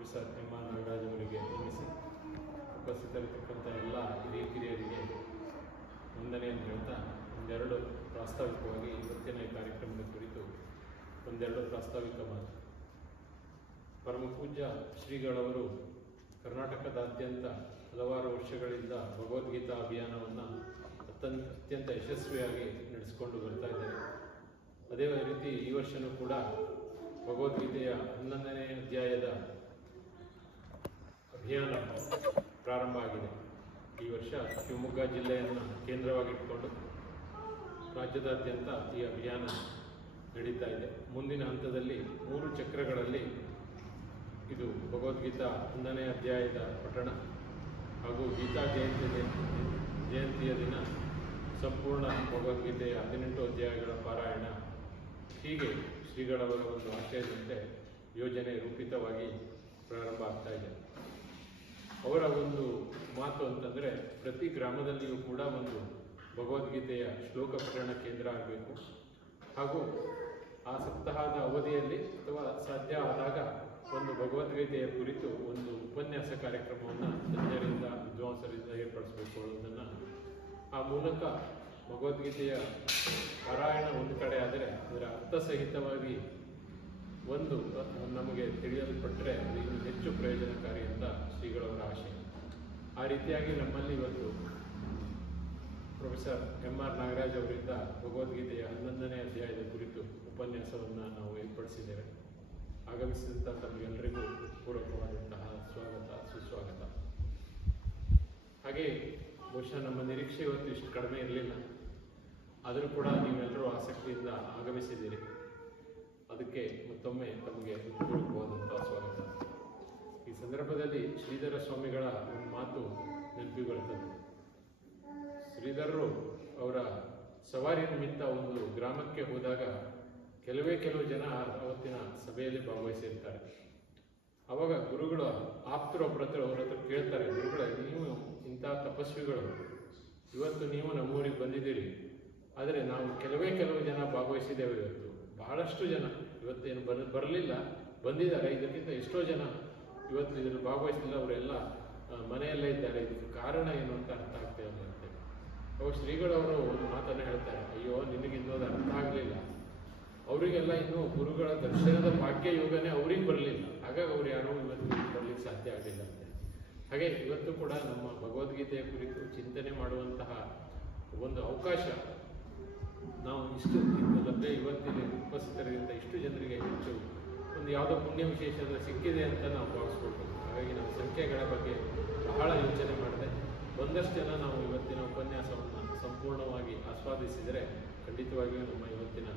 Professor MR. Nagaraj ಅವರಿಗೆ ವಂದಿಸಿ ಉಪಸ್ಥಿತರಿರ್ತಕ್ಕಂಥ ಎಲ್ಲ ಹಿರಿಯರಿಗೆ ವಂದನೆಯನ್ನು ಹೇಳ್ತಾ ಒಂದೆರಡು ಪ್ರಾಸ್ತಾವಿಕವಾಗಿ ಇವತ್ತಿನ ಈ ಕಾರ್ಯಕ್ರಮದ ಕುರಿತು ಒಂದೆರಡು ಪ್ರಾಸ್ತಾವಿಕ ಮಾತು. ಪರಮ ಪೂಜ್ಯ ಶ್ರೀಗಳವರು ಕರ್ನಾಟಕದಾದ್ಯಂತ ಹಲವಾರು ವರ್ಷಗಳಿಂದ ಭಗವದ್ಗೀತಾ ಅಭಿಯಾನವನ್ನು ಅತ್ಯಂತ ಯಶಸ್ವಿಯಾಗಿ ನಡೆಸಿಕೊಂಡು ಬರ್ತಾ ಇದ್ದಾರೆ. ಅದೇ ರೀತಿ ಈ ವರ್ಷವೂ ಕೂಡ ಭಗವದ್ಗೀತೆಯ 11ನೇ ಅಧ್ಯಾಯದ ಅಭಿಯಾನ ಪ್ರಾರಂಭ ಆಗಿದೆ. ಈ ವರ್ಷ ಶಿವಮೊಗ್ಗ ಜಿಲ್ಲೆಯನ್ನು ಕೇಂದ್ರವಾಗಿಟ್ಟುಕೊಂಡು ರಾಜ್ಯದಾದ್ಯಂತ ಈ ಅಭಿಯಾನ ನಡೀತಾ ಇದೆ. ಮುಂದಿನ ಹಂತದಲ್ಲಿ 3 ಚಕ್ರಗಳಲ್ಲಿ ಇದು ಭಗವದ್ಗೀತಾ 11ನೇ ಅಧ್ಯಾಯದ ಪಠಣ ಹಾಗೂ ಗೀತಾ ಜಯಂತಿಯ ದಿನ ಸಂಪೂರ್ಣ ಭಗವದ್ಗೀತೆಯ 18 ಅಧ್ಯಾಯಗಳ ಪಾರಾಯಣ, ಹೀಗೆ ಶ್ರೀಗಳವರ ಒಂದು ಆಶಯದಂತೆ ಯೋಜನೆ ರೂಪಿತವಾಗಿ ಪ್ರಾರಂಭ ಆಗ್ತಾ ಇದೆ. ಅವರ ಒಂದು ಮಾತು ಅಂತಂದರೆ ಪ್ರತಿ ಗ್ರಾಮದಲ್ಲಿಯೂ ಕೂಡ ಒಂದು ಭಗವದ್ಗೀತೆಯ ಶ್ಲೋಕ ಪಠಣ ಕೇಂದ್ರ ಆಗಬೇಕು ಹಾಗೂ ಆ ಸಪ್ತಾಹದ ಅವಧಿಯಲ್ಲಿ ಅಥವಾ ಸಾಧ್ಯ ಆದಾಗ ಒಂದು ಭಗವದ್ಗೀತೆಯ ಕುರಿತು ಒಂದು ಉಪನ್ಯಾಸ ಕಾರ್ಯಕ್ರಮವನ್ನು ತಜ್ಞರಿಂದ ವಿದ್ವಾಂಸರಿಂದ ಏರ್ಪಡಿಸಬೇಕು ಅನ್ನೋದನ್ನು, ಆ ಮೂಲಕ ಭಗವದ್ಗೀತೆಯ ಪಾರಾಯಣ ಒಂದು ಕಡೆ ಆದರೆ ಅದರ ಅರ್ಥಸಹಿತವಾಗಿ ಒಂದು ನಮಗೆ ತಿಳಿಯಲ್ಪಟ್ಟರೆ ಅದು ಇನ್ನೂ ಹೆಚ್ಚು ಪ್ರಯೋಜನಕಾರಿ ಅಂತ ಶ್ರೀಗಳವರ ಆಶಯ. ಆ ರೀತಿಯಾಗಿ ನಮ್ಮಲ್ಲಿ ಇವತ್ತು ಪ್ರೊಫೆಸರ್ ಎಂ.ಆರ್. ನಾಗರಾಜ್ ಅವರಿಂದ ಭಗವದ್ಗೀತೆಯ 11ನೇ ಅಧ್ಯಾಯದ ಕುರಿತು ಉಪನ್ಯಾಸವನ್ನು ನಾವು ಏರ್ಪಡಿಸಿದ್ದೇವೆ. ಆಗಮಿಸಿದಂಥ ತಮಗೆಲ್ಲರಿಗೂ ಪೂರ್ವಕವಾದಂತಹ ಸ್ವಾಗತ, ಸುಸ್ವಾಗತ. ಹಾಗೆ ಬಹುಶಃ ನಮ್ಮ ನಿರೀಕ್ಷೆ ಇವತ್ತು ಇಷ್ಟು ಕಡಿಮೆ ಇರಲಿಲ್ಲ, ಆದರೂ ಕೂಡ ನೀವೆಲ್ಲರೂ ಆಸಕ್ತಿಯಿಂದ ಆಗಮಿಸಿದ್ದೀರಿ. ಅದಕ್ಕೆ ಮತ್ತೊಮ್ಮೆ ತಮಗೆ ಪೂರ್ವಕವಾದಂತಹ ಸ್ವಾಗತ. ಈ ಸಂದರ್ಭದಲ್ಲಿ ಶ್ರೀಧರ ಸ್ವಾಮಿಗಳ ಒಂದು ಮಾತು ನೆನಪಿಗೆ ಬರ್ತದೆ. ಶ್ರೀಧರರು ಅವರ ಸವಾರಿ ನಿಮಿತ್ತ ಒಂದು ಗ್ರಾಮಕ್ಕೆ ಹೋದಾಗ ಕೆಲವು ಜನ ಅವತ್ತಿನ ಸಭೆಯಲ್ಲಿ ಭಾಗವಹಿಸಿರ್ತಾರೆ. ಆವಾಗ ಗುರುಗಳು ಆಪ್ತರು ಅವ್ರ ಹತ್ರ ಕೇಳ್ತಾರೆ, ಗುರುಗಳೇ, ನೀವು ಇಂಥ ತಪಸ್ವಿಗಳು, ಇವತ್ತು ನೀವು ನಮ್ಮೂರಿಗೆ ಬಂದಿದ್ದೀರಿ, ಆದರೆ ನಾವು ಕೆಲವು ಜನ ಭಾಗವಹಿಸಿದ್ದೇವೆ. ಇವತ್ತು ಬಹಳಷ್ಟು ಜನ ಇವತ್ತೇನು ಬರಲಿಲ್ಲ, ಬಂದಿದ್ದಾರೆ. ಇದಕ್ಕಿಂತ ಎಷ್ಟೋ ಜನ ಇವತ್ತು ಇದನ್ನು ಭಾಗವಹಿಸಲಿಲ್ಲ, ಅವರೆಲ್ಲ ಮನೆಯಲ್ಲೇ ಇದ್ದಾರೆ. ಇದಕ್ಕೆ ಕಾರಣ ಏನು ಅಂತ ಅರ್ಥ ಆಗ್ತಾ ಇಲ್ಲ ಅಂತ. ಅವಾಗ ಶ್ರೀಗಳವರು ಒಂದು ಮಾತನ್ನು ಹೇಳ್ತಾರೆ, ಅಯ್ಯೋ ನಿನಗೆ ಇನ್ನೊಂದು ಅರ್ಥ ಆಗಲಿಲ್ಲ, ಅವರಿಗೆಲ್ಲ ಇನ್ನೂ ಗುರುಗಳ ದರ್ಶನದ ಭಾಗ್ಯ ಯೋಗನೇ ಅವ್ರಿಗೆ ಬರಲಿಲ್ಲ, ಹಾಗಾಗಿ ಅವ್ರು ಯಾರೋ ಇವತ್ತು ಬರಲಿಕ್ಕೆ ಸಾಧ್ಯ ಆಗಲಿಲ್ಲ ಅಂತ. ಹಾಗೆ ಇವತ್ತು ಕೂಡ ನಮ್ಮ ಭಗವದ್ಗೀತೆಯ ಕುರಿತು ಚಿಂತನೆ ಮಾಡುವಂತಹ ಒಂದು ಅವಕಾಶ ನಾವು ಇಷ್ಟು ಲಭ್ಯ ಇವತ್ತಿನ ಉಪಸ್ಥಿತರಿಗಿಂತ ಇಷ್ಟು ಜನರಿಗೆ ಹೆಚ್ಚು ಒಂದು ಯಾವುದೋ ಪುಣ್ಯ ವಿಶೇಷದ ಸಿಕ್ಕಿದೆ ಅಂತ ನಾವು ಭಾವಿಸ್ಬೇಕು. ಹಾಗಾಗಿ ನಾವು ಸಂಖ್ಯೆಗಳ ಬಗ್ಗೆ ಬಹಳ ಯೋಚನೆ ಮಾಡಿದೆ. ಒಂದಷ್ಟು ಜನ ನಾವು ಇವತ್ತಿನ ಉಪನ್ಯಾಸವನ್ನು ಸಂಪೂರ್ಣವಾಗಿ ಆಸ್ವಾದಿಸಿದರೆ ಖಂಡಿತವಾಗಿಯೂ ನಮ್ಮ ಇವತ್ತಿನ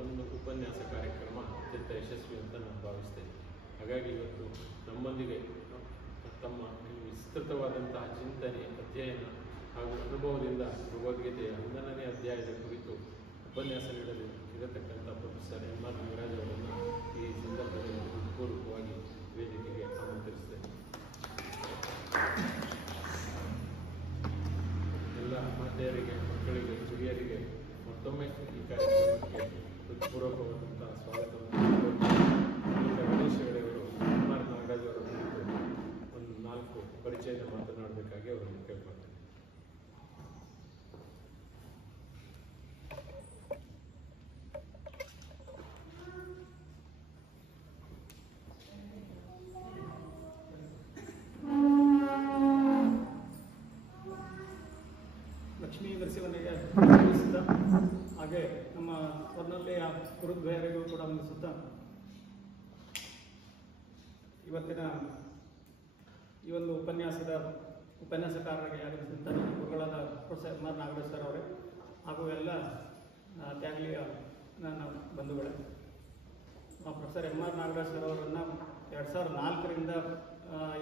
ಒಂದು ಉಪನ್ಯಾಸ ಕಾರ್ಯಕ್ರಮ ಅತ್ಯಂತ ಯಶಸ್ವಿ ಅಂತ ನಾನು ಭಾವಿಸ್ತೇನೆ. ಹಾಗಾಗಿ ಇವತ್ತು ನಮ್ಮೊಂದಿಗೆ ತಮ್ಮ ವಿಸ್ತೃತವಾದಂತಹ ಚಿಂತನೆ, ಅಧ್ಯಯನ ಹಾಗೂ ಅನುಭವದಿಂದ ಭಗವದ್ಗೀತೆಯ 11ನೇ ಅಧ್ಯಾಯದ ಕುರಿತು ಉಪನ್ಯಾಸ ನೀಡಲು ಇರತಕ್ಕಂಥ ಪ್ರೊಫೆಸರ್ ಎಂ.ಆರ್. ನಾಗರಾಜ್ ಅವರನ್ನು ಈ ಸಂದರ್ಭದಲ್ಲಿ ಪೂರ್ವಕವಾಗಿ ವೇದಿಕೆಗೆ ಆಮಂತ್ರಿಸ್ತೇನೆ. ಎಲ್ಲ ಮಾತೆಯರಿಗೆ, ಮಕ್ಕಳಿಗೆ, ಹಿರಿಯರಿಗೆ ಮತ್ತೊಮ್ಮೆ ಈ ಕಾರ್ಯಕ್ರಮಕ್ಕೆ ಹೃತ್ಪೂರ್ವಕವಾದಂತಹ ಸ್ವಾಗತವನ್ನು ಗಣೇಶ್ ಹೆಗಡೆಯವರು ಎಂ.ಆರ್. ನಾಗರಾಜ್ ಅವರ ಕುರಿತು ಒಂದು 4 ಪರಿಚಯದ ಮಾತನಾಡಬೇಕಾಗಿ ಅವರನ್ನು ಕೇಳ್ಕೊಳ್ತಾರೆ. ಲಕ್ಷ್ಮೀ ನರಸಿಂಹನಿಗೆ ಹಾಗೆ ನಮ್ಮ ಹೊರನಲ್ಲಿಯ ಗುರುದ್ವಯರಿಗೂ ಕೂಡ ವಂದಿಸುತ್ತ ಇವತ್ತಿನ ಈ ಒಂದು ಉಪನ್ಯಾಸಕಾರರಿಗೆ ಆಗಮಿಸಿದಂಥ ನಮ್ಮ ಗುರುಗಳಾದ ಪ್ರೊಫೆಸರ್ ಎಂ.ಆರ್. ನಾಗರಾಜ್ ಸರ್ ಅವರೇ ಹಾಗೂ ಎಲ್ಲ ತ್ಯಾಗಲಿಯ ನನ್ನ ಬಂಧುಗಳೇ, ಪ್ರೊಫೆಸರ್ ಎಂ.ಆರ್. ನಾಗರಾಜ್ ಸರ್ ಅವರನ್ನು 2004ರಿಂದ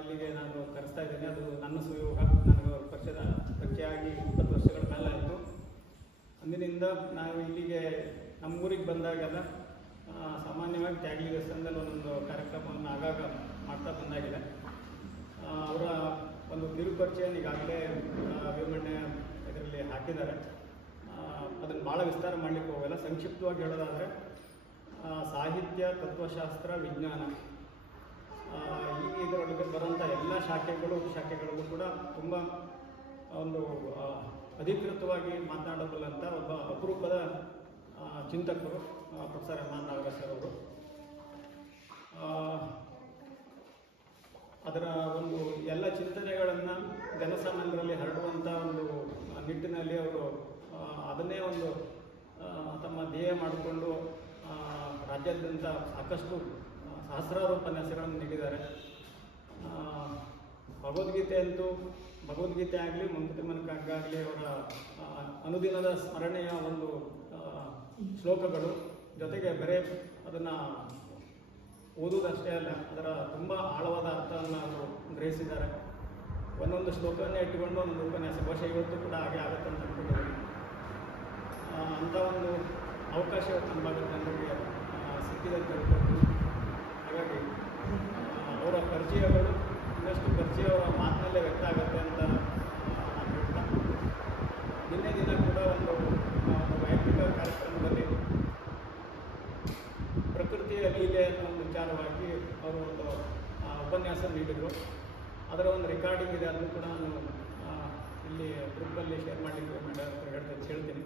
ಇಲ್ಲಿಗೆ ನಾನು ಕರೆಸ್ತಾ ಇದ್ದೇನೆ. ಅದು ನನ್ನ ಸುಯೋಗ. ನನಗೆ ಅವ್ರ ಪರಿಚಯ ಆಗಿ 20 ವರ್ಷಗಳ ಮೇಲೆ ಆಯಿತು. ಅಂದಿನಿಂದ ನಾವು ಇಲ್ಲಿಗೆ ನಮ್ಮೂರಿಗೆ ಬಂದಾಗೆಲ್ಲ ಸಾಮಾನ್ಯವಾಗಿ ತ್ಯಾಗಲಿ ದೇವಸ್ಥಾನದಲ್ಲಿ ಒಂದೊಂದು ಕಾರ್ಯಕ್ರಮವನ್ನು ಆಗಾಗ ಮಾಡ್ತಾ ಬಂದಾಗಿದೆ. ಅವರ ಒಂದು ಕಿರುಪರಿಚಯ ಈಗಾಗಲೇ ಅಭಿಮನ್ಯ ಇದರಲ್ಲಿ ಹಾಕಿದ್ದಾರೆ. ಅದನ್ನು ಭಾಳ ವಿಸ್ತಾರ ಮಾಡಲಿಕ್ಕೆ ಹೋಗಲ್ಲ. ಸಂಕ್ಷಿಪ್ತವಾಗಿ ಹೇಳೋದಾದರೆ ಸಾಹಿತ್ಯ, ತತ್ವಶಾಸ್ತ್ರ, ವಿಜ್ಞಾನ ಶಾಖೆಗಳಿಗೂ ಕೂಡ ತುಂಬ ಒಂದು ಅಧಿಕೃತವಾಗಿ ಮಾತನಾಡಬಲ್ಲಂಥ ಒಬ್ಬ ಅಪರೂಪದ ಚಿಂತಕರು professor M R Nagaraj sir ಅವರು. ಅದರ ಒಂದು ಎಲ್ಲ ಚಿಂತನೆಗಳನ್ನು ಜನಸಾಮಾನ್ಯರಲ್ಲಿ ಹರಡುವಂಥ ಒಂದು ನಿಟ್ಟಿನಲ್ಲಿ ಅವರು ಅದನ್ನೇ ಒಂದು ತಮ್ಮ ಧ್ಯೇಯ ಮಾಡಿಕೊಂಡು ರಾಜ್ಯಾದ್ಯಂತ ಸಾಕಷ್ಟು ಸಹಸ್ರಾರು ಉಪನ್ಯಾಸಗಳನ್ನು ನೀಡಿದ್ದಾರೆ. ಭಗವದ್ಗೀತೆ ಆಗಲಿ ಮಂಕುತಿಮ್ಮನಕಾಗಲಿ ಅವರ ಅನುದಿನದ ಸ್ಮರಣೆಯ ಒಂದು ಶ್ಲೋಕಗಳು, ಜೊತೆಗೆ ಬರೀ ಅದನ್ನು ಓದುವುದಷ್ಟೇ ಅಲ್ಲ, ಅದರ ತುಂಬ ಆಳವಾದ ಅರ್ಥವನ್ನು ಅವರು ಗ್ರಹಿಸಿದ್ದಾರೆ. ಒಂದೊಂದು ಶ್ಲೋಕವನ್ನೇ ಇಟ್ಟುಕೊಂಡು ಒಂದು ಉಪನ್ಯಾಸ ಬಹುಶಃ ಇವತ್ತು ಕೂಡ ಹಾಗೆ ಆಗುತ್ತೆ ಅಂತ ಅಂದ್ಕೊಂಡಿದ್ದೀನಿ. ಅಂಥ ಒಂದು ಅವಕಾಶ ನಮ್ಮ ಭಾಗದ ಜನರಿಗೆ ಸಿಕ್ಕಿದೆ ಅಂತ ಹೇಳ್ಬೋದು. ಹಾಗಾಗಿ ಅವರ ಪರಿಚಯಗಳು ಇನ್ನಷ್ಟು ಪರಿಚಯ ಅವರ ಮಾತಿನಲ್ಲೇ ವ್ಯಕ್ತ ಆಗುತ್ತೆ ಅಂತ ನಾನು ಹೇಳ್ತಾ, ನಿನ್ನೆ ದಿನ ಕೂಡ ಒಂದು ವೈಯಕ್ತಿಕ ಕಾರ್ಯಕ್ರಮದಲ್ಲಿ ಪ್ರಕೃತಿಯ ಲೀಲೆ ಅನ್ನೋ ಒಂದು ವಿಚಾರವಾಗಿ ಅವರು ಒಂದು ಉಪನ್ಯಾಸ ನೀಡಿದರು. ಅದರ ಒಂದು ರೆಕಾರ್ಡಿಂಗ್ ಇದೆ, ಅದನ್ನು ಕೂಡ ನಾನು ಇಲ್ಲಿ ಗ್ರೂಪಲ್ಲಿ ಶೇರ್ ಮಾಡಲಿಕ್ಕೆ ಹೇಳ್ತೀನಿ.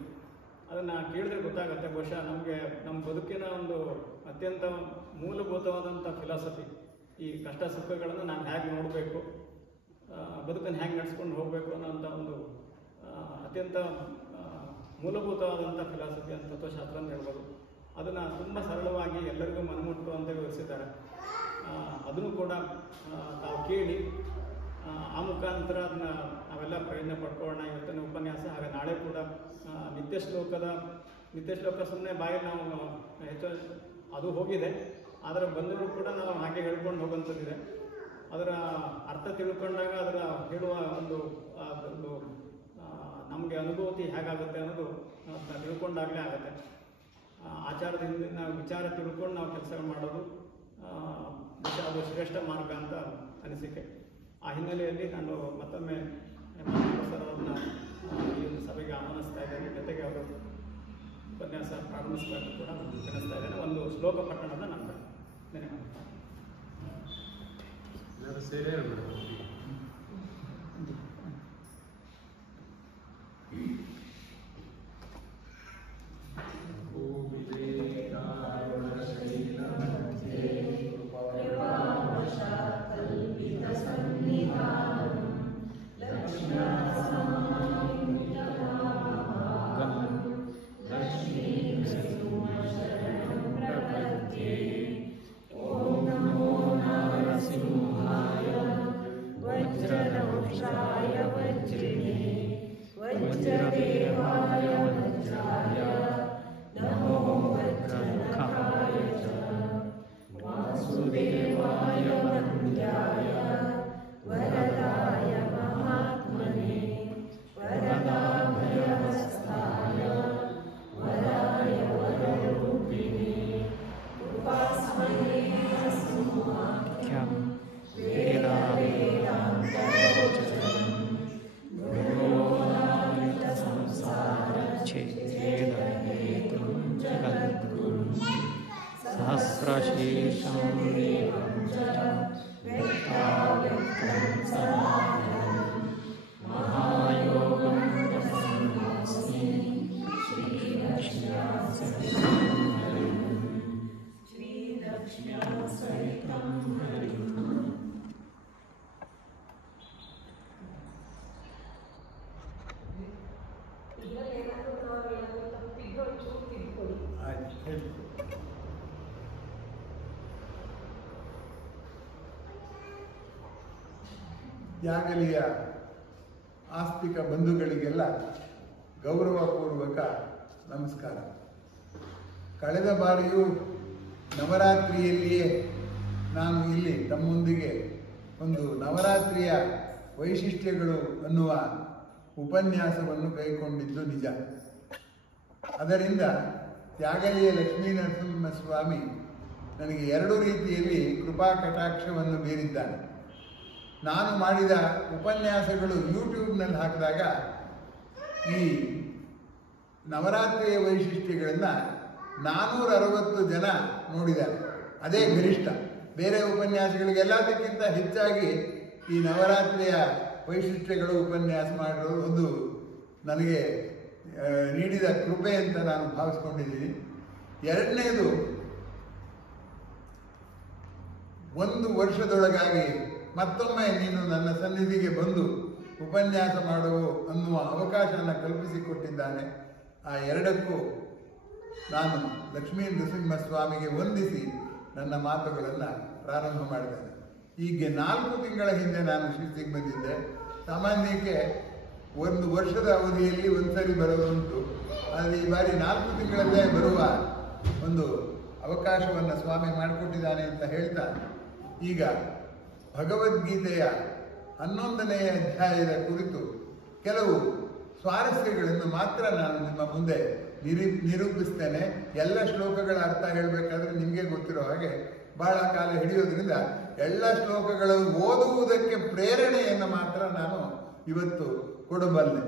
ಅದನ್ನು ಕೇಳಿದ್ರೆ ಗೊತ್ತಾಗುತ್ತೆ. ಬಹುಶಃ ನಮಗೆ ನಮ್ಮ ಬದುಕಿನ ಒಂದು ಅತ್ಯಂತ ಮೂಲಭೂತವಾದಂಥ ಫಿಲಾಸಫಿ, ಈ ಕಷ್ಟ ಸುಖಗಳನ್ನು ನಾನು ಹೇಗೆ ನೋಡಬೇಕು, ಬದುಕನ್ನು ಹೇಗೆ ನಡೆಸ್ಕೊಂಡು ಹೋಗಬೇಕು ಅನ್ನೋಂಥ ಒಂದು ಅತ್ಯಂತ ಮೂಲಭೂತವಾದಂಥ ಫಿಲಾಸಫಿ ಅಂತ ತತ್ವಶಾಸ್ತ್ರ ಅಂತ ಹೇಳ್ಬೋದು. ಅದನ್ನು ತುಂಬ ಸರಳವಾಗಿ ಎಲ್ಲರಿಗೂ ಮನಮುಟ್ಟುವಂತ ವಿವರಿಸಿದ್ದಾರೆ. ಅದನ್ನು ಕೂಡ ತಾವು ಕೇಳಿ ಆ ಮುಖಾಂತರ ಅದನ್ನ ನಾವೆಲ್ಲ ಪ್ರಯತ್ನ ಪಡ್ಕೊಳ್ಳೋಣ. ಇವತ್ತಿನ ಉಪನ್ಯಾಸ ಹಾಗೆ ನಾಳೆ ಕೂಡ ನಿತ್ಯ ಶ್ಲೋಕ ಸುಮ್ಮನೆ ಬಾಯಿ ನಾವು ಹೆಚ್ಚು ಅದು ಹೋಗಿದೆ, ಆದರೆ ಬಂದವರು ಕೂಡ ನಾವು ಹಾಗೆ ಹೇಳ್ಕೊಂಡು ಹೋಗುವಂಥದ್ದಿದೆ. ಅದರ ಅರ್ಥ ತಿಳ್ಕೊಂಡಾಗ ಅದರ ಹೇಳುವ ಒಂದು ನಮಗೆ ಅನುಭೂತಿ ಹೇಗಾಗುತ್ತೆ ಅನ್ನೋದು ತಿಳ್ಕೊಂಡಾಗಲೇ ಆಗುತ್ತೆ. ಆಚಾರದ ಹಿಂದಿನ ವಿಚಾರ ತಿಳ್ಕೊಂಡು ನಾವು ಕೆಲಸ ಮಾಡೋದು ಅದು ಶ್ರೇಷ್ಠ ಮಾರ್ಗ ಅಂತ ಅನಿಸಿಕೆ. ಆ ಹಿನ್ನೆಲೆಯಲ್ಲಿ ನಾನು ಮತ್ತೊಮ್ಮೆ ಸರ್ ಅವ್ರನ್ನ ಈ ಒಂದು ಸಭೆಗೆ ಆಹ್ವಾನಿಸ್ತಾ ಇದ್ದೇನೆ. ಜೊತೆಗೆ ಅವರು ಉಪನ್ಯಾಸ ಪ್ರಾರಂಭಿಸಬೇಕು ಕೂಡ ಅನಿಸ್ತಾ ಇದ್ದೇನೆ. ಒಂದು ಶ್ಲೋಕ ಪಠಣದ ನಂತರ ತ್ಯಾಗಲಿಯ ಆಸ್ತಿಕ ಬಂಧುಗಳಿಗೆಲ್ಲ ಗೌರವಪೂರ್ವಕ ನಮಸ್ಕಾರ. ಕಳೆದ ಬಾರಿಯೂ ನವರಾತ್ರಿಯಲ್ಲಿಯೇ ನಾನು ಇಲ್ಲಿ ತಮ್ಮೊಂದಿಗೆ ಒಂದು ನವರಾತ್ರಿಯ ವೈಶಿಷ್ಟ್ಯಗಳು ಅನ್ನುವ ಉಪನ್ಯಾಸವನ್ನು ಕೈಗೊಂಡಿದ್ದು ನಿಜ. ಅದರಿಂದ ತ್ಯಾಗಲಿಯ ಲಕ್ಷ್ಮೀನರಸಿಂಹಸ್ವಾಮಿ ನನಗೆ ಎರಡು ರೀತಿಯಲ್ಲಿ ಕೃಪಾ ಕಟಾಕ್ಷವನ್ನು ಬೀರಿದ್ದಾನೆ. ನಾನು ಮಾಡಿದ ಉಪನ್ಯಾಸಗಳು ಯೂಟ್ಯೂಬ್ನಲ್ಲಿ ಹಾಕಿದಾಗ ಈ ನವರಾತ್ರಿಯ ವೈಶಿಷ್ಟ್ಯಗಳನ್ನು 460 ಜನ ನೋಡಿದ್ದಾರೆ. ಅದೇ ಗರಿಷ್ಠ. ಬೇರೆ ಉಪನ್ಯಾಸಗಳಿಗೆಲ್ಲದಕ್ಕಿಂತ ಹೆಚ್ಚಾಗಿ ಈ ನವರಾತ್ರಿಯ ವೈಶಿಷ್ಟ್ಯಗಳು ಉಪನ್ಯಾಸ ಮಾಡಿರೋದು ಒಂದು ನನಗೆ ನೀಡಿದ ಕೃಪೆ ಅಂತ ನಾನು ಭಾವಿಸ್ಕೊಂಡಿದ್ದೀನಿ. ಎರಡನೇದು, 1 ವರ್ಷದೊಳಗಾಗಿ ಮತ್ತೊಮ್ಮೆ ನೀನು ನನ್ನ ಸನ್ನಿಧಿಗೆ ಬಂದು ಉಪನ್ಯಾಸ ಮಾಡುವು ಅನ್ನುವ ಅವಕಾಶವನ್ನು ಕಲ್ಪಿಸಿಕೊಟ್ಟಿದ್ದಾನೆ. ಆ ಎರಡಕ್ಕೂ ನಾನು ಲಕ್ಷ್ಮೀ ನರಸಿಂಹಸ್ವಾಮಿಗೆ ವಂದಿಸಿ ನನ್ನ ಮಾತುಗಳನ್ನು ಪ್ರಾರಂಭ ಮಾಡಿದ್ದೇನೆ. ಈಗ 4 ತಿಂಗಳ ಹಿಂದೆ ನಾನು ಶಿಸ್ತಿಗೆ ಬಂದಿದ್ದೆ. ಸಾಮಾನ್ಯಕ್ಕೆ 1 ವರ್ಷದ ಅವಧಿಯಲ್ಲಿ ಒಂದ್ಸರಿ ಬರೋದುಂಟು, ಆದರೆ ಈ ಬಾರಿ 4 ತಿಂಗಳಲ್ಲೇ ಬರುವ ಒಂದು ಅವಕಾಶವನ್ನು ಸ್ವಾಮಿ ಮಾಡಿಕೊಟ್ಟಿದ್ದಾನೆ ಅಂತ ಹೇಳ್ತಾ, ಈಗ ಭಗವದ್ಗೀತೆಯ 11ನೇ ಅಧ್ಯಾಯದ ಕುರಿತು ಕೆಲವು ಸ್ವಾರಸ್ಯಗಳನ್ನು ಮಾತ್ರ ನಾನು ನಿಮ್ಮ ಮುಂದೆ ನಿರೂಪಿಸ್ತೇನೆ. ಎಲ್ಲ ಶ್ಲೋಕಗಳ ಅರ್ಥ ಹೇಳಬೇಕಾದ್ರೆ ನಿಮಗೆ ಗೊತ್ತಿರೋ ಹಾಗೆ ಬಹಳ ಕಾಲ ಹಿಡಿಯೋದ್ರಿಂದ ಎಲ್ಲ ಶ್ಲೋಕಗಳು ಓದುವುದಕ್ಕೆ ಪ್ರೇರಣೆಯನ್ನು ಮಾತ್ರ ನಾನು ಇವತ್ತು ಕೊಡಬಲ್ಲೆ.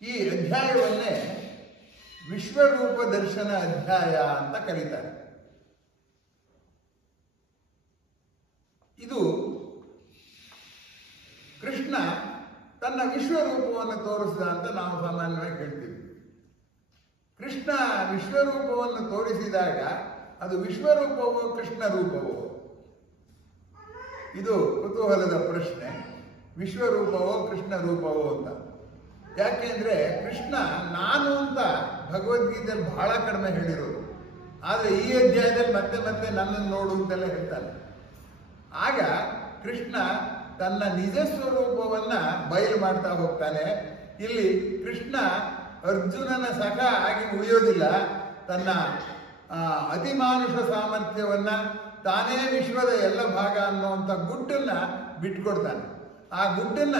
ಈ ಅಧ್ಯಾಯವನ್ನೇ ವಿಶ್ವರೂಪ ದರ್ಶನ ಅಧ್ಯಾಯ ಅಂತ ಕರೀತಾರೆ. ಇದು ಕೃಷ್ಣ ತನ್ನ ವಿಶ್ವರೂಪವನ್ನು ತೋರಿಸಿದ ಅಂತ ನಾವು ಸಾಮಾನ್ಯವಾಗಿ ಹೇಳ್ತೀವಿ. ಕೃಷ್ಣ ವಿಶ್ವರೂಪವನ್ನು ತೋರಿಸಿದಾಗ ಅದು ವಿಶ್ವರೂಪವೋ ಕೃಷ್ಣ ರೂಪವೋ? ಇದು ಕುತೂಹಲದ ಪ್ರಶ್ನೆ. ವಿಶ್ವರೂಪವೋ ಕೃಷ್ಣ ರೂಪವೋ ಅಂತ. ಯಾಕೆಂದ್ರೆ ಕೃಷ್ಣ ನಾನು ಅಂತ ಭಗವದ್ಗೀತೆಯಲ್ಲಿ ಬಹಳ ಕಡಿಮೆ ಹೇಳಿರೋದು, ಆದರೆ ಈ ಅಧ್ಯಾಯದಲ್ಲಿ ಮತ್ತೆ ಮತ್ತೆ ನನ್ನನ್ನು ನೋಡು ಅಂತೆಲ್ಲ ಹೇಳ್ತಾನೆ. ಆಗ ಕೃಷ್ಣ ತನ್ನ ನಿಜ ಸ್ವರೂಪವನ್ನ ಬಯಲು ಮಾಡ್ತಾ ಹೋಗ್ತಾನೆ. ಇಲ್ಲಿ ಕೃಷ್ಣ ಅರ್ಜುನನ ಸಖ ಆಗಿ ಉಳಿಯೋದಿಲ್ಲ. ತನ್ನ ಅತಿಮಾನುಷ ಸಾಮರ್ಥ್ಯವನ್ನ, ತಾನೇ ವಿಶ್ವದ ಎಲ್ಲ ಭಾಗ ಅನ್ನುವಂಥ ಗುಟ್ಟನ್ನ ಬಿಟ್ಕೊಡ್ತಾನೆ. ಆ ಗುಟ್ಟನ್ನ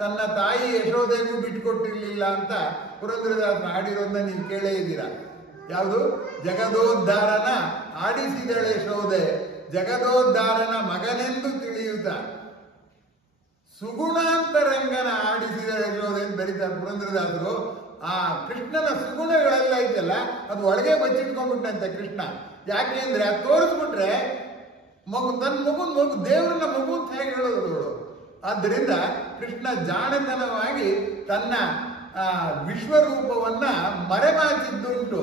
ತನ್ನ ತಾಯಿ ಯಶೋದೆಗೂ ಬಿಟ್ಕೊಟ್ಟಿರ್ಲಿಲ್ಲ ಅಂತ ಪುರಂದರದಾಸರು ಹಾಡಿರೋದನ್ನ ನೀವು ಕೇಳೇ ಇದ್ದೀರಾ. ಯಾವುದು? ಜಗದೋದ್ಧಾರನ ಆಡಿಸಿದಳೆ ಯಶೋದೆ, ಜಗದೋದ್ಧಾರನ ಮಗನೆಂದು ತಿಳಿಯುತ್ತ ಸುಗುಣಾಂತರಂಗನ ಆಡಿಸಿದಳೆ ಯಶೋದೆ ಅಂತ ಬರೀತಾರೆ ಪುರಂದರದಾಸರು. ಆ ಕೃಷ್ಣನ ಸುಗುಣಗಳೆಲ್ಲ ಇದೆಯಲ್ಲ, ಅದು ಒಳಗೆ ಬಚ್ಚಿಟ್ಕೊಂಡ್ಬಿಟ್ಟಂತೆ ಕೃಷ್ಣ. ಯಾಕೆ ಅಂದ್ರೆ ಅದು ತೋರಿಸ್ಬಿಟ್ರೆ ತನ್ನ ಮಗು ದೇವರನ್ನ ಮಗು ಅಂತ ಹೇಗೆ ಹೇಳೋದು? ಆದ್ದರಿಂದ ಕೃಷ್ಣ ಜಾಣತನವಾಗಿ ತನ್ನ ವಿಶ್ವರೂಪವನ್ನ ಮರೆಮಾಚಿದ್ದುಂಟು.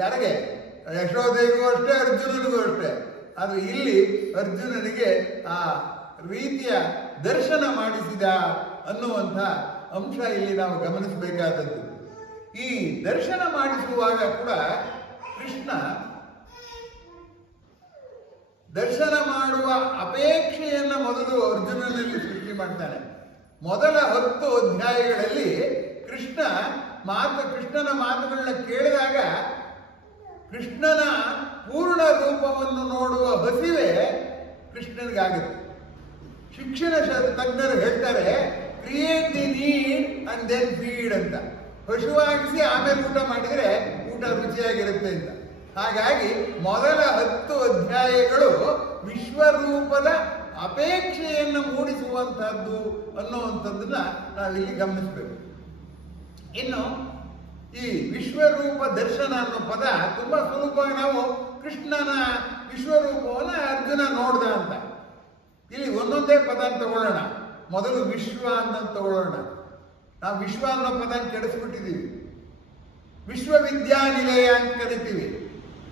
ಯಾರಿಗೆ? ಯಶೋದೆಗೂ ಅಷ್ಟೇ, ಅರ್ಜುನನಿಗೂ ಅಷ್ಟೇ. ಅದು ಇಲ್ಲಿ ಅರ್ಜುನನಿಗೆ ಆ ರೀತಿಯ ದರ್ಶನ ಮಾಡಿಸಿದ ಅನ್ನುವಂಥ ಅಂಶ ಇಲ್ಲಿ ನಾವು ಗಮನಿಸಬೇಕಾದದ್ದು. ಈ ದರ್ಶನ ಮಾಡಿಸುವಾಗ ಕೂಡ ಕೃಷ್ಣ ದರ್ಶನ ಮಾಡುವ ಅಪೇಕ್ಷೆಯನ್ನ ಮೊದಲು ಅರ್ಜುನನಲ್ಲಿ ಸೃಷ್ಟಿ ಮಾಡ್ತಾನೆ. ಮೊದಲ 10 ಅಧ್ಯಾಯಗಳಲ್ಲಿ ಕೃಷ್ಣನ ಮಾತುಗಳನ್ನ ಕೇಳಿದಾಗ ಕೃಷ್ಣನ ಪೂರ್ಣ ರೂಪವನ್ನು ನೋಡುವ ಹಸಿವೆ ಕೃಷ್ಣನಿಗಾಗುತ್ತೆ. ಶಿಕ್ಷಣ ತಜ್ಞರು ಹೇಳ್ತಾರೆ, create the need and then feed ಅಂತ. ಹಸುವಾಗಿಸಿ ಆಮೇಲೆ ಊಟ ಮಾಡಿದರೆ ಊಟ ರುಚಿಯಾಗಿರುತ್ತೆ ಅಂತ. ಹಾಗಾಗಿ ಮೊದಲ 10 ಅಧ್ಯಾಯಗಳು ವಿಶ್ವರೂಪದ ಅಪೇಕ್ಷೆಯನ್ನು ಮೂಡಿಸುವಂತಹದ್ದು ಅನ್ನುವಂಥದ್ದನ್ನ ನಾವಿಲ್ಲಿ ಗಮನಿಸಬೇಕು. ಇನ್ನು ಈ ವಿಶ್ವರೂಪ ದರ್ಶನ ಅನ್ನೋ ಪದ ತುಂಬಾ ಸುಲಭವಾಗಿ ನಾವು ಕೃಷ್ಣನ ವಿಶ್ವರೂಪವನ್ನು ಅರ್ಜುನ ನೋಡ್ದ ಅಂತ. ಇಲ್ಲಿ ಒಂದೊಂದೇ ಪದ ತಗೊಳ್ಳೋಣ. ಮೊದಲು ವಿಶ್ವ ಅಂತ ತಗೊಳ್ಳೋಣ. ನಾವು ವಿಶ್ವ ಅನ್ನೋ ಪದ ಕೆಡಿಸ್ಬಿಟ್ಟಿದ್ದೀವಿ. ವಿಶ್ವವಿದ್ಯಾನಿಲಯ ಅಂತ ಕರಿತೀವಿ.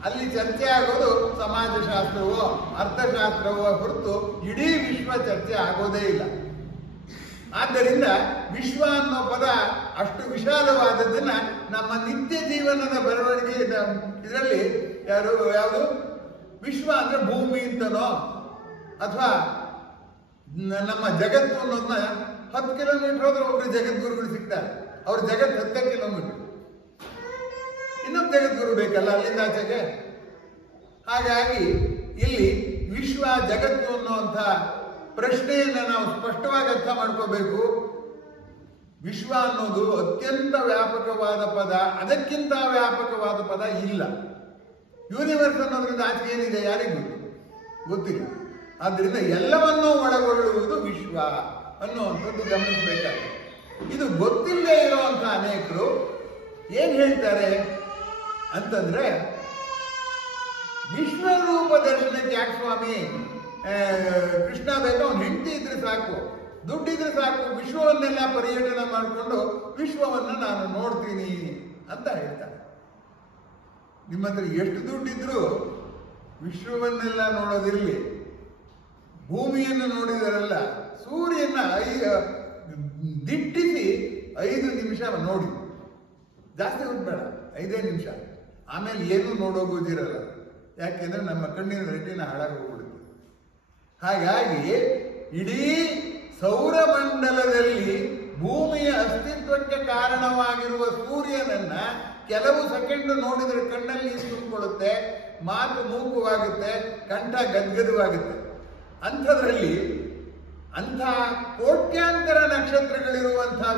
ಅಲ್ಲಿ ಚರ್ಚೆ ಆಗೋದು ಸಮಾಜಶಾಸ್ತ್ರವೋ ಅರ್ಥಶಾಸ್ತ್ರವೋ ಹೊರತು ಇಡೀ ವಿಶ್ವ ಚರ್ಚೆ ಆಗೋದೇ ಇಲ್ಲ. ಆದ್ದರಿಂದ ವಿಶ್ವ ಅನ್ನೋ ಪದ ಅಷ್ಟು ವಿಶಾಲವಾದದ್ದನ್ನ ನಮ್ಮ ನಿತ್ಯ ಜೀವನದ ಬರವಣಿಗೆ ಇದರಲ್ಲಿ ಯಾವುದು ವಿಶ್ವ ಅಂದ್ರೆ ಭೂಮಿ ಅಂತನೋ ಅಥವಾ ನಮ್ಮ ಜಗತ್ತು ಅನ್ನೋದನ್ನ 10 ಕಿಲೋಮೀಟರ್ ಹೋದ್ರೆ ಒಬ್ರು ಜಗದ್ಗುರುಗಳು ಸಿಗ್ತಾರೆ. ಅವ್ರ ಜಗತ್ತು 10 ಕಿಲೋಮೀಟರ್, ಇನ್ನೊಬ್ಬ ಜಗದ್ಗುರು ಬೇಕಲ್ಲ ಅಲ್ಲಿಂದ ಆಚೆಗೆ. ಹಾಗಾಗಿ ಇಲ್ಲಿ ವಿಶ್ವ ಜಗತ್ತು ಅನ್ನುವಂಥ ಪ್ರಶ್ನೆಯನ್ನ ನಾವು ಸ್ಪಷ್ಟವಾಗಿ ಅರ್ಥ ಮಾಡ್ಕೋಬೇಕು. ವಿಶ್ವ ಅನ್ನೋದು ಅತ್ಯಂತ ವ್ಯಾಪಕವಾದ ಪದ, ಅದಕ್ಕಿಂತ ವ್ಯಾಪಕವಾದ ಪದ ಇಲ್ಲ. ಯೂನಿವರ್ಸ್ ಅನ್ನೋದ್ರಿಂದ ಆಚೆ ಏನಿದೆ ಯಾರಿಗೂ ಗೊತ್ತಿಲ್ಲ. ಆದ್ರಿಂದ ಎಲ್ಲವನ್ನೂ ಒಳಗೊಳ್ಳುವುದು ವಿಶ್ವ ಅನ್ನುವಂಥದ್ದು ಗಮನಿಸಬೇಕಾಗಿದೆ. ಇದು ಗೊತ್ತಿಲ್ಲದೆ ಇರುವಂತಹ ಅನೇಕರು ಏನ್ ಹೇಳ್ತಾರೆ ಅಂತಂದ್ರೆ, ವಿಶ್ವರೂಪ ದರ್ಶನಕ್ಕೆ ಯಾಕೆ ಸ್ವಾಮಿ ಕೃಷ್ಣ ಬೇಕು, ಅವನು ಹೆಂಡತಿ ಇದ್ರೆ ಸಾಕು, ದುಡ್ಡಿದ್ರೆ ಸಾಕು, ವಿಶ್ವವನ್ನೆಲ್ಲ ಪರ್ಯಟನೆ ಮಾಡಿಕೊಂಡು ವಿಶ್ವವನ್ನು ನಾನು ನೋಡ್ತೀನಿ ಅಂತ ಹೇಳ್ತಾರೆ. ನಿಮ್ಮ ಹತ್ರ ಎಷ್ಟು ದುಡ್ಡಿದ್ರು ವಿಶ್ವವನ್ನೆಲ್ಲ ನೋಡೋದಿರಲಿ, ಭೂಮಿಯನ್ನು ನೋಡಿದರಲ್ಲ, ಸೂರ್ಯನ ದಿಟ್ಟಿಸಿ 5 ನಿಮಿಷ ನೋಡಿ, ಜಾಸ್ತಿ ಹೊತ್ತು ಬೇಡ, 5 ನಿಮಿಷ, ಆಮೇಲೆ ಏನೂ ನೋಡೋಗೋದಿರಲ್ಲ. ಯಾಕೆಂದ್ರೆ ನಮ್ಮ ಕಣ್ಣಿನ ರೆಟಿನ ಹಾಳಾಗೋಗ್ಬಿಡುತ್ತೆ. ಹಾಗಾಗಿ ಇಡೀ ಸೌರಮಂಡಲದಲ್ಲಿ ಭೂಮಿಯ ಅಸ್ತಿತ್ವಕ್ಕೆ ಕಾರಣವಾಗಿರುವ ಸೂರ್ಯನನ್ನ ಕೆಲವು ಸೆಕೆಂಡ್ ನೋಡಿದ್ರೆ ಕಣ್ಣಲ್ಲಿ ತುಂಬಿಕೊಳ್ಳುತ್ತೆ, ಮಾತು ಮೂಕುವಾಗುತ್ತೆ, ಕಂಠ ಗದ್ಗದವಾಗುತ್ತೆ. ಅಂಥದ್ರಲ್ಲಿ ಅಂಥ ಕೋಟ್ಯಾಂತರ ನಕ್ಷತ್ರಗಳಿರುವಂತಹ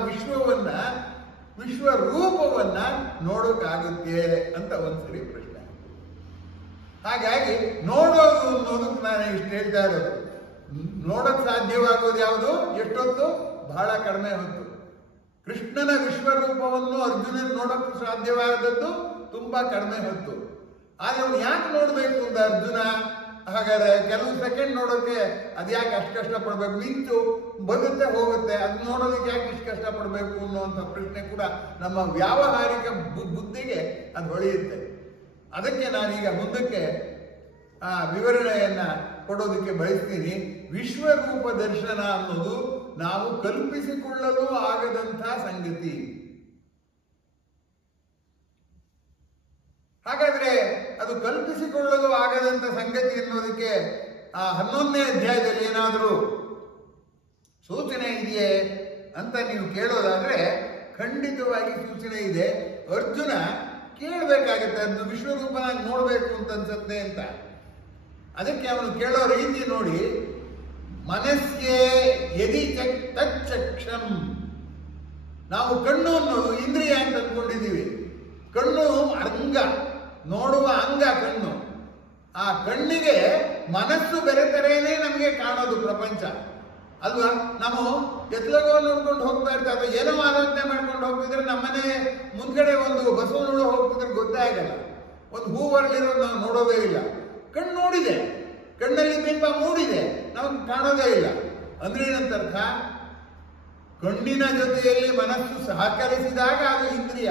ವಿಶ್ವ ರೂಪವನ್ನ ನೋಡೋಕ್ಕಾಗುತ್ತೆ ಅಂತ ಒಂದ್ಸರಿ ಪ್ರಶ್ನೆ. ಹಾಗಾಗಿ ನೋಡೋದು ಅನ್ನೋದಕ್ಕೆ ನಾನು ಇಷ್ಟು ಹೇಳ್ತಾ ಇರೋದು. ನೋಡಕ್ ಸಾಧ್ಯವಾಗೋದು ಯಾವುದು? ಎಷ್ಟೊತ್ತು? ಬಹಳ ಕಡಿಮೆ ಹೊತ್ತು. ಕೃಷ್ಣನ ವಿಶ್ವರೂಪವನ್ನು ಅರ್ಜುನನ್ ನೋಡಕ್ ಸಾಧ್ಯವಾದದ್ದು ತುಂಬಾ ಕಡಿಮೆ ಹೊತ್ತು. ಆದ್ರೆ ಅವನು ಯಾಕೆ ನೋಡ್ಬೇಕು ಅಂತ ಅರ್ಜುನ? ಹಾಗಾದ್ರೆ ಕೆಲವು ಸೆಕೆಂಡ್ ನೋಡೋಕೆ ಅದ್ಯಾಕೆ ಅಷ್ಟು ಕಷ್ಟಪಡ್ಬೇಕು? ನಿಂತು ಬರುತ್ತೆ ಹೋಗುತ್ತೆ, ಅದು ನೋಡೋದಕ್ಕೆ ಯಾಕೆ ಇಷ್ಟು ಕಷ್ಟಪಡ್ಬೇಕು ಅನ್ನುವಂಥ ಪ್ರಶ್ನೆ ಕೂಡ ನಮ್ಮ ವ್ಯಾವಹಾರಿಕ ಬುದ್ಧಿಗೆ ಅದು ಹೊಳೆಯುತ್ತೆ. ಅದಕ್ಕೆ ನಾನೀಗ ಮುಂದಕ್ಕೆ ಆ ವಿವರಣೆಯನ್ನ ಕೊಡೋದಕ್ಕೆ ಬಯಸ್ತೀನಿ. ವಿಶ್ವರೂಪ ದರ್ಶನ ಅನ್ನೋದು ನಾವು ಕಲ್ಪಿಸಿಕೊಳ್ಳಲು ಆಗದಂಥ ಸಂಗತಿ. ಹಾಗಾದ್ರೆ ಅದು ಕಲ್ಪಿಸಿಕೊಳ್ಳಲು ಆಗದಂತ ಸಂಗತಿ ಅನ್ನೋದಕ್ಕೆ ಆ 11ನೇ ಅಧ್ಯಾಯದಲ್ಲಿ ಏನಾದರೂ ಸೂಚನೆ ಇದೆಯೇ ಅಂತ ನೀವು ಕೇಳೋದಾದ್ರೆ ಖಂಡಿತವಾಗಿ ಸೂಚನೆ ಇದೆ. ಅರ್ಜುನ ಕೇಳಬೇಕಾಗತ್ತೆ, ಅದು ವಿಶ್ವರೂಪನಾಗಿ ನೋಡ್ಬೇಕು ಅಂತ ಅನ್ಸತ್ತೆ ಅಂತ. ಅದಕ್ಕೆ ಅವನು ಕೇಳೋ ರೀತಿ ನೋಡಿ, ಮನಸ್ಸೇ ಯದಿ ತಚ್ಚಕ್ಷಂ. ನಾವು ಕಣ್ಣು ಅನ್ನೋದು ಇಂದ್ರಿಯ ಅಂತ ಅಂದ್ಕೊಂಡಿದ್ದೀವಿ. ಕಣ್ಣು ಅಂಗ, ನೋಡುವ ಅಂಗ ಕಣ್ಣು. ಆ ಕಣ್ಣಿಗೆ ಮನಸ್ಸು ಬೆರೆತರೇನೆ ನಮಗೆ ಕಾಣೋದು ಪ್ರಪಂಚ ಅಲ್ವಾ? ನಾವು ಎತ್ಲಗೋ ನೋಡ್ಕೊಂಡು ಹೋಗ್ತಾ ಇರ್ತಾರೆ, ಅಥವಾ ಏನೋ ಆಲೋಚನೆ ಮಾಡ್ಕೊಂಡು ಹೋಗ್ತಿದ್ರೆ ನಮ್ಮನೆ ಮುಂದ್ಗಡೆ ಒಂದು ಬಸವನೋಡು ಹೋಗ್ತಿದ್ರೆ ಗೊತ್ತೇ ಆಗಲ್ಲ. ಒಂದು ಹೂವರಳಿರೋದು ನಾವು ನೋಡೋದೇ ಇಲ್ಲ. ಕಣ್ಣು ನೋಡಿದೆ, ಕಣ್ಣಲ್ಲಿ ಬಿಂಬ ಮೂಡಿದೆ, ನಮಗೆ ಕಾಣೋದೇ ಇಲ್ಲ. ಅಂದ್ರೆ ಏನಂತರ್ಥ? ಕಣ್ಣಿನ ಜೊತೆಯಲ್ಲಿ ಮನಸ್ಸು ಸಹಕರಿಸಿದಾಗ ಅದು ಇಂದ್ರಿಯ,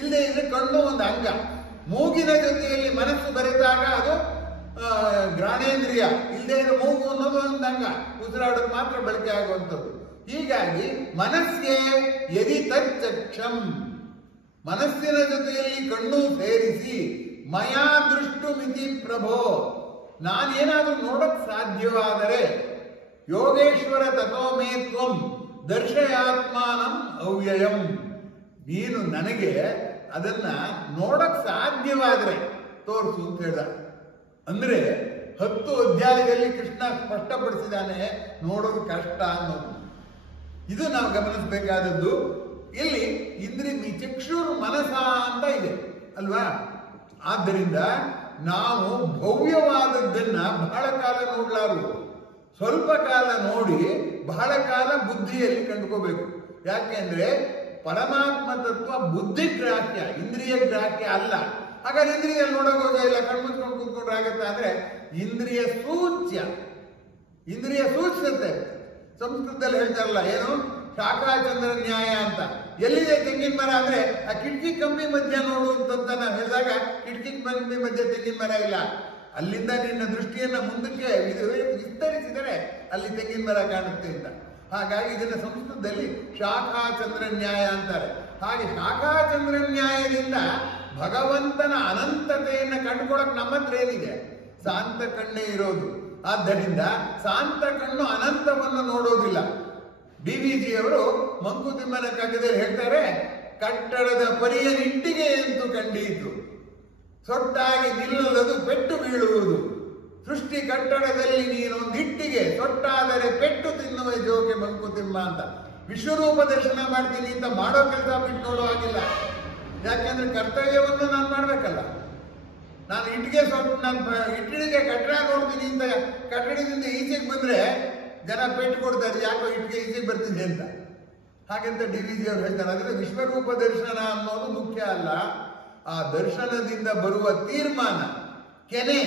ಇಲ್ಲದೆ ಇದ್ರೆ ಕಣ್ಣು ಒಂದು ಅಂಗ. ಮೂಗಿನ ಜೊತೆಯಲ್ಲಿ ಮನಸ್ಸು ಬೆರೆತಾಗ ಅದು ಘ್ರಾಣೇಂದ್ರಿಯ, ಇಲ್ಲದೆ ಇದ್ರೆ ಮೂಗು ಅನ್ನೋದು ಒಂದು ಅಂಗ, ಉಸಿರಾಡೋದು ಮಾತ್ರ ಬಳಕೆ ಆಗುವಂಥದ್ದು. ಹೀಗಾಗಿ ಮನಸ್ಸೇ ಯದಿ ತಚ್ಚಕ್ಷಂ, ಮನಸ್ಸಿನ ಜೊತೆಯಲ್ಲಿ ಕಣ್ಣು ಸೇರಿಸಿ ಮಯಾ ದೃಷ್ಟು ಮಿತಿ ಪ್ರಭೋ, ನಾನೇನಾದ್ರೂ ನೋಡಕ್ ಸಾಧ್ಯವಾದರೆ ಯೋಗೇಶ್ವರ ತಥೋ ಮೇ ತ್ವಂ ದರ್ಶಯಾತ್ಮಾನಂ ಅವ್ಯಯಂ, ನೀನು ನನಗೆ ಅದನ್ನ ನೋಡಕ್ ಸಾಧ್ಯವಾದ್ರೆ ತೋರಿಸು ಅಂತ ಹೇಳ್ದ. ಅಂದ್ರೆ 10 ಅಧ್ಯಾಯದಲ್ಲಿ ಕೃಷ್ಣ ಸ್ಪಷ್ಟಪಡಿಸಿದಾನೆ ನೋಡೋದು ಕಷ್ಟ ಅನ್ನೋದು. ಇದು ನಾವು ಗಮನಿಸಬೇಕಾದದ್ದು. ಇಲ್ಲಿ ಇಂದ್ರಿಯ ಚಕ್ಷುರ್ ಮನಸ ಅಂತ ಇದೆ ಅಲ್ವಾ? ಆದ್ದರಿಂದ ನಾವು ಭವ್ಯವಾದದ್ದನ್ನ ಬಹಳ ಕಾಲ ನೋಡ್ಲಾರು, ಸ್ವಲ್ಪ ಕಾಲ ನೋಡಿ ಬಹಳ ಕಾಲ ಬುದ್ಧಿಯಲ್ಲಿ ಕಂಡುಕೋಬೇಕು. ಯಾಕೆಂದ್ರೆ ಪರಮಾತ್ಮ ತತ್ವ ಬುದ್ಧಿಗ್ರಾಹ್ಯ, ಇಂದ್ರಿಯ ಗ್ರಾಹ್ಯ ಅಲ್ಲ. ಹಾಗಾದ್ರೆ ಇಂದ್ರಿಯಲ್ಲಿ ನೋಡೋಗೋದೇ ಇಲ್ಲ, ಕಣ್ಮುಚ್ಕೊಂಡು ಕೂತ್ಕೊಂಡ್ರೆ ಆಗತ್ತ ಅಂದ್ರೆ ಇಂದ್ರಿಯ ಸೂಚ್ಯ, ಇಂದ್ರಿಯ ಸೂಚ್ಯತೆ. ಸಂಸ್ಕೃತದಲ್ಲಿ ಹೇಳ್ತಾರಲ್ಲ, ಏನು ಶಾಖಾಚಂದ್ರ ನ್ಯಾಯ ಅಂತ. ಎಲ್ಲಿದೆ ತೆಂಗಿನ ಮರ ಅಂದ್ರೆ ಆ ಕಿಟಕಿ ಕಂಬಿ ಮಧ್ಯ ನೋಡು ಅಂತ ನಾವು ಹೇಳಿದಾಗ ಕಿಟಕಿ ಕಂಬಿ ಮಧ್ಯ ತೆಂಗಿನ ಮರ ಇಲ್ಲ. ಅಲ್ಲಿಂದ ನಿನ್ನ ದೃಷ್ಟಿಯನ್ನ ಮುಂದಕ್ಕೆ ವಿಸ್ತರಿಸಿದರೆ ಅಲ್ಲಿ ತೆಂಗಿನ ಮರ ಕಾಣುತ್ತೆ ಅಂತ. ಹಾಗಾಗಿ ಇದನ್ನ ಸಂಸ್ಕೃತದಲ್ಲಿ ಶಾಖಾಚಂದ್ರ ನ್ಯಾಯ ಅಂತಾರೆ. ಹಾಗೆ ಶಾಖಾಚಂದ್ರ ನ್ಯಾಯದಿಂದ ಭಗವಂತನ ಅನಂತತೆಯನ್ನ ಕಂಡುಕೊಳ್ಳಕ್ ನಮ್ಮ ಹತ್ರ ಏನಿದೆ? ಶಾಂತ ಕಣ್ಣೇ ಇರೋದು. ಆದ್ದರಿಂದ ಶಾಂತ ಕಣ್ಣು ಅನಂತವನ್ನು ನೋಡೋದಿಲ್ಲ. DVG ಅವರು ಮಂಕುತಿಮ್ಮನ ಕಗ್ಗದಲ್ಲಿ ಹೇಳ್ತಾರೆ, ಕಟ್ಟಡದ ಪರಿಯ ನಿಟ್ಟಿಗೆ ಎಂತು ಕಂಡೀತು, ಸೊಟ್ಟಾಗಿ ನಿಲ್ಲದು ಪೆಟ್ಟು ಬೀಳುವುದು. ಸೃಷ್ಟಿ ಕಟ್ಟಡದಲ್ಲಿ ನೀನೊಂದಿಟ್ಟಿಗೆ ಸೊಟ್ಟಾದರೆ ಪೆಟ್ಟು ತಿನ್ನುವ ಜೋಕೆ ಮಂಕುತಿಮ್ಮ ಅಂತ. ವಿಶ್ವರೂಪ ದರ್ಶನ ಮಾಡ್ತೀನಿ ಅಂತ ಮಾಡೋ ಕೆಲಸ ಬಿಟ್ಟು ನೋಡೋ ಹಾಗಿಲ್ಲ. ಯಾಕೆಂದ್ರೆ ಕರ್ತವ್ಯವನ್ನು ನಾನು ಮಾಡ್ಬೇಕಲ್ಲ. ನಾನು ಇಟ್ಟಿಗೆ ಕಟ್ಟಡ ನೋಡ್ತೀನಿ ಅಂತ ಕಟ್ಟಡದಿಂದ ಈಚೆಗೆ ಬಂದ್ರೆ ಜನ ಪೆಟ್ಟು ಕೊಡ್ತಾರೆ, ಯಾಕೋ ಇಟ್ಟಿಗೆ ಈಚೆಗೆ ಬರ್ತಿದೆ ಅಂತ. ಹಾಗಂತ DVG ಅವರು ಹೇಳ್ತಾರೆ. ಅಂದ್ರೆ ವಿಶ್ವರೂಪ ದರ್ಶನ ಅನ್ನೋದು ಮುಖ್ಯ ಅಲ್ಲ, ಆ ದರ್ಶನದಿಂದ ಬರುವ ತೀರ್ಮಾನ, ಕೆನೆ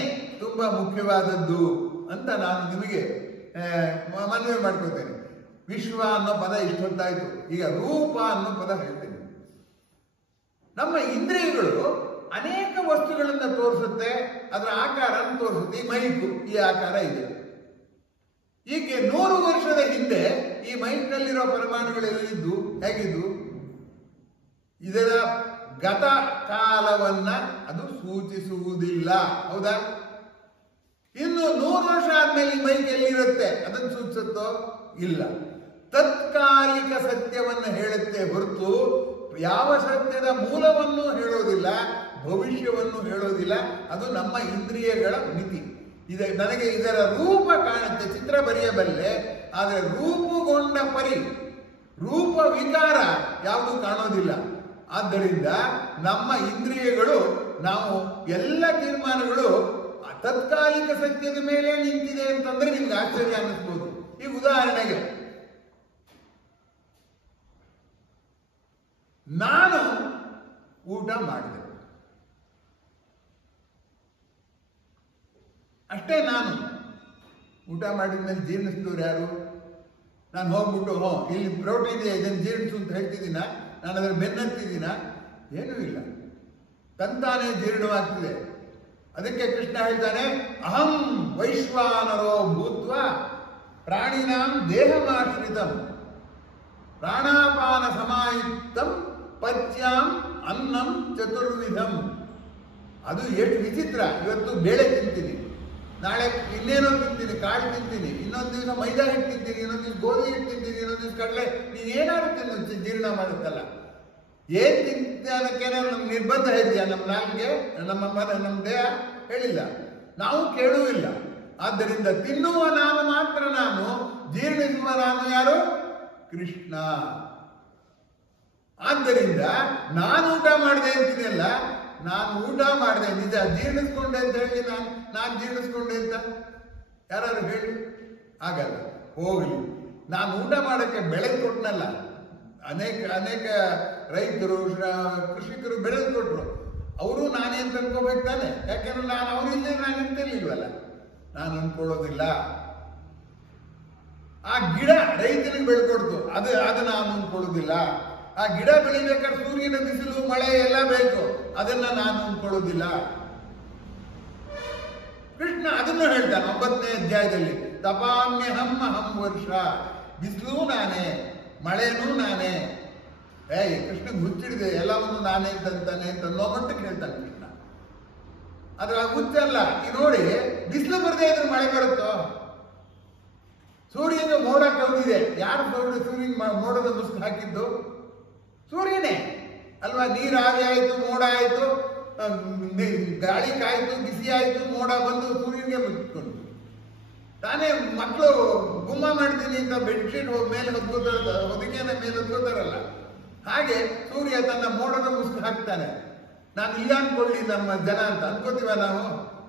ತುಂಬಾ ಮುಖ್ಯವಾದದ್ದು ಅಂತ ನಾನು ನಿಮಗೆ ಮನವಿ ಮಾಡ್ಕೊಳ್ತೇನೆ. ವಿಶ್ವ ಅನ್ನೋ ಪದ ಇಷ್ಟೊತ್ತಾಯ್ತು, ಈಗ ರೂಪ ಅನ್ನೋ ಪದ ಹೇಳ್ತೇನೆ. ನಮ್ಮ ಇಂದ್ರಿಯಗಳು ಅನೇಕ ವಸ್ತುಗಳನ್ನು ತೋರಿಸುತ್ತೆ, ಅದರ ಆಕಾರವನ್ನು ತೋರಿಸುತ್ತೆ. ಈ ಮೈಕು ಈ ಆಕಾರ ಇದೆ. ಹೀಗೆ 100 ವರ್ಷದ ಹಿಂದೆ ಈ ಮೈಕ್ನಲ್ಲಿರೋ ಪರಮಾಣುಗಳೆಲ್ಲಿದ್ದು ಹೇಗಿದ್ದು? ಇದರ ಗತ ಕಾಲವನ್ನ ಅದು ಸೂಚಿಸುವುದಿಲ್ಲ, ಹೌದಾ? ಇನ್ನು 100 ವರ್ಷ ಆದ್ಮೇಲೆ ಈ ಮೈಕ್ ಎಲ್ಲಿರುತ್ತೆ ಅದನ್ನು ಸೂಚಿಸುತ್ತೋ? ಇಲ್ಲ. ತತ್ಕಾಲಿಕ ಸತ್ಯವನ್ನ ಹೇಳುತ್ತೆ ಹೊರತು ಯಾವ ಸತ್ಯದ ಮೂಲವನ್ನು ಹೇಳೋದಿಲ್ಲ, ಭವಿಷ್ಯವನ್ನು ಹೇಳೋದಿಲ್ಲ. ಅದು ನಮ್ಮ ಇಂದ್ರಿಯಗಳ ಮಿತಿ. ನನಗೆ ಇದರ ರೂಪ ಕಾಣುತ್ತೆ, ಚಿತ್ರ ಬರೆಯಬಲ್ಲೆ, ಆದರೆ ರೂಪುಗೊಂಡ ರೂಪ ವಿಕಾರ ಯಾವುದು ಕಾಣೋದಿಲ್ಲ. ಆದ್ದರಿಂದ ನಮ್ಮ ಇಂದ್ರಿಯಗಳು, ನಾವು ಎಲ್ಲ ತೀರ್ಮಾನಗಳು ತತ್ಕಾಲಿಕ ಸತ್ಯದ ಮೇಲೆ ನಿಂತಿದೆ ಅಂತಂದ್ರೆ ನಿಮ್ಗೆ ಆಶ್ಚರ್ಯ ಅನ್ನಿಸ್ಬೋದು. ಈ ಉದಾಹರಣೆಗೆ ನಾನು ಊಟ ಮಾಡಿದೆ ಅಷ್ಟೇ. ನಾನು ಊಟ ಮಾಡಿದ್ಮೇಲೆ ಜೀರ್ಣಿಸಿದವ್ರು ಯಾರು? ನಾನು ಹೋಗ್ಬಿಟ್ಟು ಇಲ್ಲಿ ಪ್ರೋಟೀನ್ ಇದೆ ಇದನ್ನು ಜೀರ್ಣಿಸು ಅಂತ ಹೇಳ್ತಿದ್ದೀನ? ನಾನು ಅದರ ಬೆನ್ನತ್ತಿದ್ದೀನ? ಏನೂ ಇಲ್ಲ, ತಂತಾನೇ ಜೀರ್ಣವಾಗ್ತಿದೆ. ಅದಕ್ಕೆ ಕೃಷ್ಣ ಹೇಳ್ತಾನೆ, ಅಹಂ ವೈಶ್ವಾನರೋ ಭೂತ್ವ ಪ್ರಾಣಿನಾಂ ದೇಹಮಾಶ್ರಿತಂ ಪ್ರಾಣಾಪಾನ ಸಮಾಯುಕ್ತಂ ಪಚ್ಯಾಂ ಅನ್ನಂ ಚತುರ್ವಿಧಂ. ಅದು ಎಷ್ಟು ವಿಚಿತ್ರ. ಇವತ್ತು ಬೇಳೆ ತಿಂತೀನಿ, ನಾಳೆ ಇನ್ನೇನೋ ತಿಂತೀನಿ, ಕಾಳು ತಿಂತೀನಿ, ಇನ್ನೊಂದು ದಿವಸ ಮೈದಾ ಹಿಟ್ಟು ತಿಂತೀನಿ, ಇನ್ನೊಂದು ದಿವಸ ಗೋಧಿ ಹಿಟ್ಟು ತಿಂತೀನಿ, ಇನ್ನೊಂದು ದಿವಸ ಕಡಲೆ. ನೀನೇನಾದ್ರು ತಿನ್ನು, ಜೀರ್ಣ ಮಾಡುತ್ತಲ್ಲ. ಏನ್ ತಿಂತಾನಕ್ಕೇನಾದ್ರು ನಮ್ಗೆ ನಿರ್ಬಂಧ ಇದೆಯಾ? ನಮ್ಮ ನಾಲ್ಗೆ, ನಮ್ಮ ದೇಹ ಹೇಳಿಲ್ಲ, ನಾವು ಕೇಳುವುದಿಲ್ಲ. ಆದ್ದರಿಂದ ತಿನ್ನುವ ನಾನು ಮಾತ್ರ ನಾನು, ಜೀರ್ಣಿಸುವ ನಾನು ಯಾರು? ಕೃಷ್ಣ. ಆದ್ದರಿಂದ ನಾನು ಊಟ ಮಾಡಿದೆ ಅಂತೀನಲ್ಲ, ನಾನು ಊಟ ಮಾಡಿದೆ ನಿಜ, ಜೀರ್ಣಿಸ್ಕೊಂಡೆ ಅಂತ ಹೇಳಿ ನಾನು ಜೀರ್ಣಿಸ್ಕೊಂಡೆ ಅಂತ ಯಾರು ಹೇಳಿ? ಆಗಲ್ಲ. ಹೋಗಲಿ, ನಾನು ಊಟ ಮಾಡೋಕ್ಕೆ ಬೆಳೆದು ಕೊಟ್ಟನಲ್ಲ. ಅನೇಕ ರೈತರು, ಕೃಷಿಕರು ಬೆಳೆದು ಕೊಟ್ರು, ಅವರು ನಾನೇ ಅಂತ ಅನ್ಕೋಬೇಕು ತಾನೆ. ಯಾಕೆಂದ್ರೆ ನಾನು ಅವರಿಲ್ಲದೆ ನಾನು ಅಂತಿರ್ಲಿಲ್ವಲ್ಲ. ನಾನು ಅನ್ಕೊಳ್ಳೋದಿಲ್ಲ. ಆ ಗಿಡ ರೈತನಿಗೆ ಬೆಳ್ಕೊಡ್ತು, ಅದು ನಾನು ಅನ್ಕೊಳ್ಳೋದಿಲ್ಲ. ಆ ಗಿಡ ಬೆಳಿಬೇಕಾದ್ರೆ ಸೂರ್ಯನ ಬಿಸಿಲು ಮಳೆ ಎಲ್ಲ ಬೇಕು, ಅದನ್ನ ನಾನು ಅನ್ಕೊಳ್ಳೋದಿಲ್ಲ. ಕೃಷ್ಣ ಅದನ್ನು ಹೇಳ್ತಾನೆ 9ನೇ ಅಧ್ಯಾಯದಲ್ಲಿ, ತಪಾಮ್ಯಹಂ ಅಹಂ ವರ್ಷ. ಬಿಸಿಲು ನಾನೇ, ಮಳೆನೂ ನಾನೇ. ಕೃಷ್ಣಗೆ ಹುಚ್ಚಿಡಿದೆ, ಎಲ್ಲವನ್ನು ನಾನೇ ಅಂತಾನೆ ಅಂತ ಅನ್ನೋ ಮಟ್ಟಕ್ಕೆ ಹೇಳ್ತಾನೆ ಕೃಷ್ಣ. ಅದ್ರ ಹುಚ್ಚಲ್ಲ. ಈ ನೋಡಿ, ಬಿಸಿಲು ಬರದೇ ಇದ್ರೆ ಮಳೆ ಬರುತ್ತೋ? ಸೂರ್ಯನ ಮೋಡ ಕವಿದಿದೆ, ಯಾರು ಸೂರ್ಯನ ಮೋಡದ ಮುಸ್ಕು ಹಾಕಿದ್ದು? ಸೂರ್ಯನೇ ಅಲ್ವಾ? ನೀರು ಆವಿ ಆಯ್ತು, ಮೋಡ ಆಯ್ತು, ಗಾಳಿ ಕಾಯ್ತು, ಬಿಸಿ ಆಯ್ತು, ಮೋಡ ಬಂದು ಸೂರ್ಯನಿಗೆ ಮುಚ್ಚಿಕೊಂಡು ತಾನೇ. ಮಕ್ಕಳು ಗುಮ್ಮ ಮಾಡ್ತೀನಿ ಅಂತ ಬೆಡ್ಶೀಟ್ ಮೇಲೆ ಹೊದಿಕೆನ ಮೇಲೆ ಹೊದ್ಕೋತಾರಲ್ಲ, ಹಾಗೆ ಸೂರ್ಯ ತನ್ನ ಮೋಡದ ಮುಸ್ಕು ಹಾಕ್ತಾನೆ. ನಾನು ಇಲ್ಲ ಅನ್ಕೊಳ್ಳಿ ನಮ್ಮ ಜನ ಅಂತ ಅನ್ಕೋತೀವ ನಾವು.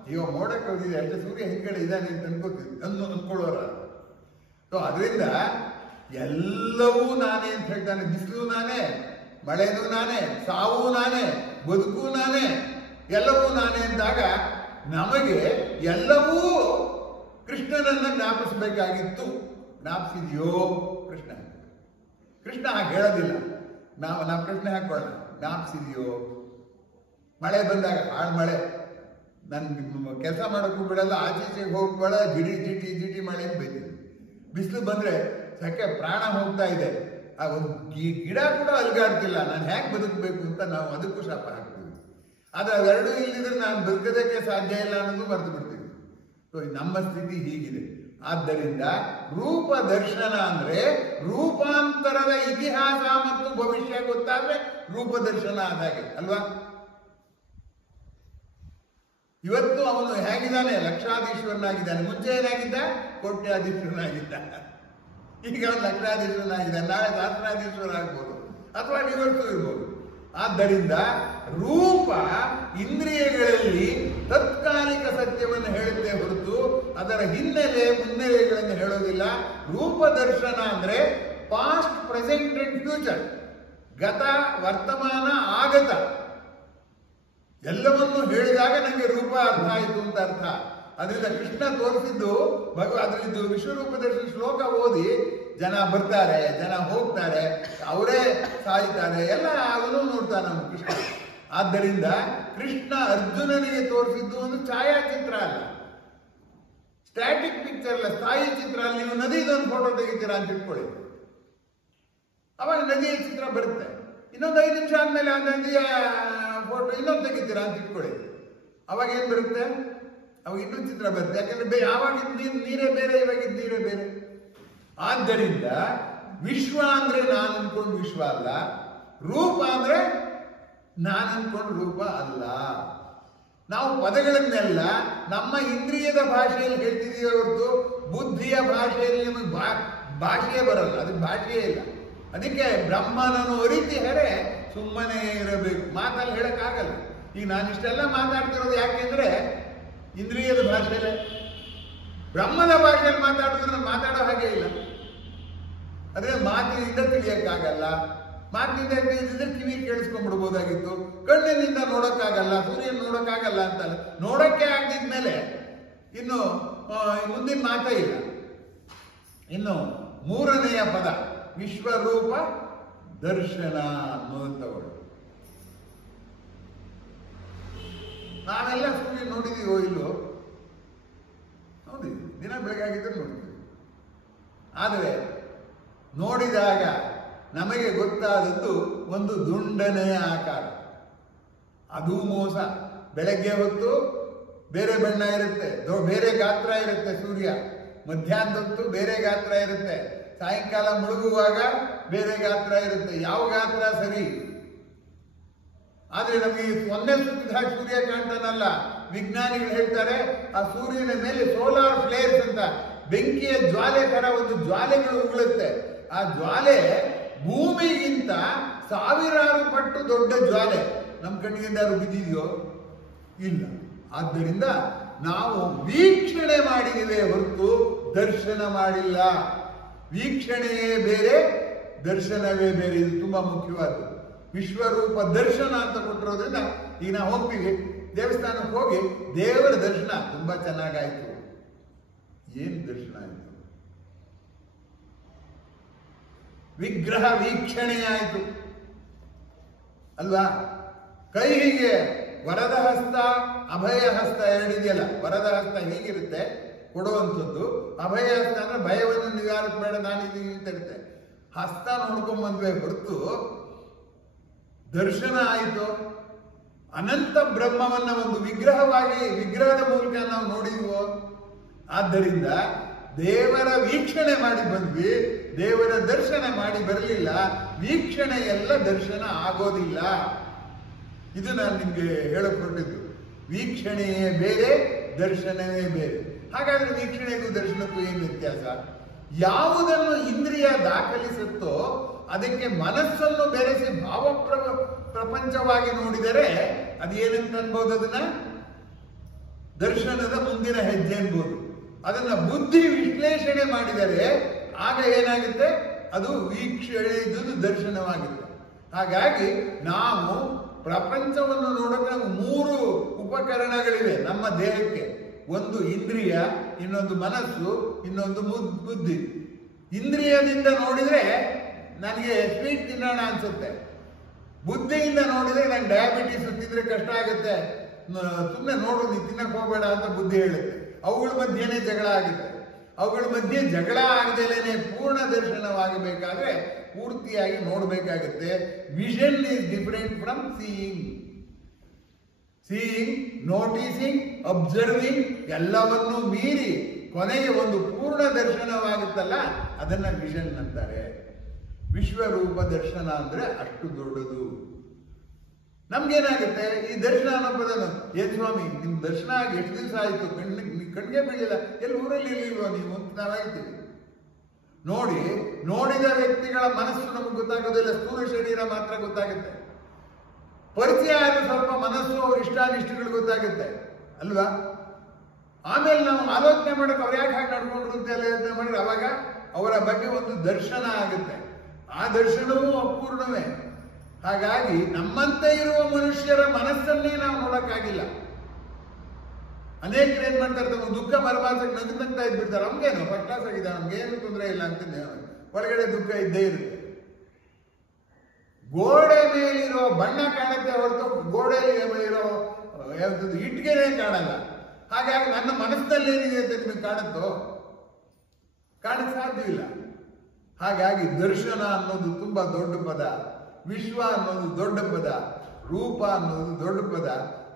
ಅಯ್ಯೋ ಮೋಡ ಕವಿದಿದೆ ಅಷ್ಟೇ, ಸೂರ್ಯ ಹಿಂದ್ಗಡೆ ಇದ್ದಾನೆ ಅಂತ ಅನ್ಕೋತೀವಿ, ಅನ್ಕೊಳ್ಳೋರ. ಸೊ ಅದರಿಂದ ಎಲ್ಲವೂ ನಾನೇ ಅಂತ ಹೇಳ್ತಾನೆ. ಬಿಸಿಲು ನಾನೇ, ಮಳೆನೂ ನಾನೇ, ಸಾವು ನಾನೇ, ಬದುಕು ನಾನೇ, ಎಲ್ಲವೂ ನಾನೇ ಅಂದಾಗ ನಮಗೆ ಎಲ್ಲವೂ ಕೃಷ್ಣನನ್ನ ಜ್ಞಾಪಿಸಬೇಕಾಗಿತ್ತು. ಜ್ಞಾಪಿಸಿದೆಯೋ? ಕೃಷ್ಣ ಹಾಗೆ ಹೇಳೋದಿಲ್ಲ. ನಾವು ಪ್ರಶ್ನೆ ಹಾಕೊಳ್ಳೋಣ, ಜ್ಞಾಪಿಸಿದೆಯೋ? ಮಳೆ ಬಂದಾಗ ಹಾಳು ಮಳೆ, ನನ್ ಕೆಲಸ ಮಾಡೋಕ್ಕೂ ಬಿಡಲ್ಲ, ಆಚೆಗೆ ಹೋಗ್ಬೇಡ, ಜಿಟಿ ಮಳೆ ಬೈತೀನಿ. ಬಿಸಿಲು ಬಂದ್ರೆ ಸಕ್ಕೆ ಪ್ರಾಣ ಹೋಗ್ತಾ ಇದೆ, ಆ ಒಂದು ಗಿಡ ಕೂಡ ಅಲ್ಗಾಡ್ತಿಲ್ಲ, ನಾನು ಹೇಗೆ ಬದುಕಬೇಕು ಅಂತ ನಾವು ಅದಕ್ಕೂ ಶಾಪ ಹಾಕ್ತೀವಿ. ಆದ್ರೆ ಅವೆರಡೂ ಇಲ್ಲಿದ್ರೆ ನಾನು ಬದುಕೋದಕ್ಕೆ ಸಾಧ್ಯ ಇಲ್ಲ ಅನ್ನೋದು ಮರೆತು ಬಿಡ್ತೀವಿ. ಸೊ ನಮ್ಮ ಸ್ಥಿತಿ ಹೀಗಿದೆ. ಆದ್ದರಿಂದ ರೂಪ ದರ್ಶನ ಅಂದ್ರೆ ರೂಪಾಂತರದ ಇತಿಹಾಸ ಮತ್ತು ಭವಿಷ್ಯ ಗೊತ್ತಾದ್ರೆ ರೂಪ ದರ್ಶನ ಆದಾಗೆ ಅಲ್ವಾ? ಇವತ್ತು ಅವನು ಹೇಗಿದ್ದಾನೆ? ಲಕ್ಷಾಧೀಶ್ವರನಾಗಿದ್ದಾನೆ. ಮುಂಚೆ ಏನಾಗಿದ್ದ? ಕೋಟ್ಯಾಧೀಶ್ವರನಾಗಿದ್ದ. ಈಗ ಅವನು ಲಕ್ಷಾಧೀಶ್ವರನಾಗಿದ್ದಾನೆ, ನಾಳೆ ಸಹಸ್ರಾಧೀಶ್ವರ ಆಗ್ಬೋದು, ಅಥವಾ ರಿವರ್ಸು ಇರ್ಬೋದು. ಆದ್ದರಿಂದ ರೂಪ ಇಂದ್ರಿಯಗಳಲ್ಲಿ ತತ್ಕಾಲಿಕ ಸತ್ಯವನ್ನು ಹೇಳುತ್ತೆ ಹೊರತು ಅದರ ಹಿನ್ನೆಲೆ ಮುನ್ನೆಲೆಗಳನ್ನು ಹೇಳೋದಿಲ್ಲ. ರೂಪ ದರ್ಶನ ಅಂದ್ರೆ ಪಾಸ್ಟ್, ಪ್ರೆಸೆಂಟ್ ಅಂಡ್ ಫ್ಯೂಚರ್, ಗತ, ವರ್ತಮಾನ, ಆಗತ ಎಲ್ಲವನ್ನು ಹೇಳಿದಾಗ ನನಗೆ ರೂಪ ಅರ್ಥ ಆಯಿತು ಅಂತ ಅರ್ಥ. ಅದರಿಂದ ಕೃಷ್ಣ ತೋರಿಸಿದ್ದು ಅದರದ್ದು ವಿಶ್ವರೂಪ ದರ್ಶನ ಶ್ಲೋಕ ಓದಿ ಜನ ಬರ್ತಾರೆ, ಜನ ಹೋಗ್ತಾರೆ, ಅವರೇ ಸಾಯ್ತಾರೆ, ಎಲ್ಲ ಅದನ್ನು ನೋಡ್ತಾನೆ ನಮ್ಮ ಕೃಷ್ಣ. ಆದ್ದರಿಂದ ಕೃಷ್ಣ ಅರ್ಜುನನಿಗೆ ತೋರಿಸಿದ್ದು ಒಂದು ಛಾಯಾಚಿತ್ರ ಅಲ್ಲ, ಸ್ಟ್ಯಾಟಿಕ್ ಪಿಕ್ಚರ್ ಅಲ್ಲ, ಸ್ಥಾಯಿ ಚಿತ್ರ ಅಲ್ಲ. ನೀವು ನದಿದೊಂದು ಫೋಟೋ ತೆಗಿತೀರಾ ಅಂತ ಇಟ್ಕೊಳ್ಳಿ, ಅವಾಗ ನದಿಯ ಚಿತ್ರ ಬರುತ್ತೆ. ಇನ್ನೊಂದು 5 ನಿಮಿಷ ಆದ್ಮೇಲೆ ಆ ನದಿಯ ಫೋಟೋ ಇನ್ನೊಂದು ತೆಗಿತೀರಾ ಅಂತ ಇಟ್ಕೊಳ್ಳಿ, ಅವಾಗ ಏನ್ ಬರುತ್ತೆ? ಅವಾಗ ಇನ್ನೊಂದು ಚಿತ್ರ ಬರುತ್ತೆ. ಯಾಕಂದ್ರೆ ಯಾವಾಗಿದ್ದ ನೀರೇ ಬೇರೆ, ಇವಾಗಿದ್ದ ನೀರೇ ಬೇರೆ. ಆದ್ದರಿಂದ ವಿಶ್ವ ಅಂದ್ರೆ ನಾನು ಅನ್ಕೊಂಡು ವಿಶ್ವ ಅಲ್ಲ, ರೂಪ ಅಂದ್ರೆ ನಾನು ಅನ್ಕೊಂಡು ರೂಪ ಅಲ್ಲ. ನಾವು ಪದಗಳನ್ನೆಲ್ಲ ನಮ್ಮ ಇಂದ್ರಿಯದ ಭಾಷೆಯಲ್ಲಿ ಹೇಳ್ತಿದೀವಿ ಹೊರತು ಬುದ್ಧಿಯ ಭಾಷೆಯಲ್ಲಿ ನಮಗೆ ಭಾಷೆಯೇ ಬರಲ್ಲ, ಅದಕ್ಕೆ ಭಾಷೆಯೇ ಇಲ್ಲ. ಅದಕ್ಕೆ ಬ್ರಹ್ಮನನ್ನು ಅರಿತಿದರೆ ಸುಮ್ಮನೆ ಇರಬೇಕು, ಮಾತಲ್ಲಿ ಹೇಳಕ್ಕಾಗಲ್ಲ. ಈಗ ನಾನು ಇಷ್ಟೆಲ್ಲ ಮಾತಾಡ್ತಿರೋದು ಯಾಕೆಂದ್ರೆ ಇಂದ್ರಿಯದ ಭಾಷೆಯಲ್ಲೇ. ಬ್ರಹ್ಮನ ಭಾಷೆಯಲ್ಲಿ ಮಾತಾಡಿದ್ರೆ ಮಾತಾಡೋ ಹಾಗೆ ಇಲ್ಲ. ಅದೇ ಮಾತಿನಿಂದ ತಿಳಿಯಕ್ಕಾಗಲ್ಲ, ಮಾತಿನಿಂದ ತಿಳಿದಿದ್ರೆ ಕಿವಿ ಕೇಳಿಸ್ಕೊಂಡ್ಬಿಡ್ಬೋದಾಗಿತ್ತು, ಕಣ್ಣಿನಿಂದ ನೋಡಕ್ಕಾಗಲ್ಲ, ಸೂರ್ಯನ ನೋಡಕ್ಕಾಗಲ್ಲ ಅಂತಲ್ಲ. ನೋಡಕ್ಕೆ ಆಗದಿದ್ಮೇಲೆ ಇನ್ನು ಮುಂದಿನ ಮಾತೇ ಇಲ್ಲ. ಇನ್ನು 3ನೆಯ ಪದ ವಿಶ್ವರೂಪ ದರ್ಶನ ಅನ್ನುವಂಥವಳು. ನಾವೆಲ್ಲ ಸೂರ್ಯ ನೋಡಿದೀವೋ ಇಲ್ಲೋ? ನೋಡಿದ್ವಿ, ದಿನ ಬೆಳಗಾಗಿದ್ದರೆ ನೋಡಿದ್ವಿ. ಆದರೆ ನೋಡಿದಾಗ ನಮಗೆ ಗೊತ್ತಾದದ್ದು ಒಂದು ದುಂಡನೆಯ ಆಕಾರ. ಅದು ಮೋಸ. ಬೆಳಗ್ಗೆ ಹೊತ್ತು ಬೇರೆ ಬಣ್ಣ ಇರುತ್ತೆ, ಬೇರೆ ಗಾತ್ರ ಇರುತ್ತೆ ಸೂರ್ಯ. ಮಧ್ಯಾಹ್ನದ ಹೊತ್ತು ಬೇರೆ ಗಾತ್ರ ಇರುತ್ತೆ, ಸಾಯಂಕಾಲ ಮುಳುಗುವಾಗ ಬೇರೆ ಗಾತ್ರ ಇರುತ್ತೆ. ಯಾವ ಗಾತ್ರ ಸರಿ? ಆದ್ರೆ ನಮಗೆ ಒಂದೇ ಸುತ್ತಿದ ಸೂರ್ಯ ಕಾಣ್ತಾನಲ್ಲ. ವಿಜ್ಞಾನಿಗಳು ಹೇಳ್ತಾರೆ ಆ ಸೂರ್ಯನ ಮೇಲೆ ಸೋಲಾರ್ ಫ್ಲೇರ್ಸ್ ಅಂತ ಬೆಂಕಿಯ ಜ್ವಾಲೆ ತರ ಒಂದು ಜ್ವಾಲೆಗಳು ಉಗುಳುತ್ತೆ. ಆ ಜ್ವಾಲೆ ಭೂಮಿಗಿಂತ 1000 ಪಟ್ಟು ದೊಡ್ಡ ಜ್ವಾಲೆ. ನಮ್ಮ ಕಣ್ಣಿಗೆ ಯಾರು ಬಿದ್ದಿದೆಯೋ? ಇಲ್ಲ. ಆದ್ದರಿಂದ ನಾವು ವೀಕ್ಷಣೆ ಮಾಡಿದಿವೆ ಹೊರತು ದರ್ಶನ ಮಾಡಿಲ್ಲ. ವೀಕ್ಷಣೆಯೇ ಬೇರೆ, ದರ್ಶನವೇ ಬೇರೆ. ಇದು ತುಂಬಾ ಮುಖ್ಯವಾದ್ದು. ವಿಶ್ವರೂಪ ದರ್ಶನ ಅಂತ ಕೊಟ್ಟಿರೋದ್ರಿಂದ ಈಗ ನಾವು ಹೋಗ್ತೀವಿ, ದೇವಸ್ಥಾನಕ್ಕೆ ಹೋಗಿ ದೇವರ ದರ್ಶನ ತುಂಬಾ ಚೆನ್ನಾಗಾಯ್ತು. ಏನ್ ದರ್ಶನ ಆಯ್ತು? ವಿಗ್ರಹ ವೀಕ್ಷಣೆ ಆಯ್ತು ಅಲ್ವಾ? ಕೈ ಹೀಗೆ ವರದ ಹಸ್ತ, ಅಭಯ ಹಸ್ತ ಎರಡಿದೆಯಲ್ಲ. ವರದ ಹಸ್ತ ಹೀಗಿರುತ್ತೆ ಕೊಡುವಂಥದ್ದು, ಅಭಯ ಹಸ್ತ ಅಂದ್ರೆ ಭಯವನ್ನು ನಿವಾರಕ್ಕೆ ಬೇಡ ನಾನಿದ್ದೀನಿ ಅಂತ ಇರುತ್ತೆ. ಹಸ್ತ ನೋಡ್ಕೊಂಡ್ ಬಂದ್ವಿ ಹೊರತು ದರ್ಶನ ಆಯಿತು. ಅನಂತ ಬ್ರಹ್ಮವನ್ನ ಒಂದು ವಿಗ್ರಹವಾಗಿ, ವಿಗ್ರಹದ ಮೂಲಕ ನಾವು ನೋಡಿದ್ವೋ? ಆದ್ದರಿಂದ ದೇವರ ವೀಕ್ಷಣೆ ಮಾಡಿ ಬಂದ್ವಿ, ದೇವರ ದರ್ಶನ ಮಾಡಿ ಬರಲಿಲ್ಲ. ವೀಕ್ಷಣೆ ಎಲ್ಲ ದರ್ಶನ ಆಗೋದಿಲ್ಲ. ಇದು ನಾನು ನಿಮ್ಗೆ ಹೇಳಕ್ ಹೊರಟಿದ್ದು. ವೀಕ್ಷಣೆಯೇ ಬೇರೆ, ದರ್ಶನವೇ ಬೇರೆ. ಹಾಗಾದ್ರೆ ವೀಕ್ಷಣೆಗೂ ದರ್ಶನಕ್ಕೂ ಏನು ವ್ಯತ್ಯಾಸ? ಯಾವುದನ್ನು ಇಂದ್ರಿಯ ದಾಖಲಿಸುತ್ತೋ ಅದಕ್ಕೆ ಮನಸ್ಸನ್ನು ಬೆರೆಸಿ ಪ್ರಪಂಚವಾಗಿ ನೋಡಿದರೆ ಅದು ಏನಂತ ಅನ್ಬೋದು? ಅದನ್ನ ದರ್ಶನದ ಮುಂದಿನ ಹೆಜ್ಜೆ ಅನ್ಬೋದು. ಅದನ್ನ ಬುದ್ಧಿ ವಿಶ್ಲೇಷಣೆ ಮಾಡಿದರೆ ಆಗ ಏನಾಗುತ್ತೆ? ಅದು ವೀಕ್ಷಣೆ, ಇದು ದರ್ಶನವಾಗುತ್ತೆ. ಹಾಗಾಗಿ ನಾವು ಪ್ರಪಂಚವನ್ನು ನೋಡೋಕೆ 3 ಉಪಕರಣಗಳಿವೆ ನಮ್ಮ ದೇಹಕ್ಕೆ. ಒಂದು ಇಂದ್ರಿಯ, ಇನ್ನೊಂದು ಮನಸ್ಸು, ಇನ್ನೊಂದು ಬುದ್ಧಿ. ಇಂದ್ರಿಯದಿಂದ ನೋಡಿದ್ರೆ ನನಗೆ ಸ್ವೀಟ್ ತಿನ್ನೋಣ ಅನ್ಸುತ್ತೆ. ಬುದ್ಧಿಯಿಂದ ನೋಡಿದ್ರೆ ನಂಗೆ ಡಯಾಬಿಟಿಸ್ ತಿಂದ್ರೆ ಕಷ್ಟ ಆಗುತ್ತೆ, ಸುಮ್ಮನೆ ನೋಡು, ನೀನು ತಿನ್ನಕ್ಕೆ ಹೋಗಬೇಡ ಅಂತ ಬುದ್ಧಿ ಹೇಳುತ್ತೆ. ಅವುಗಳ ಮಧ್ಯೆನೇ ಜಗಳ ಆಗುತ್ತೆ. ಅವುಗಳ ಮಧ್ಯೆ ಜಗಳ ಆಗದೇನೆ ಪೂರ್ಣ ದರ್ಶನವಾಗಬೇಕಾದ್ರೆ ಪೂರ್ತಿಯಾಗಿ ನೋಡಬೇಕಾಗುತ್ತೆ. Vision is different from seeing. Seeing, noticing, observing ಎಲ್ಲವನ್ನೂ ಮೀರಿ ಕೊನೆಗೆ ಒಂದು ಪೂರ್ಣ ದರ್ಶನವಾಗುತ್ತಲ್ಲ, ಅದನ್ನ ವಿಷನ್ ಅಂತಾರೆ. ವಿಶ್ವರೂಪ ದರ್ಶನ ಅಂದ್ರೆ ಅಷ್ಟು ದೊಡ್ಡದು. ನಮ್ಗೇನಾಗುತ್ತೆ? ಈ ದರ್ಶನ ಅನ್ನೋ ಪದನು, ಏನ್ ಸ್ವಾಮಿ ನಿಮ್ ದರ್ಶನ ಆಗಿ ಎಷ್ಟು ದಿವಸ ಆಯ್ತು, ಕಣ್ಗೆ ಬೀಳಿಲ್ಲ, ಎಲ್ಲಿ ಊರಲ್ಲಿ ಇರ್ಲಿಲ್ವ ನೀವು ಅಂತ ನಾವಾಯ್ತೀವಿ. ನೋಡಿದ ವ್ಯಕ್ತಿಗಳ ಮನಸ್ಸು ನಮ್ಗೆ ಗೊತ್ತಾಗೋದಿಲ್ಲ, ಸ್ಥೂಲ ಶರೀರ ಮಾತ್ರ ಗೊತ್ತಾಗುತ್ತೆ. ಪರಿಚಯ ಆದ ಸ್ವಲ್ಪ ಮನಸ್ಸು, ಅವ್ರ ಇಷ್ಟಾನಿಷ್ಟಗಳು ಗೊತ್ತಾಗುತ್ತೆ ಅಲ್ವಾ? ಆಮೇಲೆ ನಾವು ಆಲೋಚನೆ ಮಾಡಕ್ಕೆ ಅವ್ರು ಯಾಕೆ ಹಾಗೆ ನಡ್ಕೊಂಡ್ರು ಅಂತ ಎಲ್ಲ ಯೋಚನೆ ಮಾಡಿದ್ರೆ ಅವಾಗ ಅವರ ಬಗ್ಗೆ ಒಂದು ದರ್ಶನ ಆಗುತ್ತೆ. ಆ ದರ್ಶನವೂ ಅಪೂರ್ಣವೇ. ಹಾಗಾಗಿ ನಮ್ಮಂತೆ ಇರುವ ಮನುಷ್ಯರ ಮನಸ್ಸನ್ನೇ ನಾವು ನೋಡಕ್ಕಾಗಿಲ್ಲ. ಅನೇಕರು ಏನ್ ಮಾಡ್ತಾರೆ, ತಮ್ಮ ದುಃಖ ಮರಮಾಸಕ್ಕೆ ನಗ್ತಾ ಇದ್ಬಿಡ್ತಾರೆ. ನಮ್ಗೇನು ಫಸ್ಟ್ ಕ್ಲಾಸ್ ಆಗಿದೆ, ನಮ್ಗೇನು ತೊಂದರೆ ಇಲ್ಲ ಅಂತಿದ್ದೆ, ಒಳಗಡೆ ದುಃಖ ಇದ್ದೇ ಇರುತ್ತೆ. ಗೋಡೆ ಮೇಲಿರೋ ಬಣ್ಣ ಕಾಣುತ್ತೆ ಹೊರತು ಗೋಡೆಯಲ್ಲಿ ಇರೋ ಯಾವ್ದು ಇಟ್ಟಿಗೆನೇ ಕಾಣಲ್ಲ. ಹಾಗಾಗಿ ನನ್ನ ಮನಸ್ಸಿನಲ್ಲಿ ಏನಿದೆ ಅಂತ ನಿಮಗೆ ಕಾಣುತ್ತೋ? ಕಾಣಕ್ಕೆ ಸಾಧ್ಯವಿಲ್ಲ. ಹಾಗಾಗಿ ದರ್ಶನ ಅನ್ನೋದು ತುಂಬಾ ದೊಡ್ಡ ಪದ, ವಿಶ್ವ ಅನ್ನೋದು ದೊಡ್ಡ ಪದ, ರೂಪ ಅನ್ನೋದು ದೊಡ್ಡ ಪದ.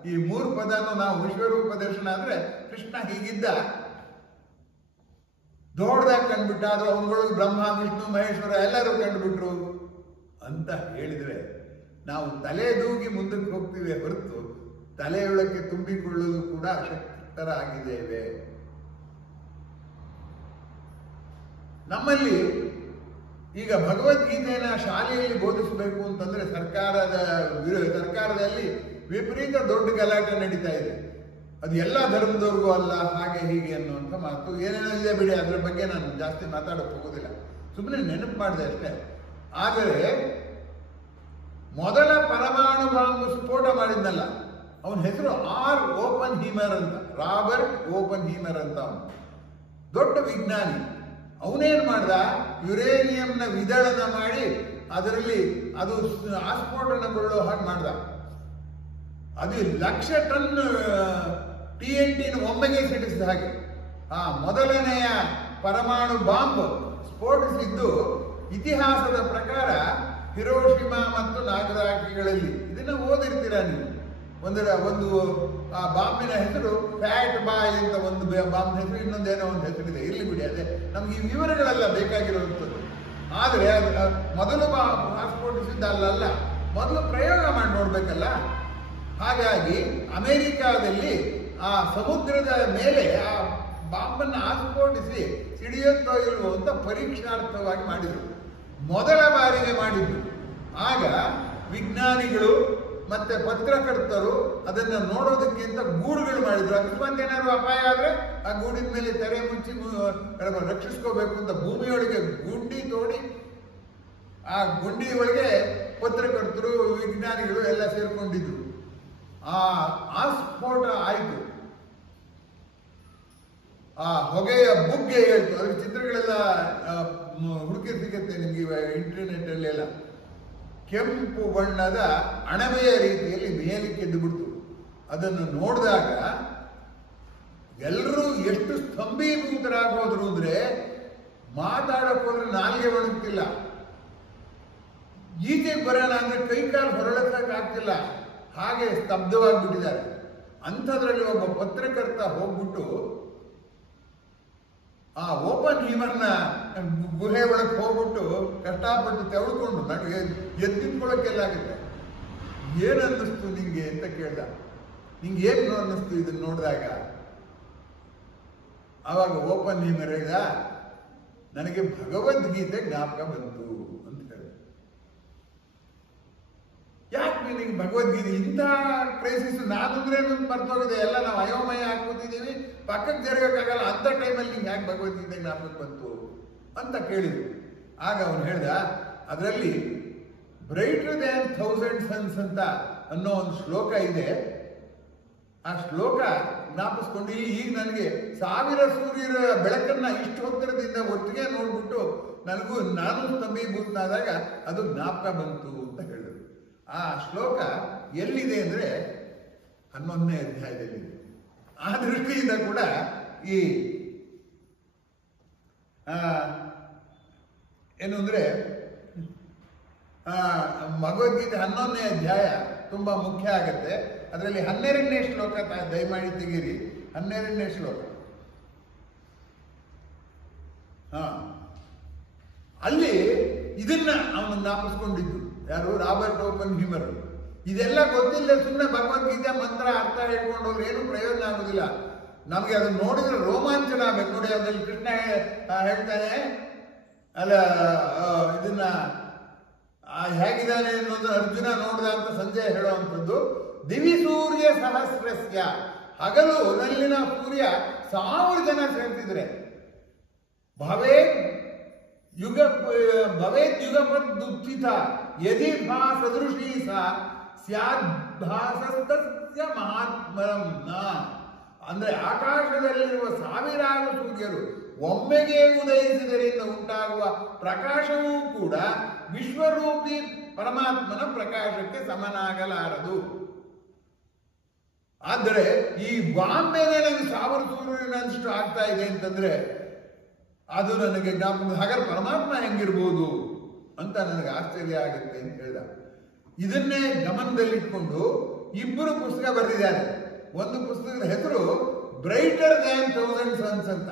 ಈ 3 ಪದನು ನಾವು ವಿಶ್ವರೂಪ ದರ್ಶನ ಅಂದ್ರೆ ಕೃಷ್ಣ ಹೀಗಿದ್ದ ದೊಡ್ಡದಾಗಿ ಕಂಡುಬಿಟ್ಟ, ಅದು ಅವನುಗಳು ಬ್ರಹ್ಮ ವಿಷ್ಣು ಮಹೇಶ್ವರ ಎಲ್ಲರೂ ಕಂಡುಬಿಟ್ರು ಅಂತ ಹೇಳಿದ್ರೆ ನಾವು ತಲೆದೂಗಿ ಮುಂದಕ್ಕೆ ಹೋಗ್ತೀವಿ ಹೊರತು ತಲೆಯೊಳಕ್ಕೆ ತುಂಬಿಕೊಳ್ಳಲು ಕೂಡ ಅಶಕ್ತರಾಗಿದ್ದೇವೆ. ನಮ್ಮಲ್ಲಿ ಈಗ ಭಗವದ್ಗೀತೆಯನ್ನ ಶಾಲೆಯಲ್ಲಿ ಬೋಧಿಸಬೇಕು ಅಂತಂದ್ರೆ ಸರ್ಕಾರದಲ್ಲಿ ವಿಪರೀತ ದೊಡ್ಡ ಗಲಾಟೆ ನಡೀತಾ ಇದೆ. ಅದು ಎಲ್ಲ ಧರ್ಮದವ್ರಿಗೂ ಅಲ್ಲ, ಹಾಗೆ ಹೀಗೆ ಅನ್ನುವಂಥ ಮಾತು ಏನೇನೋ ಇದೆ ಬಿಡಿ. ಅದರ ಬಗ್ಗೆ ನಾನು ಜಾಸ್ತಿ ಮಾತಾಡೋಕೆ ಹೋಗೋದಿಲ್ಲ, ಸುಮ್ಮನೆ ನೆನಪು ಮಾಡಿದೆ ಅಷ್ಟೇ. ಆದರೆ ಮೊದಲ ಪರಮಾಣು ಬಾಂಬ್ ಸ್ಫೋಟ ಮಾಡಿದ್ನಲ್ಲ, ಅವನ ಹೆಸರು ಓಪನ್ ಹೀಮರ್ ಅಂತ, ರಾಬರ್ಟ್ ಓಪನ್ ಹೀಮರ್ ಅಂತ. ಅವನು ದೊಡ್ಡ ವಿಜ್ಞಾನಿ. ಅವನೇನ್ ಮಾಡ್ದ, ಯುರೇನಿಯಂನ ವಿದಳನ ಮಾಡಿ ಅದರಲ್ಲಿ ಅದು ಆಸ್ಫೋಟನಗೊಳ್ಳೋ ಹಾಗೆ ಮಾಡ್ದ. ಅದು 1,00,000 ಟನ್ TNT ಒಮ್ಮೆಗೆ ಸಿಡಿಸಿದ ಹಾಗೆ. ಆ ಮೊದಲನೆಯ ಪರಮಾಣು ಬಾಂಬ್ ಸ್ಫೋಟಿಸಿದ್ದು ಇತಿಹಾಸದ ಪ್ರಕಾರ ಹಿರೋಶಿಮಾ ಮತ್ತು ನಾಗಸಾಕಿಗಳಲ್ಲಿ. ಇದನ್ನ ಓದಿರ್ತೀರಾ ನೀವು. ಒಂದು ಆ ಬಾಂಬಿನ ಹೆಸರು ಫ್ಯಾಟ್ ಬಾಯ್ ಅಂತ ಒಂದು ಬಾಂಬ್ ಹೆಸರು, ಇನ್ನೊಂದೇನೋ ಒಂದು ಹೆಸರಿದೆ, ಇರ್ಲಿ ಬಿಡಿ. ಅದೇ ನಮ್ಗೆ ಈ ವಿವರಗಳೆಲ್ಲ ಬೇಕಾಗಿರುವಂಥದ್ದು. ಆದರೆ ಮೊದಲು ಸ್ಫೋಟಿಸಿದ್ದಲ್ಲ, ಮೊದಲು ಪ್ರಯೋಗ ಮಾಡಿ ನೋಡ್ಬೇಕಲ್ಲ. ಹಾಗಾಗಿ ಅಮೆರಿಕಾದಲ್ಲಿ ಆ ಸಮುದ್ರದ ಮೇಲೆ ಆ ಬಾಂಬನ್ನು ಆಸ್ಫೋಟಿಸಿ ಸಿಡಿಯುತ್ತೋ ಇಲ್ವೋ ಅಂತ ಪರೀಕ್ಷಾರ್ಥವಾಗಿ ಮಾಡಿದ್ರು. ಮೊದಲ ಬಾರಿಗೆ ಮಾಡಿದ್ರು. ಆಗ ವಿಜ್ಞಾನಿಗಳು ಮತ್ತೆ ಪತ್ರಕರ್ತರು ಅದನ್ನ ನೋಡೋದಕ್ಕಿಂತ ಗೂಡುಗಳು ಮಾಡಿದ್ರು. ಅಕಸ್ಮಾತ್ ಏನಾದ್ರು ಅಪಾಯ ಆದ್ರೆ ಆ ಗೂಡಿನ ಮೇಲೆ ತೆರೆ ಮುಚ್ಚಿ ರಕ್ಷಿಸ್ಕೋಬೇಕು ಅಂತ ಭೂಮಿಯೊಳಗೆ ಗುಂಡಿ ತೋಡಿ ಆ ಗುಂಡಿ ಒಳಗೆ ಪತ್ರಕರ್ತರು ವಿಜ್ಞಾನಿಗಳು ಎಲ್ಲ ಸೇರ್ಕೊಂಡಿದ್ರು. ಆ ಸ್ಫೋಟ ಆಯ್ತು. ಆ ಹೊಗೆಯ ಬುಗ್ಗೆ ಹೇಳ್ತು. ಅದ್ರ ಚಿತ್ರಗಳೆಲ್ಲ ಹುಡುಕಿ ಸಿಗುತ್ತೆ ನಿಮ್ಗೆ ಇಂಟರ್ನೆಟ್ ಅಲ್ಲೆಲ್ಲ. ಕೆಂಪು ಬಣ್ಣದ ಅಣಬೆಯ ರೀತಿಯಲ್ಲಿ ಮೇಲಕ್ಕೆ ಎದ್ದು ಬಿಡ್ತು. ಅದನ್ನು ನೋಡಿದಾಗ ಎಲ್ಲರೂ ಎಷ್ಟು ಸ್ತಂಭೀಭೂತರಾಗೋದ್ರು ಅಂದ್ರೆ ಮಾತಾಡಕ್ ಹೋದ್ರೆ ನಾಲ್ಗೆ ಒಣಗ್ತಿಲ್ಲ. ಈಚೆಗೆ ಬರೋಣ ಅಂದ್ರೆ ಕೈಕಾಲು ಹೊರಳಕ್ಕೆ ಆಗ್ತಿಲ್ಲ, ಹಾಗೆ ಸ್ತಬ್ಧವಾಗಿಬಿಟ್ಟಿದ್ದಾರೆ. ಅಂಥದ್ರಲ್ಲಿ ಒಬ್ಬ ಪತ್ರಕರ್ತ ಹೋಗ್ಬಿಟ್ಟು ಆ ಓಪನ್ ಹೀಮರ್ನ ಗುಹೆ ಒಳಗೆ ಹೋಗ್ಬಿಟ್ಟು ಕಷ್ಟಪಟ್ಟು ತೆಗೆದುಕೊಂಡು ನನಗೆ ಎತ್ತಿಟ್ಕೊಳ್ಳೋಕ್ಕೆಲ್ಲಾಗುತ್ತೆ. ಏನ್ ಅನ್ನಿಸ್ತು ನಿಂಗೆ ಅಂತ ಕೇಳ್ದ. ನಿಂಗೆ ಏನು ಅನ್ನಿಸ್ತು ಇದನ್ನ ನೋಡಿದಾಗ? ಆವಾಗ ಓಪನ್ ಹೀಮರ್ ಹೇಳ್ದ, ನನಗೆ ಭಗವದ್ಗೀತೆ ಜ್ಞಾಪಕ ಬಂತು ಅಂತ ಹೇಳಿದ. ಯಾಕೆ ನಿನಗೆ ಭಗವದ್ಗೀತೆ ಇಂಥ ಕ್ರೈಸಿಸ್? ನಾನಂದ್ರೆ ಮರ್ತೋಗಿದೆ, ಎಲ್ಲ ನಾವು ಅಯೋಮಯ ಹಾಕ್ಕೊತಿದ್ದೀವಿ, ಪಕ್ಕಕ್ಕೆ ಜರಗಕ್ಕಾಗಲ್ಲ. ಅಂತ ಟೈಮಲ್ಲಿ ನಿಂಗೆ ಯಾಕೆ ಭಗವದ್ಗೀತೆ ಜ್ಞಾಪಕ ಬಂತು ಅಂತ ಕೇಳಿದ್ರು. ಆಗ ಅವನು ಹೇಳ್ದ, ಅದರಲ್ಲಿ ಬ್ರೈಟರ್ ದ್ಯಾನ್ 1000 ಸನ್ಸ್ ಅಂತ ಅನ್ನೋ ಒಂದು ಶ್ಲೋಕ ಇದೆ. ಆ ಶ್ಲೋಕ ಜ್ಞಾಪಿಸ್ಕೊಂಡು ಈಗ ನನಗೆ 1000 ಸೂರ್ಯರ ಬೆಳಕನ್ನ ಇಷ್ಟು ಹತ್ತಿರದಿಂದ ಒಟ್ಟಿಗೆ ನೋಡ್ಬಿಟ್ಟು ನಾನು ಸ್ತಂಭೀಭೂತನಾದಾಗ ಅದು ಜ್ಞಾಪಕ ಬಂತು ಅಂತ ಹೇಳಿದ್ರು. ಆ ಶ್ಲೋಕ ಎಲ್ಲಿದೆ ಅಂದ್ರೆ 11ನೇ ಅಧ್ಯಾಯದಲ್ಲಿದೆ. ಆ ದೃಷ್ಟಿಯಿಂದ ಕೂಡ ಈ ಏನು ಅಂದ್ರೆ ಭಗವದ್ಗೀತೆ 11ನೇ ಅಧ್ಯಾಯ ತುಂಬಾ ಮುಖ್ಯ ಆಗತ್ತೆ. ಅದರಲ್ಲಿ 12ನೇ ಶ್ಲೋಕ ದಯಮಾಡಿ ತೆಗೀರಿ. 12ನೇ ಶ್ಲೋಕ. ಅಲ್ಲಿ ಇದನ್ನ ಅವನು ಜ್ಞಾಪಿಸ್ಕೊಂಡಿದ್ದು ಯಾರು? Robert Oppenheimer. ಇದೆಲ್ಲ ಗೊತ್ತಿಲ್ಲ, ಸುಮ್ಮನೆ ಭಗವದ್ಗೀತೆ ಮಂತ್ರ ಅರ್ಥ ಹೇಳ್ಕೊಂಡು ಹೋದ್ರೆ ಏನು ಪ್ರಯೋಜನ ಆಗುದಿಲ್ಲ. ನಮ್ಗೆ ಅದನ್ನ ನೋಡಿದ್ರೆ ರೋಮಾಂಚನ ಆಗ್ಬೇಕು ನೋಡಿ. ಅದ್ರಲ್ಲಿ ಕೃಷ್ಣ ಹೇಳ್ತಾನೆ ಅಲ್ಲ, ಇದನ್ನ ಹೇಗಿದ್ದಾನೆ ಅನ್ನೋದು ಅರ್ಜುನ ನೋಡ್ದ ಅಂತ ಸಂಜಯ್ ಹೇಳುವಂಥದ್ದು. ದಿವಿ ಸೂರ್ಯ ಸಹಸ್ರಸ್ಯ, ಹಗಲು ನಲ್ಲಿನ ಸೂರ್ಯ 1000 ಜನ ಸೇರ್ತಿದ್ರೆ ಭವೇತ್ ಯುಗಪದ್ ದುಃಖಿತ ಯದಿ ಭಾ ಸದೃಶೀ ಸಾ ಸ್ಯಾದ್ ಭಾಸಸ್ತಸ್ಯ ಮಹಾತ್ಮರಂ ನ. ಅಂದ್ರೆ ಆಕಾಶದಲ್ಲಿರುವ ಸಾವಿರಾರು ಸೂರ್ಯರು ಒಮ್ಮೆಗೆ ಉದಯಿಸಿದರಿಂದ ಉಂಟಾಗುವ ಪ್ರಕಾಶವೂ ಕೂಡ ವಿಶ್ವರೂಪಿ ಪರಮಾತ್ಮನ ಪ್ರಕಾಶಕ್ಕೆ ಸಮನಾಗಲಾರದು. ಆದರೆ ಈ ಬಾಂಬೆನೆ ನನಗೆ 1000 ಸೂರ್ಯನಷ್ಟು ಆಗ್ತಾ ಇದೆ ಅಂತಂದ್ರೆ ಅದು ನನಗೆ ಹಾಗಾದ್ರೆ ಪರಮಾತ್ಮ ಹೆಂಗಿರ್ಬೋದು ಅಂತ ನನಗೆ ಆಶ್ಚರ್ಯ ಆಗುತ್ತೆ ಅಂತ ಹೇಳಿದ. ಇದನ್ನೇ ಗಮನದಲ್ಲಿಟ್ಕೊಂಡು 2 ಪುಸ್ತಕ ಬರೆದಿದ್ದಾರೆ. ಒಂದು ಪುಸ್ತಕದ ಹೆಸರು ಬ್ರೈಟರ್ ದ್ಯಾನ್ 1000 ಸನ್ಸ್ ಅಂತ.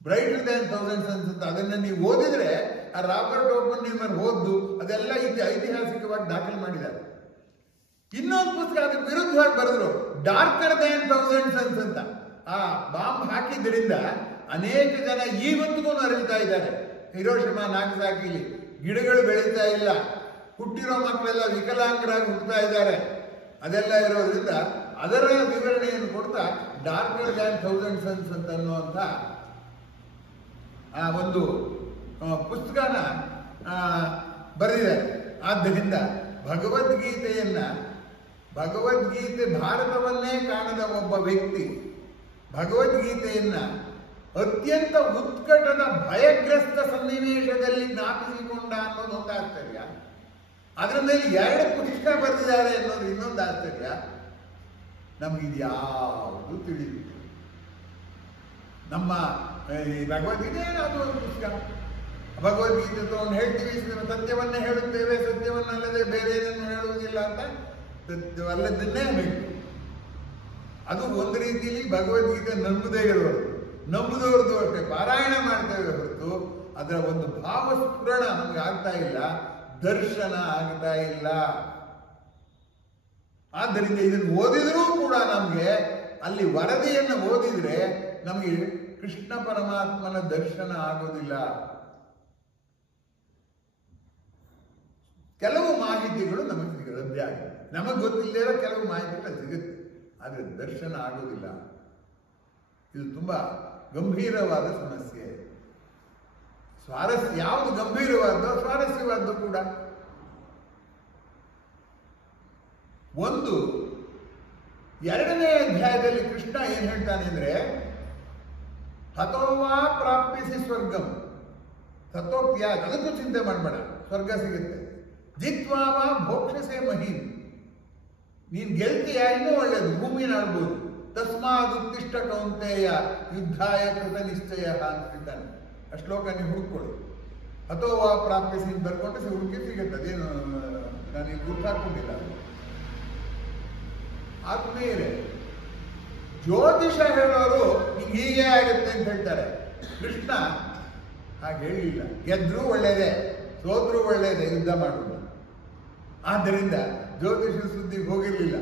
ಬ್ರೈಟರ್ ದ್ಯಾನ್ 1000 ಸನ್ಸ್ ಅಂತ. ಅದನ್ನ ನೀವು ಓದಿದ್ರೆ ಆ ರಾಬರ್ಟ್ ಓಪನ್ಹೈಮರ್ ಓದ್ದು ಅದೆಲ್ಲ ಐತಿಹಾಸಿಕವಾಗಿ ದಾಖಲು ಮಾಡಿದ್ದಾರೆ. ಇನ್ನೊಂದು ಪುಸ್ತಕ ಅದಕ್ಕೆ ವಿರುದ್ಧವಾಗಿ ಬರೆದ್ರು, ಡಾರ್ಕರ್ ದ್ಯಾನ್ 1000 ಸನ್ಸ್ ಅಂತ. ಆ ಬಾಂಬ್ ಹಾಕಿದ್ರಿಂದ ಅನೇಕ ಜನ ಇವತ್ತಿಗೂ ಅರಿತಾ ಇದ್ದಾರೆ. ಹಿರೋಶಿಮಾ ನಾಗಸಾಕಿಲಿ ಗಿಡಗಳು ಬೆಳೀತಾ ಇಲ್ಲ, ಹುಟ್ಟಿರೋ ಮಕ್ಕಳೆಲ್ಲ ವಿಕಲಾಂಗರಾಗಿ ಹುಟ್ಟುತ್ತಾ ಇದ್ದಾರೆ. ಅದೆಲ್ಲ ಇರೋದ್ರಿಂದ ಅದರ ವಿವರಣೆಯನ್ನು ಕೊಡ್ತಾ ಡಾರ್ಕರ್ ದ್ಯಾನ್ 1000 ಸನ್ಸ್ ಅಂತ ಅನ್ನುವಂಥ ಆ ಒಂದು ಪುಸ್ತಕನ ಬರೆದಿದ್ದಾರೆ. ಆದ್ದರಿಂದ ಭಗವದ್ಗೀತೆ ಭಾರತವನ್ನೇ ಕಾಣದ ಒಬ್ಬ ವ್ಯಕ್ತಿ ಭಗವದ್ಗೀತೆಯನ್ನ ಅತ್ಯಂತ ಉತ್ಕಟದ ಭಯಗ್ರಸ್ತ ಸನ್ನಿವೇಶದಲ್ಲಿ ಜ್ಞಾಪಿಸಿಕೊಂಡ ಅನ್ನೋದು ಒಂದು ಆಶ್ಚರ್ಯ. ಅದರ ಮೇಲೆ 2 ಪುಸ್ತಕ ಬರೆದಿದ್ದಾರೆ ಅನ್ನೋದು ಇನ್ನೊಂದು ಆಶ್ಚರ್ಯ. ನಮಗಿದ್ಯಾವುದು ತಿಳಿದಿದೆ. ನಮ್ಮ ಭಗವದ್ಗೀತೆ ಅದು ಒಂದು ಪುಸ್ತಕ. ಭಗವದ್ಗೀತೆ ತಗೊಂಡು ಹೇಳ್ತೀವಿ, ಸತ್ಯವನ್ನೇ ಹೇಳುತ್ತೇವೆ, ಸತ್ಯವನ್ನಲ್ಲದೆ ಬೇರೆ ಏನನ್ನು ಹೇಳುವುದಿಲ್ಲ ಅಂತ ಸತ್ಯವಲ್ಲದನ್ನೇ ಬೇಕು. ಅದು ಒಂದು ರೀತಿಯಲ್ಲಿ ಭಗವದ್ಗೀತೆ ನಂಬುದೇ ಇರೋದು, ನಂಬುದವ್ರದ್ದು ಅಷ್ಟೇ ಪಾರಾಯಣ ಮಾಡ್ತೇವೆ ಹೊರತು ಅದರ ಒಂದು ಭಾವಸ್ಫುರಣ ನಮ್ಗೆ ಆಗ್ತಾ ಇಲ್ಲ, ದರ್ಶನ ಆಗ್ತಾ ಇಲ್ಲ. ಆದ್ದರಿಂದ ಇದನ್ನು ಓದಿದ್ರೂ ಕೂಡ ನಮ್ಗೆ ಅಲ್ಲಿ ವರದಿಯನ್ನು ಓದಿದ್ರೆ ನಮಗೆ ಕೃಷ್ಣ ಪರಮಾತ್ಮನ ದರ್ಶನ ಆಗೋದಿಲ್ಲ. ಕೆಲವು ಮಾಹಿತಿಗಳು ನಮಗೆ ಲಭ್ಯ ಆಗುತ್ತೆ, ನಮಗೆ ಗೊತ್ತಿಲ್ಲದಿರೋ ಕೆಲವು ಮಾಹಿತಿಗಳು ಸಿಗುತ್ತೆ, ಆದರೆ ದರ್ಶನ ಆಗೋದಿಲ್ಲ. ಇದು ತುಂಬಾ ಗಂಭೀರವಾದ ಸಮಸ್ಯೆ. ಸ್ವಾರಸ್ಯ ಯಾವುದು ಗಂಭೀರವಾದ ಸ್ವಾರಸ್ಯವಾದ್ದು ಕೂಡ. ಒಂದು 2ನೇ ಅಧ್ಯಾಯದಲ್ಲಿ ಕೃಷ್ಣ ಏನ್ ಹೇಳ್ತಾನೆ ಅಂದ್ರೆ, ಹತೋವಾ ಪ್ರಾಪ್ತಿಸಿ ಸ್ವರ್ಗಂ, ತಥೋಕ್ತ್ಯಾಗ, ಅದಕ್ಕೂ ಚಿಂತೆ ಮಾಡಬೇಡ, ಸ್ವರ್ಗ ಸಿಗುತ್ತೆ. ಜಿತ್ವಾವಾ ಭೋಕ್ಷಸೆ ಮಹೀನ್, ನೀನ್ ಗೆಲ್ತೀಯ ಇನ್ನೂ ಒಳ್ಳೇದು, ಭೂಮಿನ ಆಡ್ಬೋದು. ತಸ್ಮಾದ್ ಉತ್ತಿಷ್ಠ ಕೌಂತೆಯ ಯುದ್ಧಾಯ ಕೃತ ನಿಶ್ಚಯ ಅಂತಿದ್ದಾನೆ. ಆ ಶ್ಲೋಕ ನೀವು ಹುಡುಕೊಳ್ಳಿ. ಹತೋವಾ ಪ್ರಾಪ್ತಿಸಿ ಬರ್ಕೊಂಡು ಹುಡುಕಿ ಸಿಗುತ್ತೆ. ಅದೇನು ನಾನು ಗುರ್ತಾಕೊಂಡಿಲ್ಲ. ಆದ್ಮೇಲೆ ಜ್ಯೋತಿಷ ಹೇಳೋರು ಹೀಗೆ ಆಗುತ್ತೆ ಅಂತ ಹೇಳ್ತಾರೆ. ಕೃಷ್ಣ ಹಾಗೆ ಹೇಳಿಲ್ಲ. ಗೆದ್ರೂ ಒಳ್ಳೇದೇ, ಸೋದ್ರೂ ಒಳ್ಳೇದೇ, ಯುದ್ಧ ಮಾಡೋದು. ಆದ್ದರಿಂದ ಜ್ಯೋತಿಷ ಸುದ್ದಿಗೆ ಹೋಗಿರ್ಲಿಲ್ಲ.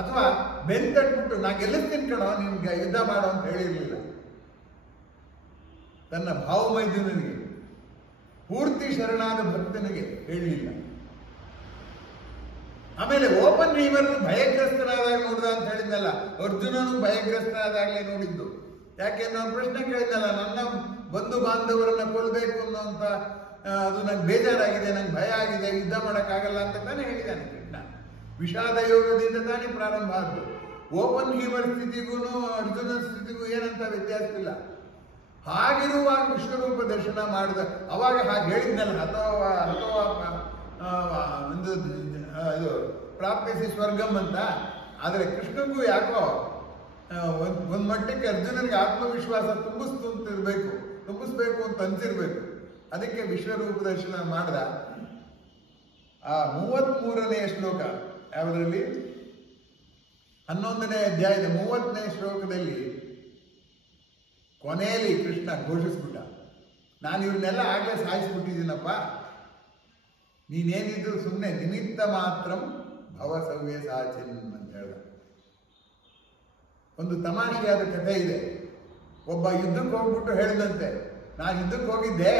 ಅಥವಾ ಬೆಂತಟ್ಬಿಟ್ಟು ನಾ ಗೆಲ್ಲಿಸ್ತೀನಿ ಕಣೋ ನಿನ್ಗೆ ಯುದ್ಧ ಮಾಡೋ ಅಂತ ಹೇಳಿರ್ಲಿಲ್ಲ. ತನ್ನ ಭಾವಮೈದುನಿಗೆ, ಪೂರ್ತಿ ಶರಣಾದ ಭಕ್ತನಿಗೆ ಹೇಳಲಿಲ್ಲ. ಆಮೇಲೆ ಓಪನ್ಹೈಮರ್ ಭಯಗ್ರಸ್ತರಾದಾಗ ನೋಡ್ದ ಅಂತ ಹೇಳಿದ್ನಲ್ಲ, ಅರ್ಜುನನು ಭಯಗ್ರಸ್ತರಾದಾಗಲೇ ನೋಡಿದ್ದು. ಯಾಕೆಂದ್ರೆ ಅವ್ನು ಪ್ರಶ್ನೆ ಕೇಳಿದ್ನಲ್ಲ, ನನ್ನ ಬಂಧು ಬಾಂಧವರನ್ನ ಕೊಲ್ಲಬೇಕು ಅನ್ನೋಂಥ ಅದು ನಂಗೆ ಬೇಜಾರಾಗಿದೆ, ನಂಗೆ ಭಯ ಆಗಿದೆ, ಯುದ್ಧ ಮಾಡೋಕ್ಕಾಗಲ್ಲ ಅಂತ ತಾನೇ ಹೇಳಿದ್ದಾನೆ ಕೃಷ್ಣ. ವಿಷಾದ ಯೋಗದಿಂದ ತಾನೇ ಪ್ರಾರಂಭ ಆದ್ದು. ಓಪನ್ಹೈಮರ್ ಸ್ಥಿತಿಗೂ ಅರ್ಜುನ ಸ್ಥಿತಿಗೂ ಏನಂತ ವ್ಯತ್ಯಾಸವಿಲ್ಲ. ಹಾಗಿರುವಾಗ ವಿಶ್ವರೂಪ ದರ್ಶನ ಮಾಡಿದ ಅವಾಗ ಹಾಗೆ ಹೇಳಿದ್ನಲ್ಲ, ಇದು ಪ್ರಾಪ್ತಿಸಿ ಸ್ವರ್ಗಂ ಅಂತ. ಆದರೆ ಕೃಷ್ಣಗೂ ಯಾಕೋ ಒಂದ್ ಮಟ್ಟಕ್ಕೆ ಅರ್ಜುನನಿಗೆ ಆತ್ಮವಿಶ್ವಾಸ ತುಂಬಿಸ್ಬೇಕು ಅಂತ ಅನ್ಸಿರ್ಬೇಕು. ಅದಕ್ಕೆ ವಿಶ್ವರೂಪ ದರ್ಶನ ಮಾಡ್ದ. ಆ 33ನೇ ಶ್ಲೋಕ ಯಾವುದರಲ್ಲಿ, 11ನೇ ಅಧ್ಯಾಯದ 30ನೇ ಶ್ಲೋಕದಲ್ಲಿ ಕೊನೆಯಲ್ಲಿ ಕೃಷ್ಣ ಘೋಷಿಸ್ಬಿಟ್ಟ, ನಾನು ಇವ್ರನ್ನೆಲ್ಲ ಆಗಲೇ ಸಾಯಿಸ್ಬಿಟ್ಟಿದ್ದೀನಪ್ಪ, ನೀನೇನಿದ್ರು ಸುಮ್ಮನೆ ನಿಮಿತ್ತ ಮಾತ್ರ ಭವಸವ್ಯ ಸಾಚಿನ್ ಅಂತ ಹೇಳ್ದ. ಒಂದು ತಮಾಷೆಯಾದ ಕಥೆ ಇದೆ. ಒಬ್ಬ ಯುದ್ಧಕ್ಕೆ ಹೋಗ್ಬಿಟ್ಟು ಹೇಳಿದಂತೆ, ನಾನು ಯುದ್ಧಕ್ಕೆ ಹೋಗಿದ್ದೆ,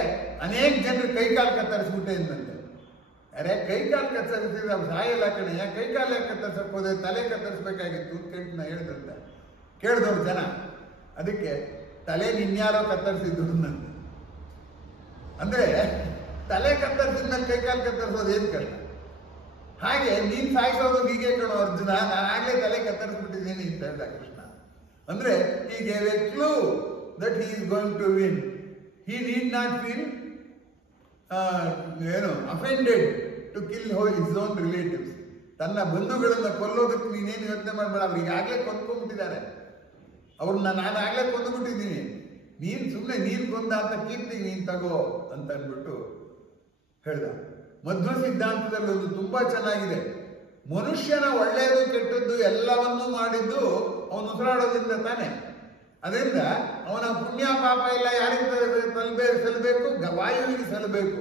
ಅನೇಕ ಜನರು ಕೈಕಾಲು ಕತ್ತರಿಸ್ಬಿಟ್ಟೆ ಎಂದಂತೆ. ಅರೆ ಕೈಕಾಲು ಕತ್ತರಿಸಿದ್ರೆ ಅವ್ರು ಸಾಯಲ್ಲ ಕಣೆಯ, ಕೈಕಾಲ ಕತ್ತರಿಸಕ್ಕೆ ಹೋದ್ರೆ ತಲೆ ಕತ್ತರಿಸ್ಬೇಕಾಗಿತ್ತು ಅಂತ ಕೇಳ್ತ ಹೇಳಿದಂತೆ. ಕೇಳಿದವ್ರು ಜನ, ಅದಕ್ಕೆ ತಲೆ ನಿನ್ಯಾರೋ ಕತ್ತರಿಸಿದ್ರು ನಂತೆ. ಅಂದ್ರೆ ತಲೆ ಕತ್ತರಿಸಿದ್ಮೇಲೆ ಕೈಕಾಲು ಕತ್ತರಿಸೋದು ಏನ್ ಕಷ್ಟ. ಹಾಗೆ ನೀನ್ ಸಾಯಿಸೋದು ಹೀಗೆ ಕಣೋ ಅರ್ಜುನ, ನಾನು ಆಗ್ಲೇ ತಲೆ ಕತ್ತರಿಸ್ಬಿಟ್ಟಿದ್ದೀನಿ ಅಂತ ಹೇಳ್ದ ಕೃಷ್ಣ. ಅಂದ್ರೆ he gave a clue that he is going to win. He need not feel offended to kill his own relatives. ತನ್ನ ಬಂಧುಗಳನ್ನ ಕೊಲ್ಲೋದಕ್ಕೆ ನೀನೇನು ಯೋಚನೆ ಮಾಡಬೇಡ, ಅವ್ರಿಗೆ ಆಗ್ಲೇ ಕೊಂದ್ಕೊಂಡ್ಬಿಟ್ಟಿದ್ದಾರೆ, ಅವ್ರನ್ನ ನಾನು ಆಗ್ಲೇ ಕೊಂದ್ಬಿಟ್ಟಿದ್ದೀನಿ, ನೀನ್ ಸುಮ್ಮನೆ ನೀನ್ ಕೊಂದ ಅಂತ ಕೀರ್ತಿ ನೀನ್ ತಗೋ ಅಂತ ಅಂದ್ಬಿಟ್ಟು ಹೇಳ್ದ. ಮಧ್ವ ಸಿದ್ಧಾಂತದಲ್ಲಿ ಒಂದು ತುಂಬಾ ಚೆನ್ನಾಗಿದೆ. ಮನುಷ್ಯನ ಒಳ್ಳೆಯದು ಕೆಟ್ಟದ್ದು ಎಲ್ಲವನ್ನೂ ಮಾಡಿದ್ದು ಅವನು ಉಸಿರಾಡೋದ್ರಿಂದ ತಾನೆ. ಅದರಿಂದ ಅವನ ಪುಣ್ಯ ಪಾಪ ಎಲ್ಲ ಯಾರಿಗೆ ಸಲ್ಲಬೇಕು? ವಾಯುವಿಗೆ ಸಲ್ಲಬೇಕು.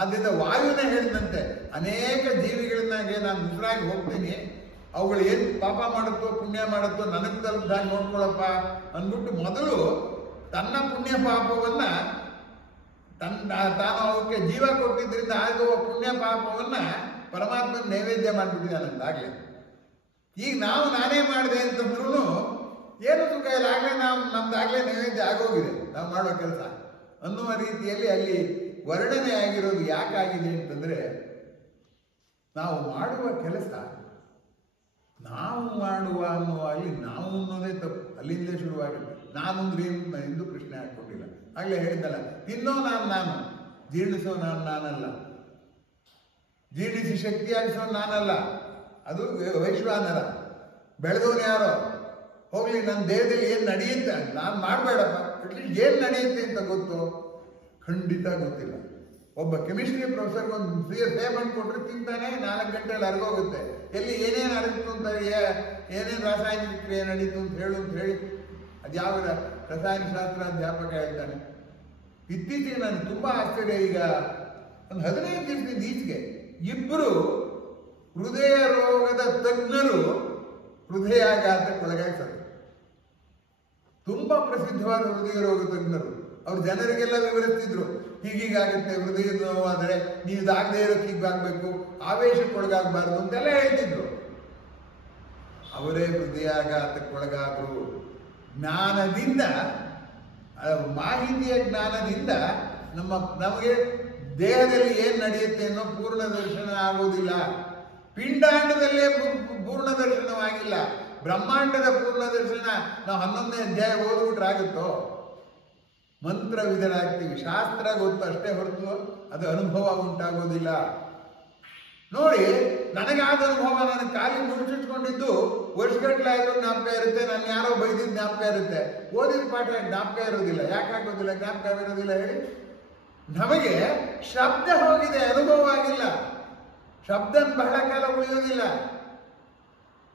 ಆದ್ದರಿಂದ ವಾಯುವಿನ ಹೇಳಿದಂತೆ ಅನೇಕ ಜೀವಿಗಳನ್ನಾಗೆ ನಾನು ಉಸಿರಾಗಿ ಹೋಗ್ತೀನಿ, ಅವುಗಳು ಏನು ಪಾಪ ಮಾಡುತ್ತೋ ಪುಣ್ಯ ಮಾಡುತ್ತೋ ನನಗೆ ತಲುಪಿದಾಗ ನೋಡ್ಕೊಳಪ್ಪ ಅಂದ್ಬಿಟ್ಟು ಮೊದಲು ತನ್ನ ಪುಣ್ಯ ಪಾಪವನ್ನ ತಾನು ಅವಕ್ಕೆ ಜೀವ ಕೊಟ್ಟಿದ್ರಿಂದ ಆಗುವ ಪುಣ್ಯ ಪಾಪವನ್ನ ಪರಮಾತ್ಮನ ನೈವೇದ್ಯ ಮಾಡಿಬಿಟ್ಟಿದ್ದಾನಂತಾಗ್ಲಿ. ಈಗ ನಾನೇ ಮಾಡಿದೆ ಅಂತಂದ್ರೂ ಏನು ಸುಖ ಇಲ್ಲ, ಆಗ್ಲೇ ನಮ್ದಾಗ್ಲೇ ನೈವೇದ್ಯ ಆಗೋಗಿದೆ ನಾವು ಮಾಡೋ ಕೆಲಸ ಅನ್ನುವ ರೀತಿಯಲ್ಲಿ ಅಲ್ಲಿ ವರ್ಣನೆ ಆಗಿರೋದು ಯಾಕಾಗಿದೆ ಅಂತಂದ್ರೆ, ನಾವು ಮಾಡುವ ಕೆಲಸ ನಾವು ಮಾಡುವ ಅನ್ನುವಾಗಲಿ ನಾವು ಅನ್ನೋದೇ ತಪ್ಪು. ಅಲ್ಲಿಂದಲೇ ಶುರುವಾಗಿದೆ. ನಾನು ಅಂದ್ರೆ ಏನು ಎಂದು ಪ್ರಶ್ನೆ ಹಾಕೊಂಡಿಲ್ಲ. ಆಗ್ಲೇ ಹೇಳಿದ್ದಲ್ಲ, ತಿನ್ನೋ ನಾನು ಜೀರ್ಣಿಸೋ ನಾನಲ್ಲ, ಜೀರ್ಣಿಸಿ ಶಕ್ತಿಯಾಗಿಸೋ ನಾನಲ್ಲ, ಅದು ವೈಶ್ವಾನರ. ಬೆಳೆದವನು ಯಾರೋ ಹೋಗ್ಲಿ, ನನ್ನ ದೇಹದಲ್ಲಿ ಏನು ನಡೆಯುತ್ತೆ ನಾನು ಮಾಡಬೇಡಪ್ಪ, ಅಟ್ಲೀಸ್ಟ್ ಏನು ನಡೆಯುತ್ತೆ ಅಂತ ಗೊತ್ತು? ಖಂಡಿತ ಗೊತ್ತಿಲ್ಲ. ಒಬ್ಬ ಕೆಮಿಸ್ಟ್ರಿ ಪ್ರೊಫೆಸರ್ಗೆ ಒಂದು ಸೇಬಣ್ಣು ಕೊಟ್ಟರೆ ತಿಂತಾನೆ, 4 ಗಂಟೆಯಲ್ಲಿ ಅರ್ಗೋಗುತ್ತೆ. ಎಲ್ಲಿ ಏನೇನು ಅಡಗಿತ್ತು ಅಂತ, ಏನೇನು ರಾಸಾಯನಿಕ ಕ್ರಿಯೆ ನಡೀತು ಅಂತ ಹೇಳಿ ಅದ್ಯಾವ ರಸಾಯನ ಶಾಸ್ತ್ರ ಅಧ್ಯಾಪಕ ಹೇಳ್ತಾನೆ. ಇತ್ತೀಚೆಗೆ ನಾನು ತುಂಬಾ ಆಶ್ಚರ್ಯ, ಈಗ ಒಂದು 15 ದಿವಸದಿಂದ ಈಚೆಗೆ ಇಬ್ಬರು ಹೃದಯ ರೋಗದ ತಜ್ಞರು ಹೃದಯಾಘಾತಕ್ಕೊಳಗಾಗಿ ಸತ್ತು. ತುಂಬಾ ಪ್ರಸಿದ್ಧವಾದ ಹೃದಯ ರೋಗ ತಜ್ಞರು. ಅವ್ರು ಜನರಿಗೆಲ್ಲ ವಿವರಿಸ್ತಿದ್ರು, ಹೀಗೀಗಾಗುತ್ತೆ, ಹೃದಯ ನೋವಾದರೆ ನೀವು ಇದಾಗದೇ ಇರೋಕ್ಕೆ ಹೀಗಾಗಬೇಕು, ಆವೇಶಕ್ಕೊಳಗಾಗಬಾರ್ದು ಅಂತೆಲ್ಲ ಹೇಳ್ತಿದ್ರು. ಅವರೇ ಹೃದಯಾಘಾತಕ್ಕೊಳಗಾದರು. ಜ್ಞಾನದಿಂದ, ಮಾಹಿತಿಯ ಜ್ಞಾನದಿಂದ ನಮಗೆ ದೇಹದಲ್ಲಿ ಏನ್ ನಡೆಯುತ್ತೆ ಅನ್ನೋ ಪೂರ್ಣ ದರ್ಶನ ಆಗೋದಿಲ್ಲ. ಪಿಂಡಾಂಡದಲ್ಲೇ ಪೂರ್ಣ ದರ್ಶನವಾಗಿಲ್ಲ, ಬ್ರಹ್ಮಾಂಡದ ಪೂರ್ಣ ದರ್ಶನ ನಾವು 11ನೇ ಅಧ್ಯಾಯ ಓದ್ಬಿಟ್ರೆ ಆಗುತ್ತೋ? ಮಂತ್ರವಿಧರಾಗ್ತೀವಿ, ಶಾಸ್ತ್ರ ಗೊತ್ತು ಅಷ್ಟೇ ಹೊರತು ಅದು ಅನುಭವ ಉಂಟಾಗೋದಿಲ್ಲ. ನೋಡಿ, ನನಗಾದ ಅನುಭವ, ನನಗೆ ಕಾಲಿ ಮುಚ್ಚಿಟ್ಕೊಂಡಿದ್ದು ವರ್ಷಗಟ್ಟಲೆ ಆದ್ರೂ ಜ್ಞಾಪಕ ಇರುತ್ತೆ, ನಾನು ಯಾರೋ ಬೈದಿದ್ದು ಜ್ಞಾಪಕ ಇರುತ್ತೆ, ಓದಿದ ಪಾಠ ಜ್ಞಾಪಕ ಇರೋದಿಲ್ಲ. ಯಾಕಾಗೋದಿಲ್ಲ? ಜ್ಞಾಪಕ ಇರೋದಿಲ್ಲ ಹೇಳಿ? ನಮಗೆ ಶಬ್ದ ಹೋಗಿದೆ, ಅನುಭವ ಆಗಿಲ್ಲ. ಶಬ್ದ ಬಹಳ ಕಾಲ ಉಳಿಯೋದಿಲ್ಲ.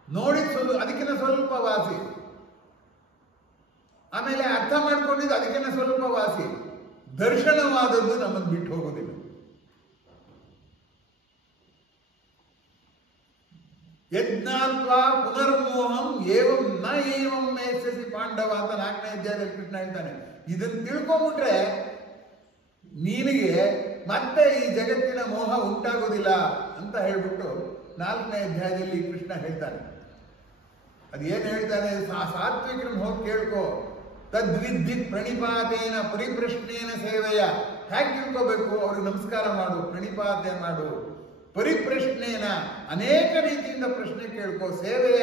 ನೋಡಿದ ಅದಕ್ಕಿಂತ ಸ್ವಲ್ಪ ವಾಸಿ, ಆಮೇಲೆ ಅರ್ಥ ಮಾಡ್ಕೊಂಡಿದ್ದು ಅದಕ್ಕಿಂತ ಸ್ವಲ್ಪ ವಾಸಿ. ದರ್ಶನವಾದದ್ದು ನಮ್ಮನ್ನು ಬಿಟ್ಟು ಹೋಗೋದಿಲ್ಲ. ಯಜ್ಞಾತ್ವಾ ಪುನರ್ಮೋಹಂ ಏವಂ ನ ಏವಂ ಮೇಸಸಿ ಪಾಂಡವ ಅಂತ 4ನೇ ಅಧ್ಯಾಯದಲ್ಲಿ ಕೃಷ್ಣ ಹೇಳ್ತಾನೆ. ಇದನ್ನು ತಿಳ್ಕೊಂಡ್ಬಿಟ್ರೆ ನಿನಗೆ ಮತ್ತೆ ಈ ಜಗತ್ತಿನ ಮೋಹ ಉಂಟಾಗೋದಿಲ್ಲ ಅಂತ ಹೇಳ್ಬಿಟ್ಟು 4ನೇ ಅಧ್ಯಾಯದಲ್ಲಿ ಕೃಷ್ಣ ಹೇಳ್ತಾನೆ. ಅದೇನು ಹೇಳ್ತಾನೆ? ಸಾತ್ವಿಕರನ್ನು ಹೋಗಿ ಕೇಳ್ಕೋ. ತದ್ವಿದ್ಧಿ ಪ್ರಣಿಪಾತೇನ ಪರಿಪ್ರಶ್ನೇನ ಸೇವೆಯ. ಹ್ಯಾಕ್ ತಿಳ್ಕೋಬೇಕು? ಅವ್ರಿಗೆ ನಮಸ್ಕಾರ ಮಾಡು, ಪ್ರಣಿಪಾತ ಮಾಡು. ಪರಿಪ್ರಶ್ನೇನ ಅನೇಕ ರೀತಿಯಿಂದ ಪ್ರಶ್ನೆ ಕೇಳ್ಕೋ. ಸೇವೆ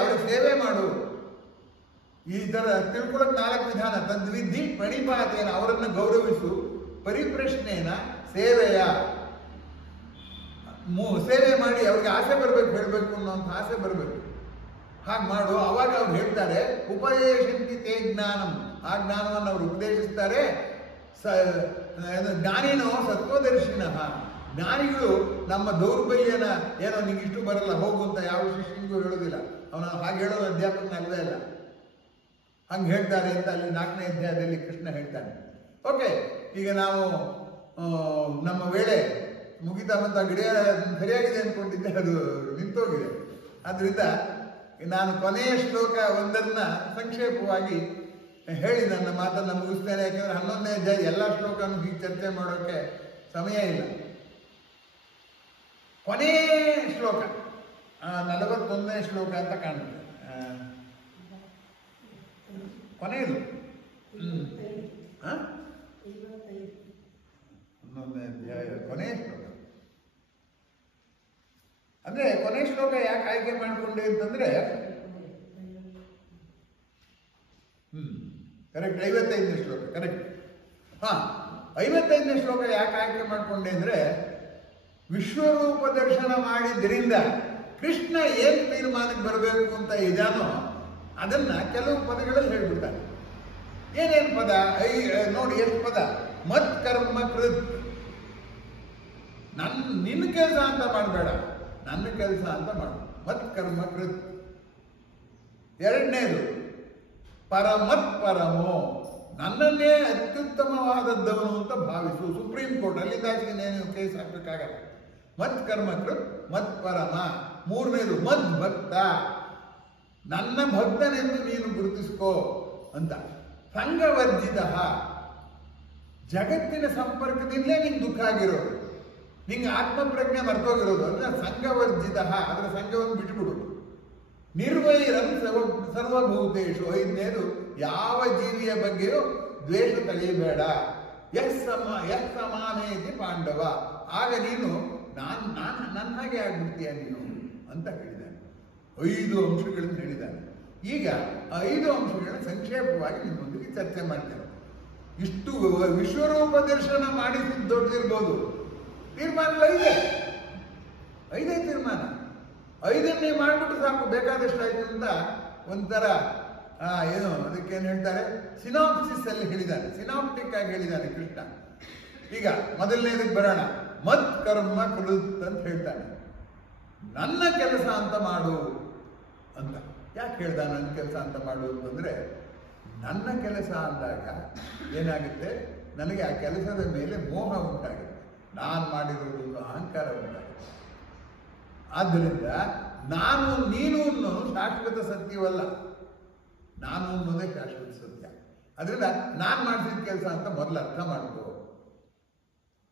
ಅವ್ರಿಗೆ ಸೇವೆ ಮಾಡು. ಈ ತರ ತಿಳ್ಕೊಳಕ್ 4 ವಿಧಾನ. ತದ್ವಿದ್ಧಿ ಪ್ರಣಿಪಾತೇನ, ಅವರನ್ನು ಗೌರವಿಸು. ಪರಿಪ್ರಶ್ನೇನ ಸೇವೆಯ, ಸೇವೆ ಮಾಡಿ ಅವ್ರಿಗೆ ಆಸೆ ಬರ್ಬೇಕು, ಹೇಳ್ಬೇಕು ಅನ್ನೋಂಥ ಆಸೆ ಬರ್ಬೇಕು. ಹಾಗೆ ಮಾಡು. ಅವಾಗ ಅವ್ರು ಹೇಳ್ತಾರೆ, ಉಪದೇಶಂತಿ ತೇ ಜ್ಞಾನಂ, ಆ ಜ್ಞಾನವನ್ನು ಅವ್ರು ಉಪದೇಶಿಸ್ತಾರೆ. ಜ್ಞಾನಿನೋ ಸತ್ವದರ್ಶಿನಃ, ಜ್ಞಾನಿಗಳು ನಮ್ಮ ದೌರ್ಬಲ್ಯನ ಏನೋ ನಿಂಗೆ ಇಷ್ಟು ಬರಲ್ಲ ಹೋಗು ಅಂತ ಯಾವ ಶಿಷ್ಯನಿಗೂ ಹೇಳೋದಿಲ್ಲ. ಅವನ ಹಾಗೆ ಹೇಳೋದು ಅಧ್ಯಾಪಕನ ಅಲ್ವೇ ಇಲ್ಲ. ಹಂಗೆ ಹೇಳ್ತಾರೆ ಅಂತ ಅಲ್ಲಿ 4ನೇ ಅಧ್ಯಾಯದಲ್ಲಿ ಕೃಷ್ಣ ಹೇಳ್ತಾನೆ. ಓಕೆ, ಈಗ ನಾವು ನಮ್ಮ ವೇಳೆ ಮುಗಿತಾ ಬಂತ, ಗಡಿಯಾರ ಸರಿಯಾಗಿದೆ ಅಂದ್ಕೊಂಡಿದ್ದೆ, ಅದು ನಿಂತೋಗಿದೆ. ಆದ್ರಿಂದ ನಾನು ಕೊನೆಯ ಶ್ಲೋಕ ಒಂದನ್ನ ಸಂಕ್ಷೇಪವಾಗಿ ಹೇಳಿ ನನ್ನ ಮಾತನ್ನ ಮುಗಿಸ್ತೇನೆ. ಯಾಕೆಂದ್ರೆ 11ನೇ ಅಧ್ಯಾಯ ಎಲ್ಲ ಶ್ಲೋಕನೂ ಹೀಗೆ ಚರ್ಚೆ ಮಾಡೋಕೆ ಸಮಯ ಇಲ್ಲ. ಕೊನೆಯ ಶ್ಲೋಕ 41ನೇ ಶ್ಲೋಕ ಅಂತ ಕಾಣುತ್ತೆ, ಕೊನೆಯದು. 11ನೇ ಅಧ್ಯಾಯ ಕೊನೆಯ ಶ್ಲೋಕ. ಅಂದ್ರೆ ಕೊನೆಯ ಶ್ಲೋಕ ಯಾಕೆ ಆಯ್ಕೆ ಮಾಡಿಕೊಂಡೆ ಅಂತಂದ್ರೆ, ಕರೆಕ್ಟ್. 55ನೇ ಶ್ಲೋಕ ಕರೆಕ್ಟ್. ಹಾ, 55ನೇ ಶ್ಲೋಕ ಯಾಕೆ ಆಯ್ಕೆ ಮಾಡಿಕೊಂಡೆ ಅಂದ್ರೆ, ವಿಶ್ವರೂಪ ದರ್ಶನ ಮಾಡಿದ್ರಿಂದ ಕೃಷ್ಣ ಏನ್ ತೀರ್ಮಾನಕ್ಕೆ ಬರಬೇಕು ಅಂತ ಇದಾನೋ ಅದನ್ನ ಕೆಲವು ಪದಗಳಲ್ಲಿ ಹೇಳ್ಬಿಡ್ತಾನೆ. ಏನೇನು ಪದ? ನೋಡಿ ಎಷ್ಟು ಪದ. ಮತ್ ಕರ್ಮ ಕೃತ್. ನಿನ್ನ ಕೆಲಸ ಅಂತ ಮಾಡಬೇಡ, ನನ್ನ ಕೆಲಸ ಅಂತ ಮಾಡು. ಮತ್ ಕರ್ಮ ಕೃತ್. ಎರಡನೇದು ಪರಮತ್ ಪರಮೋ, ನನ್ನನ್ನೇ ಅತ್ಯುತ್ತಮವಾದದ್ದವನು ಅಂತ ಭಾವಿಸು. ಸುಪ್ರೀಂ ಕೋರ್ಟ್ ಅಲ್ಲಿಂದಾಚೆಗೆ ಕೇಸ್ ಹಾಕಬೇಕಾಗಲ್ಲ. ಮತ್ ಕರ್ಮ ಕೃತ್ ಮತ್ ಪರಮ. ಮೂರನೇದು ಮದ್ ಭಕ್ತ, ನನ್ನ ಭಕ್ತನೆಂದು ನೀನು ಗುರುತಿಸ್ಕೋ ಅಂತ. ಸಂಘವರ್ಜಿತ, ಜಗತ್ತಿನ ಸಂಪರ್ಕದಿಂದಲೇ ನಿಂಗೆ ದುಃಖ ಆಗಿರೋದು, ನಿಂಗೆ ಆತ್ಮಪ್ರಜ್ಞೆ ಮರ್ತೋಗಿರೋದು ಅಂದ್ರೆ ಸಂಘವರ್ಜಿತ, ಅದರ ಸಂಘವನ್ನು ಬಿಟ್ಬಿಡು. ನಿರ್ವೈರಂ ಸರ್ವಭೂತೇಶು. 5ನೇದು ಯಾವ ಜೀವಿಯ ಬಗ್ಗೆಯೂ ದ್ವೇಷ ತಳೆಯಬೇಡ. ಯಸ್ ಸಮಾನೇತಿ ಪಾಂಡವ, ಆಗ ನೀನು ನನ್ನ ಹಾಗೆ ಆಗ್ಬಿಡ್ತೀಯ ನೀನು ಅಂತ ಹೇಳಿದ್ದಾನೆ. 5 ಅಂಶಗಳನ್ನು ಹೇಳಿದ್ದಾನೆ. ಈಗ ಆ 5 ಅಂಶಗಳನ್ನ ಸಂಕ್ಷೇಪವಾಗಿ ನಿಮ್ಮೊಂದಿಗೆ ಚರ್ಚೆ ಮಾಡ್ತೇನೆ. ಇಷ್ಟು ವಿಶ್ವರೂಪ ದರ್ಶನ ಮಾಡಿಸಿದ್ದು ದೊಡ್ಡದಿರ್ಬೋದು, ತೀರ್ಮಾನಗಳು 5 ತೀರ್ಮಾನ. 5ನ್ನೇ ಮಾಡಿಬಿಟ್ಟು ಸಾಕು, ಬೇಕಾದಷ್ಟು ಆಯ್ತು ಅಂತ ಒಂಥರ ಏನು ಅದಕ್ಕೇನು ಹೇಳ್ತಾರೆ, ಸಿನಾಪ್ಸಿಸ್ ಅಲ್ಲಿ ಹೇಳಿದ್ದಾನೆ, ಸಿನಾಪ್ಟಿಕ್ ಆಗಿ ಹೇಳಿದ್ದಾನೆ ಕೃಷ್ಣ. ಈಗ ಮೊದಲನೇದಕ್ಕೆ ಬರೋಣ. ಮತ್ ಕರ್ಮ ಕೃತ್ ಅಂತ ಹೇಳ್ತಾನೆ. ನನ್ನ ಕೆಲಸ ಅಂತ ಮಾಡು ಅಂತ. ಯಾಕೆ ಹೇಳ್ದ ನನ್ನ ಕೆಲಸ ಅಂತ ಮಾಡು ಅಂತಂದ್ರೆ, ನನ್ನ ಕೆಲಸ ಅಂದಾಗ ಏನಾಗುತ್ತೆ, ನನಗೆ ಆ ಕೆಲಸದ ಮೇಲೆ ಮೋಹ ಉಂಟಾಗುತ್ತೆ, ನಾನು ಮಾಡಿರೋದು ಅಹಂಕಾರ ಉಂಟಾಗುತ್ತೆ. ಆದ್ದರಿಂದ ನಾನು ನೀನು ಅನ್ನೋದು ಶಾಶ್ವತ ಸತ್ಯವಲ್ಲ, ನಾನು ಅನ್ನೋದೇ ಶಾಶ್ವತ ಸತ್ಯ. ಅದರಿಂದ ನಾನು ಮಾಡಿಸಿದ ಕೆಲಸ ಅಂತ ಮೊದಲು ಅರ್ಥ ಮಾಡ್ಕೋ.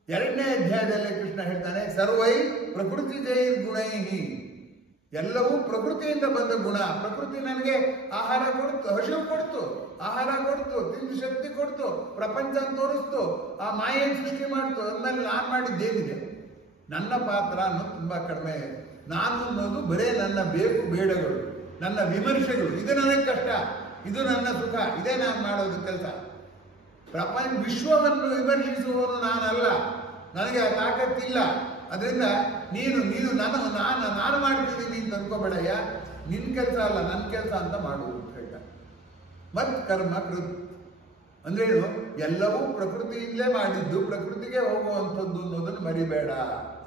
2ನೇ ಅಧ್ಯಾಯದಲ್ಲಿ ಕೃಷ್ಣ ಹೇಳ್ತಾನೆ, ಸರ್ವೈ ಪ್ರಕೃತಿ ಜೈರ್ ಗುಣೈಹಿ. ಎಲ್ಲವೂ ಪ್ರಕೃತಿಯಿಂದ ಬಂದ ಗುಣ. ಪ್ರಕೃತಿ ನನಗೆ ಆಹಾರ ಕೊಡ್ತು, ಹಸಿವು ಕೊಡ್ತು, ಆಹಾರ ಕೊಡ್ತು, ತಿಂದು ಶಕ್ತಿ ಕೊಡ್ತು, ಪ್ರಪಂಚ ತೋರಿಸ್ತು, ಆ ಮಾಯೆಯನ್ನು ಸೃಷ್ಟಿ ಮಾಡ್ತು. ಅಂದ್ಮೇಲೆ ನಾನು ಮಾಡಿದ್ದೇನಿದೆ? ನನ್ನ ಪಾತ್ರ ಅನ್ನೋದು ತುಂಬಾ ಕಡಿಮೆ. ನಾನು ಅನ್ನೋದು ಬರೇ ನನ್ನ ಬೇಕು ಬೇಡಗಳು, ನನ್ನ ವಿಮರ್ಶೆಗಳು. ಇದು ನನಗೆ ಕಷ್ಟ, ಇದು ನನ್ನ ಸುಖ, ಇದೇ ನಾನು ಮಾಡೋದು ಕೆಲಸ. ವಿಶ್ವವನ್ನು ವಿಮರ್ಶಿಸುವವನು ನಾನಲ್ಲ, ನನಗೆ ಆ ತಾಕತ್ತಿಲ್ಲ. ಅದರಿಂದ ನೀನು ನಾನು ಮಾಡ್ತೀನಿ, ನೀನು ತಂದ್ಕೋಬೇಡಯ್ಯ, ನಿನ್ನ ಕೆಲಸ ಅಲ್ಲ ನನ್ನ ಕೆಲಸ ಅಂತ ಮಾಡು ಅಂತ ಹೇಳ್ತಾರೆ. ಮತ್ ಕರ್ಮ ಕೃತ್ ಅಂದ್ರೇನು? ಎಲ್ಲವೂ ಪ್ರಕೃತಿಯಿಂದಲೇ ಮಾಡಿದ್ದು, ಪ್ರಕೃತಿಗೆ ಹೋಗುವಂಥದ್ದು ಅನ್ನೋದನ್ನು ಮರಿಬೇಡ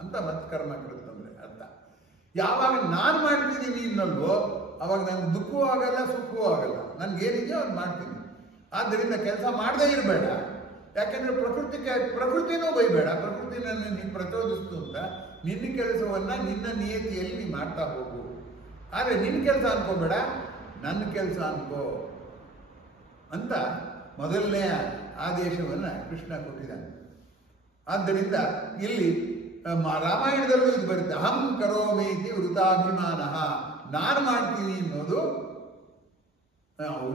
ಅಂತ ಮತ್ ಕರ್ಮ ಕೃತ್ ಅಂದ್ರೆ ಅರ್ಥ. ಯಾವಾಗ ನಾನು ಮಾಡ್ತೀನಿ ನೀನಲ್ವೋ ಅವಾಗ ನನ್ಗೆ ದುಃಖವೂ ಆಗಲ್ಲ, ಸುಖವೂ ಆಗಲ್ಲ. ನನ್ಗೇನಿದೆಯೋ ಅದು ಮಾಡ್ತೀನಿ. ಆದ್ದರಿಂದ ಕೆಲಸ ಮಾಡದೇ ಇರಬೇಡ. ಯಾಕೆಂದ್ರೆ ಪ್ರಕೃತಿನೂ ಬೈಬೇಡ, ಪ್ರಕೃತಿ ನನ್ನ ನೀನು ಪ್ರಚೋದಿಸ್ತು ಅಂತ ನಿನ್ನ ಕೆಲಸವನ್ನ ನಿನ್ನ ನಿಯತಿಯಲ್ಲಿ ನೀನು ಮಾಡ್ತಾ ಹೋಗು. ಆದರೆ ನಿನ್ನ ಕೆಲಸ ಅನ್ಕೋಬೇಡ, ನನ್ನ ಕೆಲಸ ಅನ್ಕೋ ಅಂತ ಮೊದಲನೆಯ ಆದೇಶವನ್ನ ಕೃಷ್ಣ ಕೊಟ್ಟಿದ್ದಾನೆ. ಆದ್ದರಿಂದ ಇಲ್ಲಿ ರಾಮಾಯಣದಲ್ಲೂ ಇದು ಬರುತ್ತೆ, ಅಹಂ ಕರೋಮೀತಿ ವೃತಾಭಿಮಾನ. ನಾನು ಮಾಡ್ತೀನಿ ಅನ್ನೋದು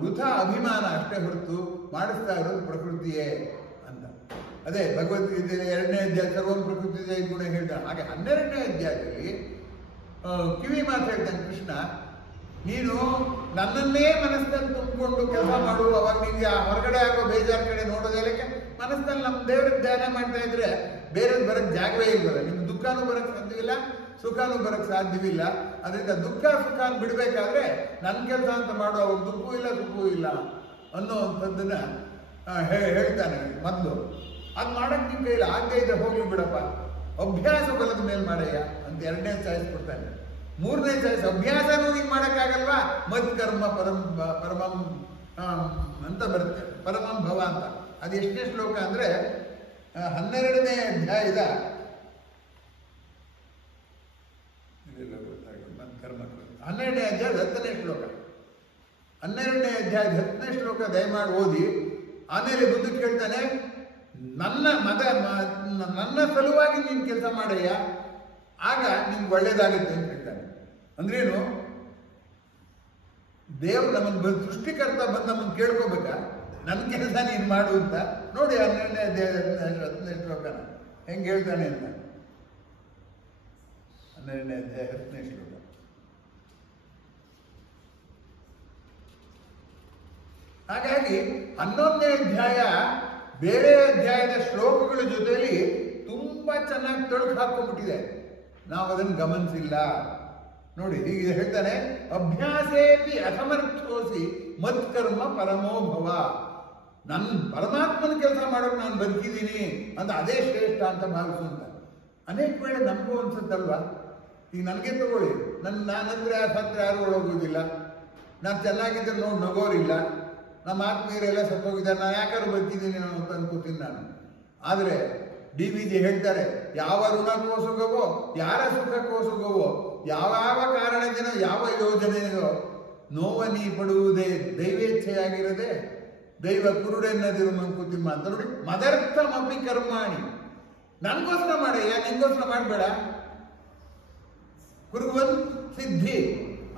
ವೃಥ ಅಭಿಮಾನ ಅಷ್ಟೇ ಹೊರತು ಮಾಡಿಸ್ತಾ ಇರೋದು ಪ್ರಕೃತಿಯೇ ಅಂತ. ಅದೇ ಭಗವದ್ಗೀತೆ 2ನೇ ಅಧ್ಯಾಯ ಸರ್ವಂ ಪ್ರಕೃತಿ ಜೈ ಗುಣ ಹೇಳ್ತಾನೆ. ಹಾಗೆ 12ನೇ ಅಧ್ಯಾಯದಲ್ಲಿ ಕಿವಿ ಮಾತು ಹೇಳ್ತಾನೆ ಕೃಷ್ಣ, ನೀನು ನನ್ನನ್ನೇ ಮನಸ್ಸಲ್ಲಿ ತುಂಬಿಕೊಂಡು ಕೆಲಸ ಮಾಡು. ಅವಾಗ ನಿಮಗೆ ಆ ಹೊರಗಡೆ ಆಗೋ ಬೇಜಾರು ಕಡೆ ನೋಡೋದಕ್ಕೆ ಮನಸ್ಸಲ್ಲಿ ನಮ್ಮ ದೇವರ ಧ್ಯಾನ ಮಾಡ್ತಾ ಇದ್ರೆ ಬೇರೆದು ಬರಕ್ಕೆ ಜಾಗವೇ ಇಲ್ವಲ್ಲ. ನಿಮ್ಗೆ ದುಃಖನೂ ಬರಕ್ಕೆ ಸಾಧ್ಯವಿಲ್ಲ, ಸುಖನೂ ಬರಕ್ಕೆ ಸಾಧ್ಯವಿಲ್ಲ. ಅದರಿಂದ ದುಃಖ ಸುಖನ ಬಿಡಬೇಕಾದ್ರೆ ನನ್ನ ಕೆಲಸ ಅಂತ ಮಾಡೋ, ಅವಾಗ ದುಃಖವೂ ಇಲ್ಲ ಸುಖವೂ ಇಲ್ಲ ಅನ್ನೋವಂಥದ್ದನ್ನ ಹೇಳ್ತಾನೆ ಮೊದಲು. ಅದು ಮಾಡಕ್ಕೆ ನಿಮ್ಮ ಕೈಲಿ ಆಗದೆ ಇದೆ, ಹೋಗ್ಲಿ ಬಿಡಪ್ಪ, ಅಭ್ಯಾಸ ಬಲದ ಮೇಲೆ ಮಾಡಯ್ಯ ಅಂತ 2ನೇ ಚಾಯ್ಸ್ ಕೊಡ್ತಾನೆ. 3ನೇ ಚಾಯ್ಸ್ ಅಭ್ಯಾಸನೂ ನೀವು ಮಾಡೋಕ್ಕಾಗಲ್ವಾ, ಮದ್ ಕರ್ಮ ಪರಮಂ ಅಂತ ಬರುತ್ತೆ, ಪರಮಂ ಭವ ಅಂತ. ಅದು ಎಷ್ಟನೇ ಶ್ಲೋಕ ಅಂದ್ರೆ 12ನೇ ಅಧ್ಯಾಯದ 12ನೇ ಅಧ್ಯಾಯದ 10ನೇ ಶ್ಲೋಕ. 12ನೇ ಅಧ್ಯಾಯದ 10ನೇ ಶ್ಲೋಕ ದಯಮಾಡಿ ಓದಿ. ಆಮೇಲೆ ಮುಂದಕ್ಕೆ ಹೇಳ್ತಾನೆ, ನನ್ನ ಸಲುವಾಗಿ ನೀನು ಕೆಲಸ ಮಾಡಯ್ಯ, ಆಗ ನಿಮ್ಗೆ ಒಳ್ಳೇದಾಗುತ್ತೆ ಅಂತ ಹೇಳ್ತಾನೆ. ಅಂದ್ರೇನು? ದೇವ್ರು ನಮ್ಮನ್ನು ಸೃಷ್ಟಿಕರ್ತ ಬಂದು ನಮ್ಮನ್ನು ಕೇಳ್ಕೋಬೇಕಾ, ನನ್ನ ಕೆಲಸ ನೀನು ಮಾಡು ಅಂತ. ನೋಡಿ 12ನೇ ಅಧ್ಯಾಯದ 10ನೇ ಶ್ಲೋಕನ ಹೆಂಗೆ ಹೇಳ್ತಾನೆ ಅಂತ. 12ನೇ ಅಧ್ಯಾಯ 10ನೇ ಶ್ಲೋಕ. ಹಾಗಾಗಿ 11ನೇ ಅಧ್ಯಾಯ ಬೇರೆ ಅಧ್ಯಾಯದ ಶ್ಲೋಕಗಳ ಜೊತೆಯಲ್ಲಿ ತುಂಬಾ ಚೆನ್ನಾಗಿ ತೊಳಕು ಹಾಕೊಂಡ್ಬಿಟ್ಟಿದೆ. ನಾವು ಅದನ್ನು ಗಮನಿಸಿಲ್ಲ. ನೋಡಿ, ಹೀಗೆ ಹೇಳ್ತಾನೆ, ಅಭ್ಯಾಸೇಪಿ ಅಸಮರ್ಥೋಸಿ ಮತ್ಕರ್ಮ ಪರಮೋಭವ. ನನ್ನ ಪರಮಾತ್ಮನ ಕೆಲಸ ಮಾಡೋಕೆ ನಾನು ಬದುಕಿದ್ದೀನಿ ಅಂತ ಅದೇ ಶ್ರೇಷ್ಠ ಅಂತ ಭಾವಿಸುವಂತ. ಅನೇಕ ವೇಳೆ ನಮಗೂ ಅನ್ಸುತ್ತಲ್ವಾ? ಈಗ ನನಗೆ ತಗೊಳ್ಳಿ, ನಾನಂದ್ರೆ ಸತ್ರ ಯಾರು ಒಳಗೋದಿಲ್ಲ, ನಾನು ಚೆನ್ನಾಗಿದ್ದರೆ ನೋಡಿ ನಗೋರಿಲ್ಲ, ನಮ್ಮ ಆತ್ಮೀಯರೆಲ್ಲ ಸತ್ತೋಗಿದ್ದಾರೆ, ನಾನು ಯಾಕಾದ್ರೂ ಬದುಕಿದ್ದೀನಿ ಅಂತ ಅನ್ಕೋತೀನಿ ನಾನು. ಆದರೆ DVG ಹೇಳ್ತಾರೆ, ಯಾವ ಋಣಕ್ಕೋ ಸುಖವೋ, ಯಾರ ಸುಖಕ್ಕೋ ಸುಖವೋ, ಯಾವ ಕಾರಣದಿಂದ ಯಾವ ಯೋಜನೆಯೋ ನೋವ ನೀ ಪಡುವುದೇ ದೈವೇಚ್ಛೆಯಾಗಿರದೆ ದೈವ ಕುರುಡೆನ್ನದಿರು ಮಂಕುತಿಮ್ಮ ಅಂತ. ನೋಡಿ, ಮದರ್ಥಮಪಿ ಕರ್ಮಾಣಿ, ನನ್ಗೋಸ್ಕರ ಮಾಡಯ್ಯ, ನಿಂಗೋಸ್ಕರ ಮಾಡಬೇಡ. ಕುರುವನ್ ಸಿದ್ಧಿ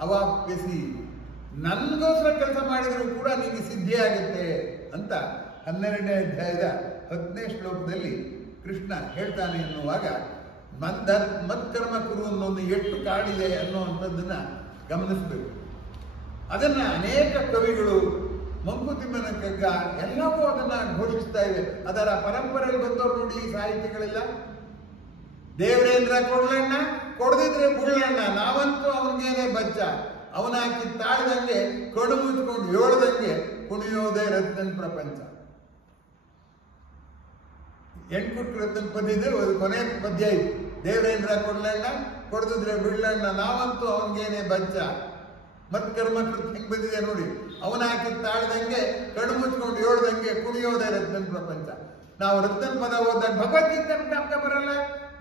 ಅವಾಪ್ಯಸಿ, ನನ್ಗೋಸ್ಕರ ಕೆಲಸ ಮಾಡಿದ್ರು ಕೂಡ ನಿಮಗೆ ಸಿದ್ಧಿ ಆಗುತ್ತೆ ಅಂತ 12ನೇ ಅಧ್ಯಾಯದ 10ನೇ ಶ್ಲೋಕದಲ್ಲಿ ಕೃಷ್ಣ ಹೇಳ್ತಾನೆ ಎನ್ನುವಾಗ ಮತ್ಕರ್ಮ ಕುರು ಅನ್ನೋದು ಎಷ್ಟು ಕಾಡಿದೆ ಅನ್ನುವಂಥದ್ದನ್ನ ಗಮನಿಸಬೇಕು. ಅದನ್ನ ಅನೇಕ ಕವಿಗಳು, ಮಂಕುತಿಮ್ಮನ ಕಗ್ಗ ಎಲ್ಲವೂ ಅದನ್ನ ಘೋಷಿಸ್ತಾ ಇವೆ. ಅದರ ಪರಂಪರೆಯಲ್ಲಿ ಬಂದವರು ನೋಡಿ ಈ ಸಾಹಿತ್ಯಗಳೆಲ್ಲ. ದೇವರೇಂದ್ರ ಕೊಡ್ಲಣ್ಣ, ಕೊಡದಿದ್ರೆ ಬುಳ್ಳಣ್ಣ, ನಾವಂತೂ ಅವನಿಗೇನೆ ಬಚ್ಚ, ಅವನ ಹಾಕಿ ತಾಳ್ದಂಗೆ ಕಡು ಮುಚ್ಕೊಂಡು ಏಳ್ದಂಗೆ ಕುಣಿಯೋದೇ ರತ್ನನ್ ಪ್ರಪಂಚ. ಎಂಟುಕುಟ್ಟು ರತ್ನನ್ ಪದ್ಯದೆ ಕೊನೆ ಪದ್ಯ ಇದು. ದೇವರೇಂದ್ರ ಕೊಡ್ಲಣ್ಣ, ಕೊಡದಿದ್ರೆ ಬುಳ್ಳಣ್ಣ, ನಾವಂತೂ ಅವನಿಗೇನೆ ಬಚ್ಚ. ಮತ್ಕರ್ಮ ಕೃತ್ ಹೆಂಗ್ ಬಂದಿದೆ ನೋಡಿ, ಅವನ ಹಾಕಿ ತಾಳ್ದಂಗೆ ಕಡು ಮುಚ್ಕೊಂಡು ಏಳ್ದಂಗೆ ಕುಣಿಯೋದೇ ರತ್ನನ್ ಪ್ರಪಂಚ. ನಾವು ರತ್ನನ್ ಪದ ಓದಾಗ ಭಗವದ್ಗೀತೆ ಜ್ಞಾಪಕ ಬರಲ್ಲ,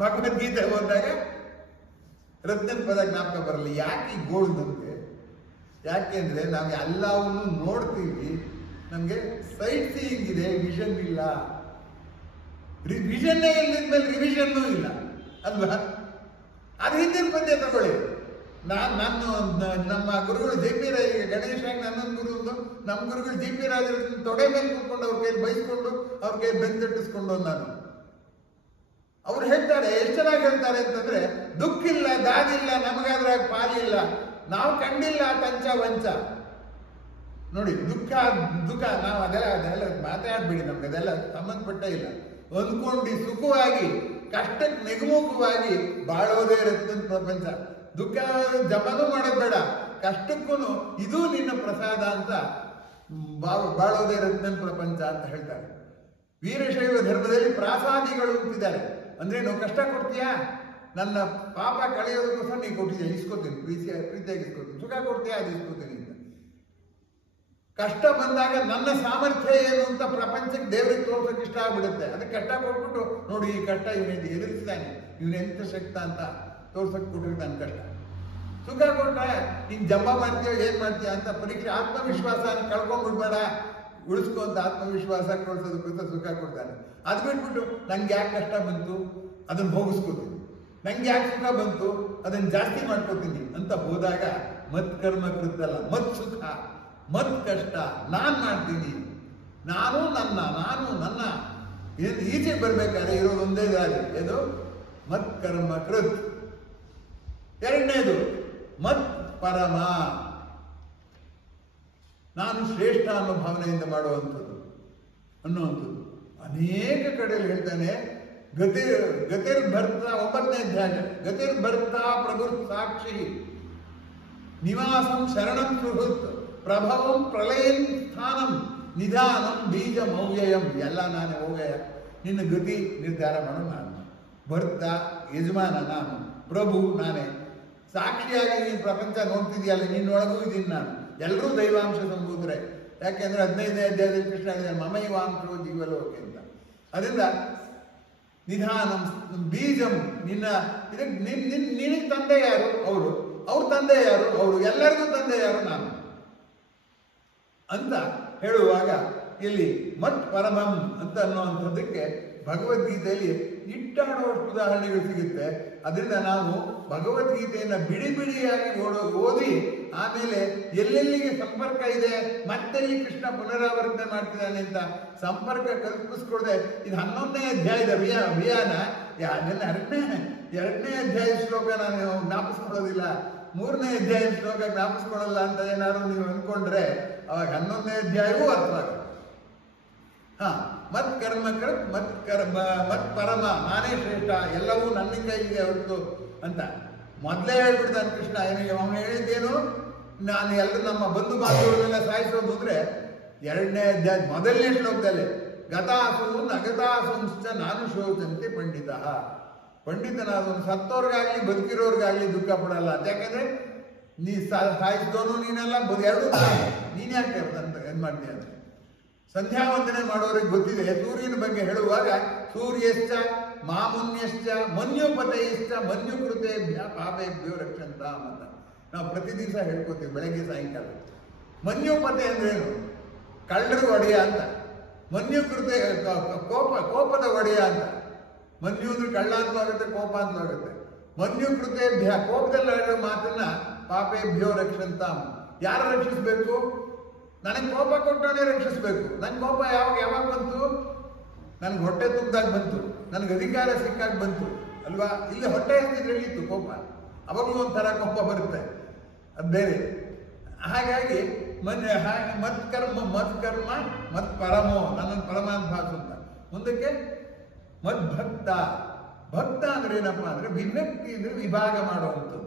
ಭಗವದ್ಗೀತೆ ಓದಿದಾಗ ರತ್ನನ್ ಪದ ಜ್ಞಾಪಕ ಬರಲ್ಲ. ಯಾಕೆ ಈ ಗೋಳು ನಮಗೆ? ಯಾಕೆಂದ್ರೆ ನಾವು ಎಲ್ಲವನ್ನೂ ನೋಡ್ತೀವಿ, ನಮ್ಗೆ ಸೈಟ್ ಸೀಯಿಂಗ್ ಇದೆ, ವಿಷನ್ ಇಲ್ಲ. ವಿಷನ್ನೇ ಇಲ್ಲದ್ಮೇಲೆ ರಿವಿಷನ್ನೂ ಇಲ್ಲ ಅಲ್ವಾ? ಅದು ಹಿಂದಿನ ಪದ್ಯ ತಗೊಳ್ಳಿ. ನಾನು ನಮ್ಮ ಗುರುಗಳು JP ರಾಜ್, ಗಣೇಶ ನನ್ನೊಂದು ಗುರು, ನಮ್ಮ ಗುರುಗಳು JP ರಾಜ್ ತೊಡೆ ಮೇಲೆ ಕೂತ್ಕೊಂಡು ಅವ್ರ ಕೈಲಿ ಬೈಸ್ಕೊಂಡು ಅವ್ರ ಕೈ ಬೆಂತಟ್ಟಿಸ್ಕೊಂಡು ನಾನು. ಅವ್ರು ಹೇಳ್ತಾರೆ, ಎಷ್ಟು ಚೆನ್ನಾಗಿ ಹೇಳ್ತಾರೆ ಅಂತಂದ್ರೆ, ದುಃಖಿಲ್ಲ, ದಾದಿಲ್ಲ, ನಮಗಾದ್ರಾಗ ಪಾಲಿಲ್ಲ, ನಾವು ಕಂಡಿಲ್ಲ ಟಂಚ ವಂಚ. ನೋಡಿ, ದುಃಖ ನಾವು ಅದೆಲ್ಲ ಮಾತಾಡ್ಬಿಡಿ, ನಮ್ಗೆ ಅದೆಲ್ಲ ಸಂಬಂಧಪಟ್ಟ ಇಲ್ಲ. ಅಂದ್ಕೊಂಡು ಸುಖವಾಗಿ ಕಷ್ಟಕ್ಕೆ ನೆಗಮುಖವಾಗಿ ಬಾಳೋದೇ ರತ್ನನ್ ಪ್ರಪಂಚ. ದುಃಖ ಜಮನೂ ಮಾಡೋದು ಬೇಡ, ಕಷ್ಟಕ್ಕೂ ಇದು ನಿನ್ನ ಪ್ರಸಾದ ಅಂತ ಬಾಳೋದೇ ರತ್ನನ್ ಪ್ರಪಂಚ ಅಂತ ಹೇಳ್ತಾರೆ. ವೀರಶೈವ ಧರ್ಮದಲ್ಲಿ ಪ್ರಾಸಾದಿಗಳು ಅಂತಿದ್ದಾರೆ. ಅಂದ್ರೆ ನಾವು ಕಷ್ಟ ಕೊಡ್ತೀಯಾ, ನನ್ನ ಪಾಪ ಕಳೆಯೋದಕ್ಕೋಸ್ಕರ ನೀನು ಕೊಟ್ಟಿದ್ಯಾ, ಇಸ್ಕೋತೀನಿ, ಪ್ರೀತಿಯಾಗಿ ಇಸ್ಕೋತೀನಿ. ಸುಖ ಕೊಡ್ತೀಯಾ, ಅದು ಇಸ್ಕೋತೀನಿ ಅಂತ. ಕಷ್ಟ ಬಂದಾಗ ನನ್ನ ಸಾಮರ್ಥ್ಯ ಏನು ಅಂತ ಪ್ರಪಂಚಕ್ಕೆ ದೇವರಿಗೆ ತೋರ್ಸೋಕೆ ಇಷ್ಟ ಆಗ್ಬಿಡುತ್ತೆ. ಅದಕ್ಕೆ ಕಷ್ಟ ಕೊಟ್ಬಿಟ್ಟು ನೋಡಿ, ಈ ಕಷ್ಟ ಇವನಿಗೆ ಎದುರಿಸ್ತಾನೆ, ಇವನೆಂತ ಶಕ್ತ ಅಂತ ತೋರ್ಸಕ್ ಕೊಟ್ಟಿರ್ತಾನೆ ಕಷ್ಟ. ಸುಖ ಕೊಟ್ರೆ ನೀನ್ ಜಂಬ ಮಾಡ್ತೀಯೋ ಏನ್ ಮಾಡ್ತೀಯ ಅಂತ ಪರೀಕ್ಷೆ, ಆತ್ಮವಿಶ್ವಾಸ ಕಳ್ಕೊಂಡ್ಬಿಡ್ಬೇಡ, ಉಳಿಸ್ಕೊ ಅಂತ ಆತ್ಮವಿಶ್ವಾಸ ಕೊಡ್ಸೋದಕ್ಕೋಸ್ಕರ ಸುಖ ಕೊಡ್ತಾನೆ. ಅದು ಬಿಟ್ಬಿಟ್ಟು ನಂಗೆ ಯಾಕೆ ಕಷ್ಟ ಬಂತು ಅದನ್ನ ಹೋಗಿಸ್ಕೋತೀನಿ, ನಂಗೆ ಯಾಕೆ ಸುಖ ಬಂತು ಅದನ್ನ ಜಾಸ್ತಿ ಮಾಡ್ಕೋತೀನಿ ಅಂತ ಹೋದಾಗ ಮತ್ಕರ್ಮ ಕೃತ್ತಲ್ಲ, ಮತ್ ಸುಖ, ಮತ್ ಕಷ್ಟ ನಾನ್ ಮಾಡ್ತೀನಿ, ನಾನು ನನ್ನ ಈಚೆಗೆ ಬರ್ಬೇಕಾದ್ರೆ ಇರೋದು ಒಂದೇ ದಾರಿ, ಏನು? ಮತ್ಕರ್ಮ ಕೃತ್. ಎರಡನೇದು ಮತ್ ಪರಮ, ನಾನು ಶ್ರೇಷ್ಠ ಅನ್ನೋ ಭಾವನೆಯಿಂದ ಮಾಡುವಂಥದ್ದು ಅನ್ನುವಂಥದ್ದು. ಅನೇಕ ಕಡೆಯಲ್ಲಿ ಹೇಳ್ತಾನೆ, ಗತಿರ್ಭರ್ತ 9ನೇ ಅಧ್ಯಾಯ, ಗತಿರ್ಭರ್ತ ಪ್ರಭುತ್ ಸಾಕ್ಷಿ ನಿವಾಸಂ ಶರಣಂ ಸುಹೃತ್ ಪ್ರಭವಂ ಪ್ರಳಯನ್ ಸ್ಥಾನಂ ನಿಧಾನಂ ಬೀಜ ಮೌವ್ಯಯಂ. ಎಲ್ಲ ನಾನೇ ಹೋಗಯ್ಯ, ನಿನ್ನ ಗತಿ ನಿರ್ಧಾರ ಮಾಡೋ ನಾನು, ಭರ್ತ ಯಜಮಾನ ನಾನು, ಪ್ರಭು ನಾನೇ, ಸಾಕ್ಷಿಯಾಗಿ ನೀನು ಪ್ರಪಂಚ ನೋಡ್ತಿದ್ಯಲ್ಲ, ನಿನ್ನೊಳಗೂ ಇದ್ದೀನಿ ನಾನು. ಎಲ್ಲರೂ ದೈವಾಂಶ ಸಂಭೂತರೆ. ಯಾಕೆಂದ್ರೆ 15ನೇ ಅಧ್ಯಾಯದಲ್ಲಿ ಕೃಷ್ಣ ಹೇಳಿದ ಮಮೈವಾಂಶೋ ಜೀವಲೋಕೆ ಅಂತ. ಅದರಿಂದ ನಿಧಾನಂ ಬೀಜಂ, ನಿನಗೆ ತಂದೆ ಯಾರು? ಅವ್ರ ತಂದೆ ಯಾರು? ಅವರು ಎಲ್ಲರಿಗೂ ತಂದೆ ಯಾರು? ನಾನು ಅಂತ ಹೇಳುವಾಗ ಇಲ್ಲಿ ಮತ್ ಪರಮಂ ಅಂತ ಅನ್ನುವಂಥದ್ದಕ್ಕೆ ಭಗವದ್ಗೀತೆಯಲ್ಲಿ ಇಟ್ಟಾಡುವಷ್ಟು ಉದಾಹರಣೆಗಳು ಸಿಗುತ್ತೆ. ಅದರಿಂದ ನಾವು ಭಗವದ್ಗೀತೆಯನ್ನ ಬಿಡಿಯಾಗಿ ಓದಿ ಆಮೇಲೆ ಎಲ್ಲೆಲ್ಲಿಗೆ ಸಂಪರ್ಕ ಇದೆ, ಮತ್ತೆಲ್ಲಿ ಕೃಷ್ಣ ಪುನರಾವರ್ತನೆ ಮಾಡ್ತಿದ್ದಾನೆ ಅಂತ ಸಂಪರ್ಕ ಕಲ್ಪಿಸ್ಕೊಳ್ದೆ, ಇದು 11ನೇ ಅಧ್ಯಾಯದ ಅಭಿಯಾನ. ಎರಡನೇ ಅಧ್ಯಾಯ ಶ್ಲೋಕ ನಾನು ಜ್ಞಾಪಿಸ್ಕೊಳ್ಳೋದಿಲ್ಲ, 3ನೇ ಅಧ್ಯಾಯ ಶ್ಲೋಕ ಜ್ಞಾಪಿಸ್ಕೊಳ್ಳಲ್ಲ ಅಂತ ಏನಾದ್ರು ನೀವು ಅನ್ಕೊಂಡ್ರೆ ಅವಾಗ 11ನೇ ಅಧ್ಯಾಯವೂ ಅರ್ಥವಾಗುತ್ತೆ. ಮತ್ ಕರ್ಮ ಕೃತ್ ಮತ್ ಪರಮ, ನಾನೇ ಶ್ರೇಷ್ಠ, ಎಲ್ಲವೂ ನನ್ನ ಕೈಗೆ ಹೊರತು ಅಂತ ಮೊದಲೇ ಹೇಳ್ಬಿಡ್ತಾನೆ ಕೃಷ್ಣ. ಅವನು ಹೇಳಿದ್ದೇನು, ನಾನು ಎಲ್ಲರೂ ನಮ್ಮ ಬಂಧು ಬಾಂಧವರನ್ನೆಲ್ಲ ಸಾಯಿಸೋದು ಅಂದ್ರೆ 2ನೇ ಅಧ್ಯಾಯ ಮೊದಲನೇ ಶ್ಲೋಕದಲ್ಲಿ ಗತಾಸು ನಗತಾಸುಂಶ್ಚ ನಾನು ಶೋಚಂತೆ ಪಂಡಿತ. ಪಂಡಿತನಾದವನು ಸತ್ತೋರ್ಗಾಗ್ಲಿ ಬದುಕಿರೋರ್ಗಾಗ್ಲಿ ದುಃಖ ಪಡಲ್ಲ. ಯಾಕಂದ್ರೆ ನೀ ಸಾಯಿಸಿದವನು ನೀನೆಲ್ಲ ಎರಡು ನೀನ್ ಯಾಕೆ ಅಂತ ಏನ್ ಮಾಡ್ತೀಯ ಅಂದ್ರೆ, ಸಂಧ್ಯಾ ವಂದನೆ ಮಾಡೋರಿಗೆ ಗೊತ್ತಿದೆ. ಸೂರ್ಯನ ಬಗ್ಗೆ ಹೇಳುವಾಗ ಸೂರ್ಯಶ್ಚ ಮಾಮುನ್ಯಶ್ಚ ಮನ್ಯುಪತಯಶ್ಚ ಮನ್ಯುಕೃತೇಭ್ಯ ಪಾಪೇಭ್ಯೋ ರಕ್ಷಂತ ಅಂತ ನಾವು ಪ್ರತಿ ದಿವಸ ಹೇಳ್ಕೊತೀವಿ ಬೆಳಗ್ಗೆ ಸಾಯಂಕಾಲ. ಮನ್ಯುಪತೆ ಅಂದ್ರೇನು? ಕಳ್ಳರು ಒಡೆಯ ಅಂತ. ಮನ್ಯುಕೃತೆ ಕೋಪದ ಒಡೆಯ ಅಂತ. ಮನ್ಯು ಅಂದ್ರೆ ಕಳ್ಳ ಅಂತ ಆಗುತ್ತೆ, ಕೋಪ ಅಂತ ಆಗುತ್ತೆ. ಮನ್ಯುಕೃತೇಭ್ಯ ಕೋಪದಲ್ಲಿ ಹೇಳೋ ಮಾತನ್ನ ಪಾಪೇಭ್ಯೋ ರಕ್ಷಂತ. ಯಾರು ರಕ್ಷಿಸ್ಬೇಕು? ನನಗೆ ಕೋಪ ಕೊಟ್ಟವನೇ ರಕ್ಷಿಸ್ಬೇಕು. ನನ್ ಕೋಪ ಯಾವಾಗ ಬಂತು? ನನ್ಗೆ ಹೊಟ್ಟೆ ತುಂಬಿದಾಗ ಬಂತು, ನನಗೆ ಅಧಿಕಾರ ಸಿಕ್ಕಾಗ ಬಂತು ಅಲ್ವಾ? ಇಲ್ಲಿ ಹೊಟ್ಟೆ ಹತ್ತಿದ್ರೆ ಇತ್ತು ಕೋಪ, ಅವಾಗಲೂ ಒಂಥರ ಕೋಪ ಬರುತ್ತೆ, ಅದು ಬೇರೆ. ಹಾಗಾಗಿ ಮತ್ಕರ್ಮ ಮತ್ ಪರಮೋ, ನನ್ನನ್ನು ಪರಮಾನ್ ಭಾಸು ಅಂತ. ಮುಂದಕ್ಕೆ ಮದ್ಭಕ್ತ. ಭಕ್ತ ಅಂದ್ರೆ ಏನಪ್ಪಾ ಅಂದ್ರೆ ವಿಭಕ್ತಿ ಅಂದ್ರೆ ವಿಭಾಗ ಮಾಡುವಂಥದ್ದು.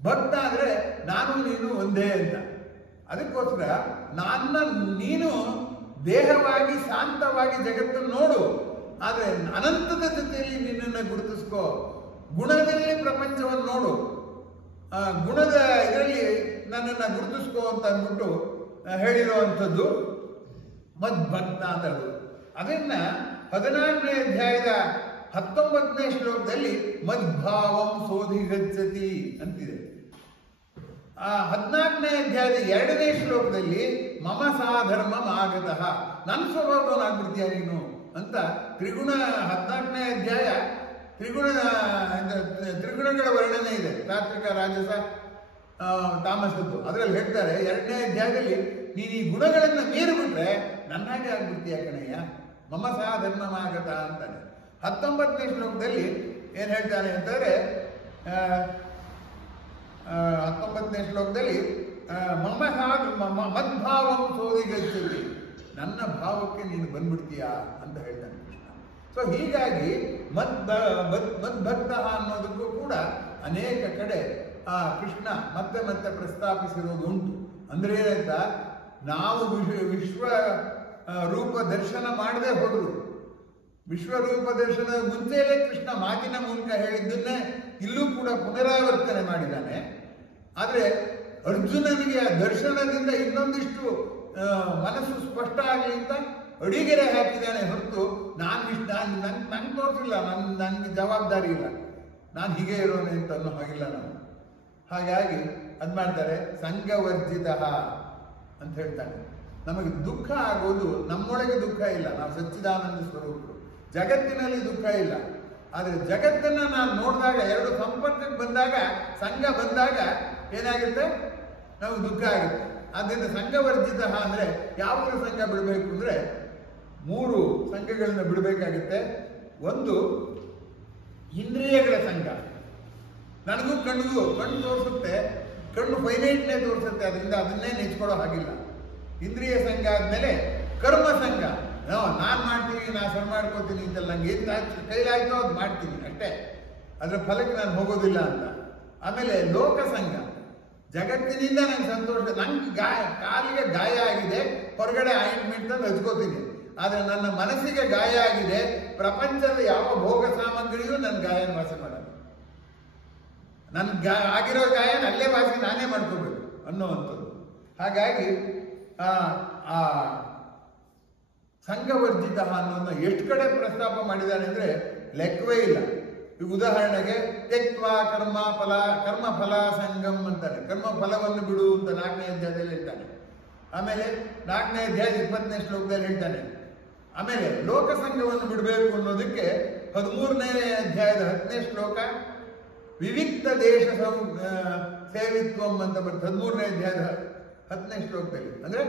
ಭಕ್ತ ಅಂದ್ರೆ ನಾನು ನೀನು ಒಂದೇ ಅಂತ. ಅದಕ್ಕೋಸ್ಕರ ನೀನು ದೇಹವಾಗಿ ಶಾಂತವಾಗಿ ಜಗತ್ತನ್ನು ನೋಡು, ಆದ್ರೆ ಅನಂತದ ಜೊತೆಯಲ್ಲಿ ನಿನ್ನನ್ನು ಗುರುತಿಸ್ಕೋ. ಗುಣದಲ್ಲಿ ಪ್ರಪಂಚವನ್ನು ನೋಡು, ಗುಣದ ಇದರಲ್ಲಿ ನನ್ನನ್ನ ಗುರುತಿಸ್ಕೋ ಅಂತ ಅಂದ್ಬಿಟ್ಟು ಹೇಳಿರುವಂಥದ್ದು ಮದ್ಭಕ್ತ ಅಂತ. ಅದನ್ನ 14ನೇ ಅಧ್ಯಾಯದ 19ನೇ ಶ್ಲೋಕದಲ್ಲಿ ಮದ್ಭಾವಂ ಸೋಧಿಗಚ್ಚತಿ ಅಂತಿದೆ. 14ನೇ ಅಧ್ಯಾಯದ 2ನೇ ಶ್ಲೋಕದಲ್ಲಿ ಮಮ ಸಾಧರ್ಮ ಆಗತಃ, ನನ್ನ ಸ್ವಭಾವನಾಗ್ಬಿಡ್ತೀಯ ನೀನು ಅಂತ ತ್ರಿಗುಣ 14ನೇ ಅಧ್ಯಾಯ ತ್ರಿಗುಣಗಳ ವರ್ಣನೆ ಇದೆ. ಸಾತ್ವಿಕ, ರಾಜಸ, ತಾಮಸದ್ದು. ಅದರಲ್ಲಿ ಹೇಳ್ತಾರೆ 2ನೇ ಅಧ್ಯಾಯದಲ್ಲಿ ನೀನು ಈ ಗುಣಗಳನ್ನ ಮೀರಿಬಿಟ್ರೆ ನನ್ನಾಗೆ ಆಗ್ಬಿಡ್ತೀಯ ಕಣಯ್ಯ, ಮಮ ಸಾಧರ್ಮಮಾಗತ ಅಂತಾನೆ. 19ನೇ ಶ್ಲೋಕದಲ್ಲಿ ಏನ್ ಹೇಳ್ತಾನೆ ಅಂತಂದ್ರೆ 19ನೇ ಶ್ಲೋಕದಲ್ಲಿ ಮದ್ಭಾವಂ ಸೋದಿಗಚ್ಚತಿ, ನನ್ನ ಭಾವಕ್ಕೆ ನೀನು ಬಂದ್ಬಿಡ್ತೀಯಾ ಅಂತ ಹೇಳ್ತಾನೆ ಕೃಷ್ಣ. ಸೊ ಹೀಗಾಗಿ ಮದ್ಭಕ್ತ ಅನ್ನೋದಕ್ಕೂ ಕೂಡ ಅನೇಕ ಕಡೆ ಕೃಷ್ಣ ಮತ್ತೆ ಮತ್ತೆ ಪ್ರಸ್ತಾಪಿಸಿರೋದು ಉಂಟು. ಅಂದ್ರೆ ಏನಂತ, ನಾವು ವಿಶ್ವ ರೂಪ ದರ್ಶನ ಮಾಡದೆ ಹೋದ್ರು, ವಿಶ್ವರೂಪ ದರ್ಶನ ಮುಂಚೆಯೇ ಕೃಷ್ಣ ಮಾತಿನ ಮೂಲಕ ಹೇಳಿದ್ದನ್ನೇ ಇಲ್ಲೂ ಕೂಡ ಪುನರಾವರ್ತನೆ ಮಾಡಿದ್ದಾನೆ. ಆದ್ರೆ ಅರ್ಜುನನಿಗೆ ಆ ದರ್ಶನದಿಂದ ಇನ್ನೊಂದಿಷ್ಟು ಮನಸ್ಸು ಸ್ಪಷ್ಟ ಆಗಲಿ ಅಂತ ಅಡಿಗೆರೆ ಹಾಕಿದ್ದಾನೆ ಹೊರತು ನಂಗೆ ತೋರಿಸಿಲ್ಲ, ನನ್ಗೆ ಜವಾಬ್ದಾರಿ ಇಲ್ಲ, ನಾನು ಹೀಗೆ ಇರೋನೆ ಅಂತ ಅನ್ನೋ ಹಾಗಿಲ್ಲ ನಾವು. ಹಾಗಾಗಿ ಅದ್ ಮಾಡ್ತಾರೆ ಸಂಘವರ್ಜಿತ ಅಂತ ಹೇಳ್ತಾನೆ. ನಮಗೆ ದುಃಖ ಆಗೋದು ನಮ್ಮೊಳಗೆ ದುಃಖ ಇಲ್ಲ, ನಾವು ಸಚ್ಚಿದಾನಂದ ಸ್ವರೂಪರು, ಜಗತ್ತಿನಲ್ಲಿ ದುಃಖ ಇಲ್ಲ. ಆದ್ರೆ ಜಗತ್ತನ್ನ ನಾನು ನೋಡಿದಾಗ, ಎರಡು ಸಂಪರ್ಕಕ್ಕೆ ಬಂದಾಗ, ಸಂಘ ಬಂದಾಗ ಏನಾಗುತ್ತೆ, ನಮಗೆ ದುಃಖ ಆಗುತ್ತೆ. ಆದ್ದರಿಂದ ಸಂಘವರ್ಜಿತ ಅಂದ್ರೆ ಯಾವ ಸಂಘ ಬಿಡಬೇಕು ಅಂದ್ರೆ 3 ಸಂಘಗಳನ್ನ ಬಿಡಬೇಕಾಗುತ್ತೆ. ಒಂದು ಇಂದ್ರಿಯಗಳ ಸಂಘ. ನನಗೂ ಕಣ್ಣು ತೋರಿಸುತ್ತೆ, ಕಣ್ಣು ಫೈನೈಟ್ನೇ ತೋರಿಸುತ್ತೆ, ಅದರಿಂದ ಅದನ್ನೇ ನೆಚ್ಕೊಳ್ಳೋ ಹಾಗಿಲ್ಲ. ಇಂದ್ರಿಯ ಸಂಘ ಆದ್ಮೇಲೆ ಕರ್ಮ ಸಂಘ. ನಾನ್ ಮಾಡ್ತೀನಿ, ನಾ ಸರ್ ಮಾಡ್ಕೋತೀನಿ ಅಂತಲ್ಲ, ನಂಗೆ ಏನ್ ಕೈಲಾಯ್ತೋ ಅದು ಮಾಡ್ತೀನಿ ಅಷ್ಟೇ, ಅದ್ರ ಫಲಕ್ಕೆ ನಾನು ಹೋಗೋದಿಲ್ಲ ಅಂತ. ಆಮೇಲೆ ಲೋಕ ಸಂಘ. ಜಗತ್ತಿನಿಂದ ನಂಗೆ ಸಂತೋಷ, ನಂಗೆ ಕಾಲಿಗೆ ಗಾಯ ಆಗಿದೆ, ಹೊರಗಡೆ ಆಯಿಂಟ್ಮೆಂಟ್ ಅಂತ ಹಚ್ಕೋತೀನಿ. ಆದ್ರೆ ನನ್ನ ಮನಸ್ಸಿಗೆ ಗಾಯ ಆಗಿದೆ, ಪ್ರಪಂಚದ ಯಾವ ಭೋಗ ಸಾಮಗ್ರಿಯೂ ನನ್ನ ಗಾಯನ ವಾಸ ಮಾಡಲ್ಲ. ನನ್ ಆಗಿರೋ ಗಾಯನ ಅಲ್ಲೇ ವಾಸಿ ನಾನೇ ಮಾಡ್ಕೋಬೇಕು ಅನ್ನೋವಂಥದ್ದು. ಹಾಗಾಗಿ ಆ ಸಂಘವರ್ಜಿತ ಅನ್ನೋದನ್ನ ಎಷ್ಟು ಕಡೆ ಪ್ರಸ್ತಾಪ ಮಾಡಿದ್ದಾನೆ ಅಂದ್ರೆ ಲೆಕ್ಕವೇ ಇಲ್ಲ. ಈಗ ಉದಾಹರಣೆಗೆ ತ್ಯಕ್ವಾ ಕರ್ಮ ಫಲ ಸಂಗಮ್ ಅಂತಾನೆ, ಕರ್ಮ ಫಲವನ್ನು ಬಿಡು ಅಂತ 4ನೇ ಅಧ್ಯಾಯದಲ್ಲಿ ಹೇಳ್ತಾನೆ. ಆಮೇಲೆ 4ನೇ ಅಧ್ಯಾಯ 20ನೇ ಶ್ಲೋಕದಲ್ಲಿ ಹೇಳ್ತಾನೆ. ಆಮೇಲೆ ಲೋಕ ಸಂಘವನ್ನು ಬಿಡಬೇಕು ಅನ್ನೋದಕ್ಕೆ 13ನೇ ಅಧ್ಯಾಯದ 10ನೇ ಶ್ಲೋಕ ವಿವಿಕ್ತ ದೇಶ ಸೇವಿತ್ವಂ ಅಂತ ಬರ್ತದೆ 13ನೇ ಅಧ್ಯಾಯದ 10ನೇ ಶ್ಲೋಕದಲ್ಲಿ. ಅಂದ್ರೆ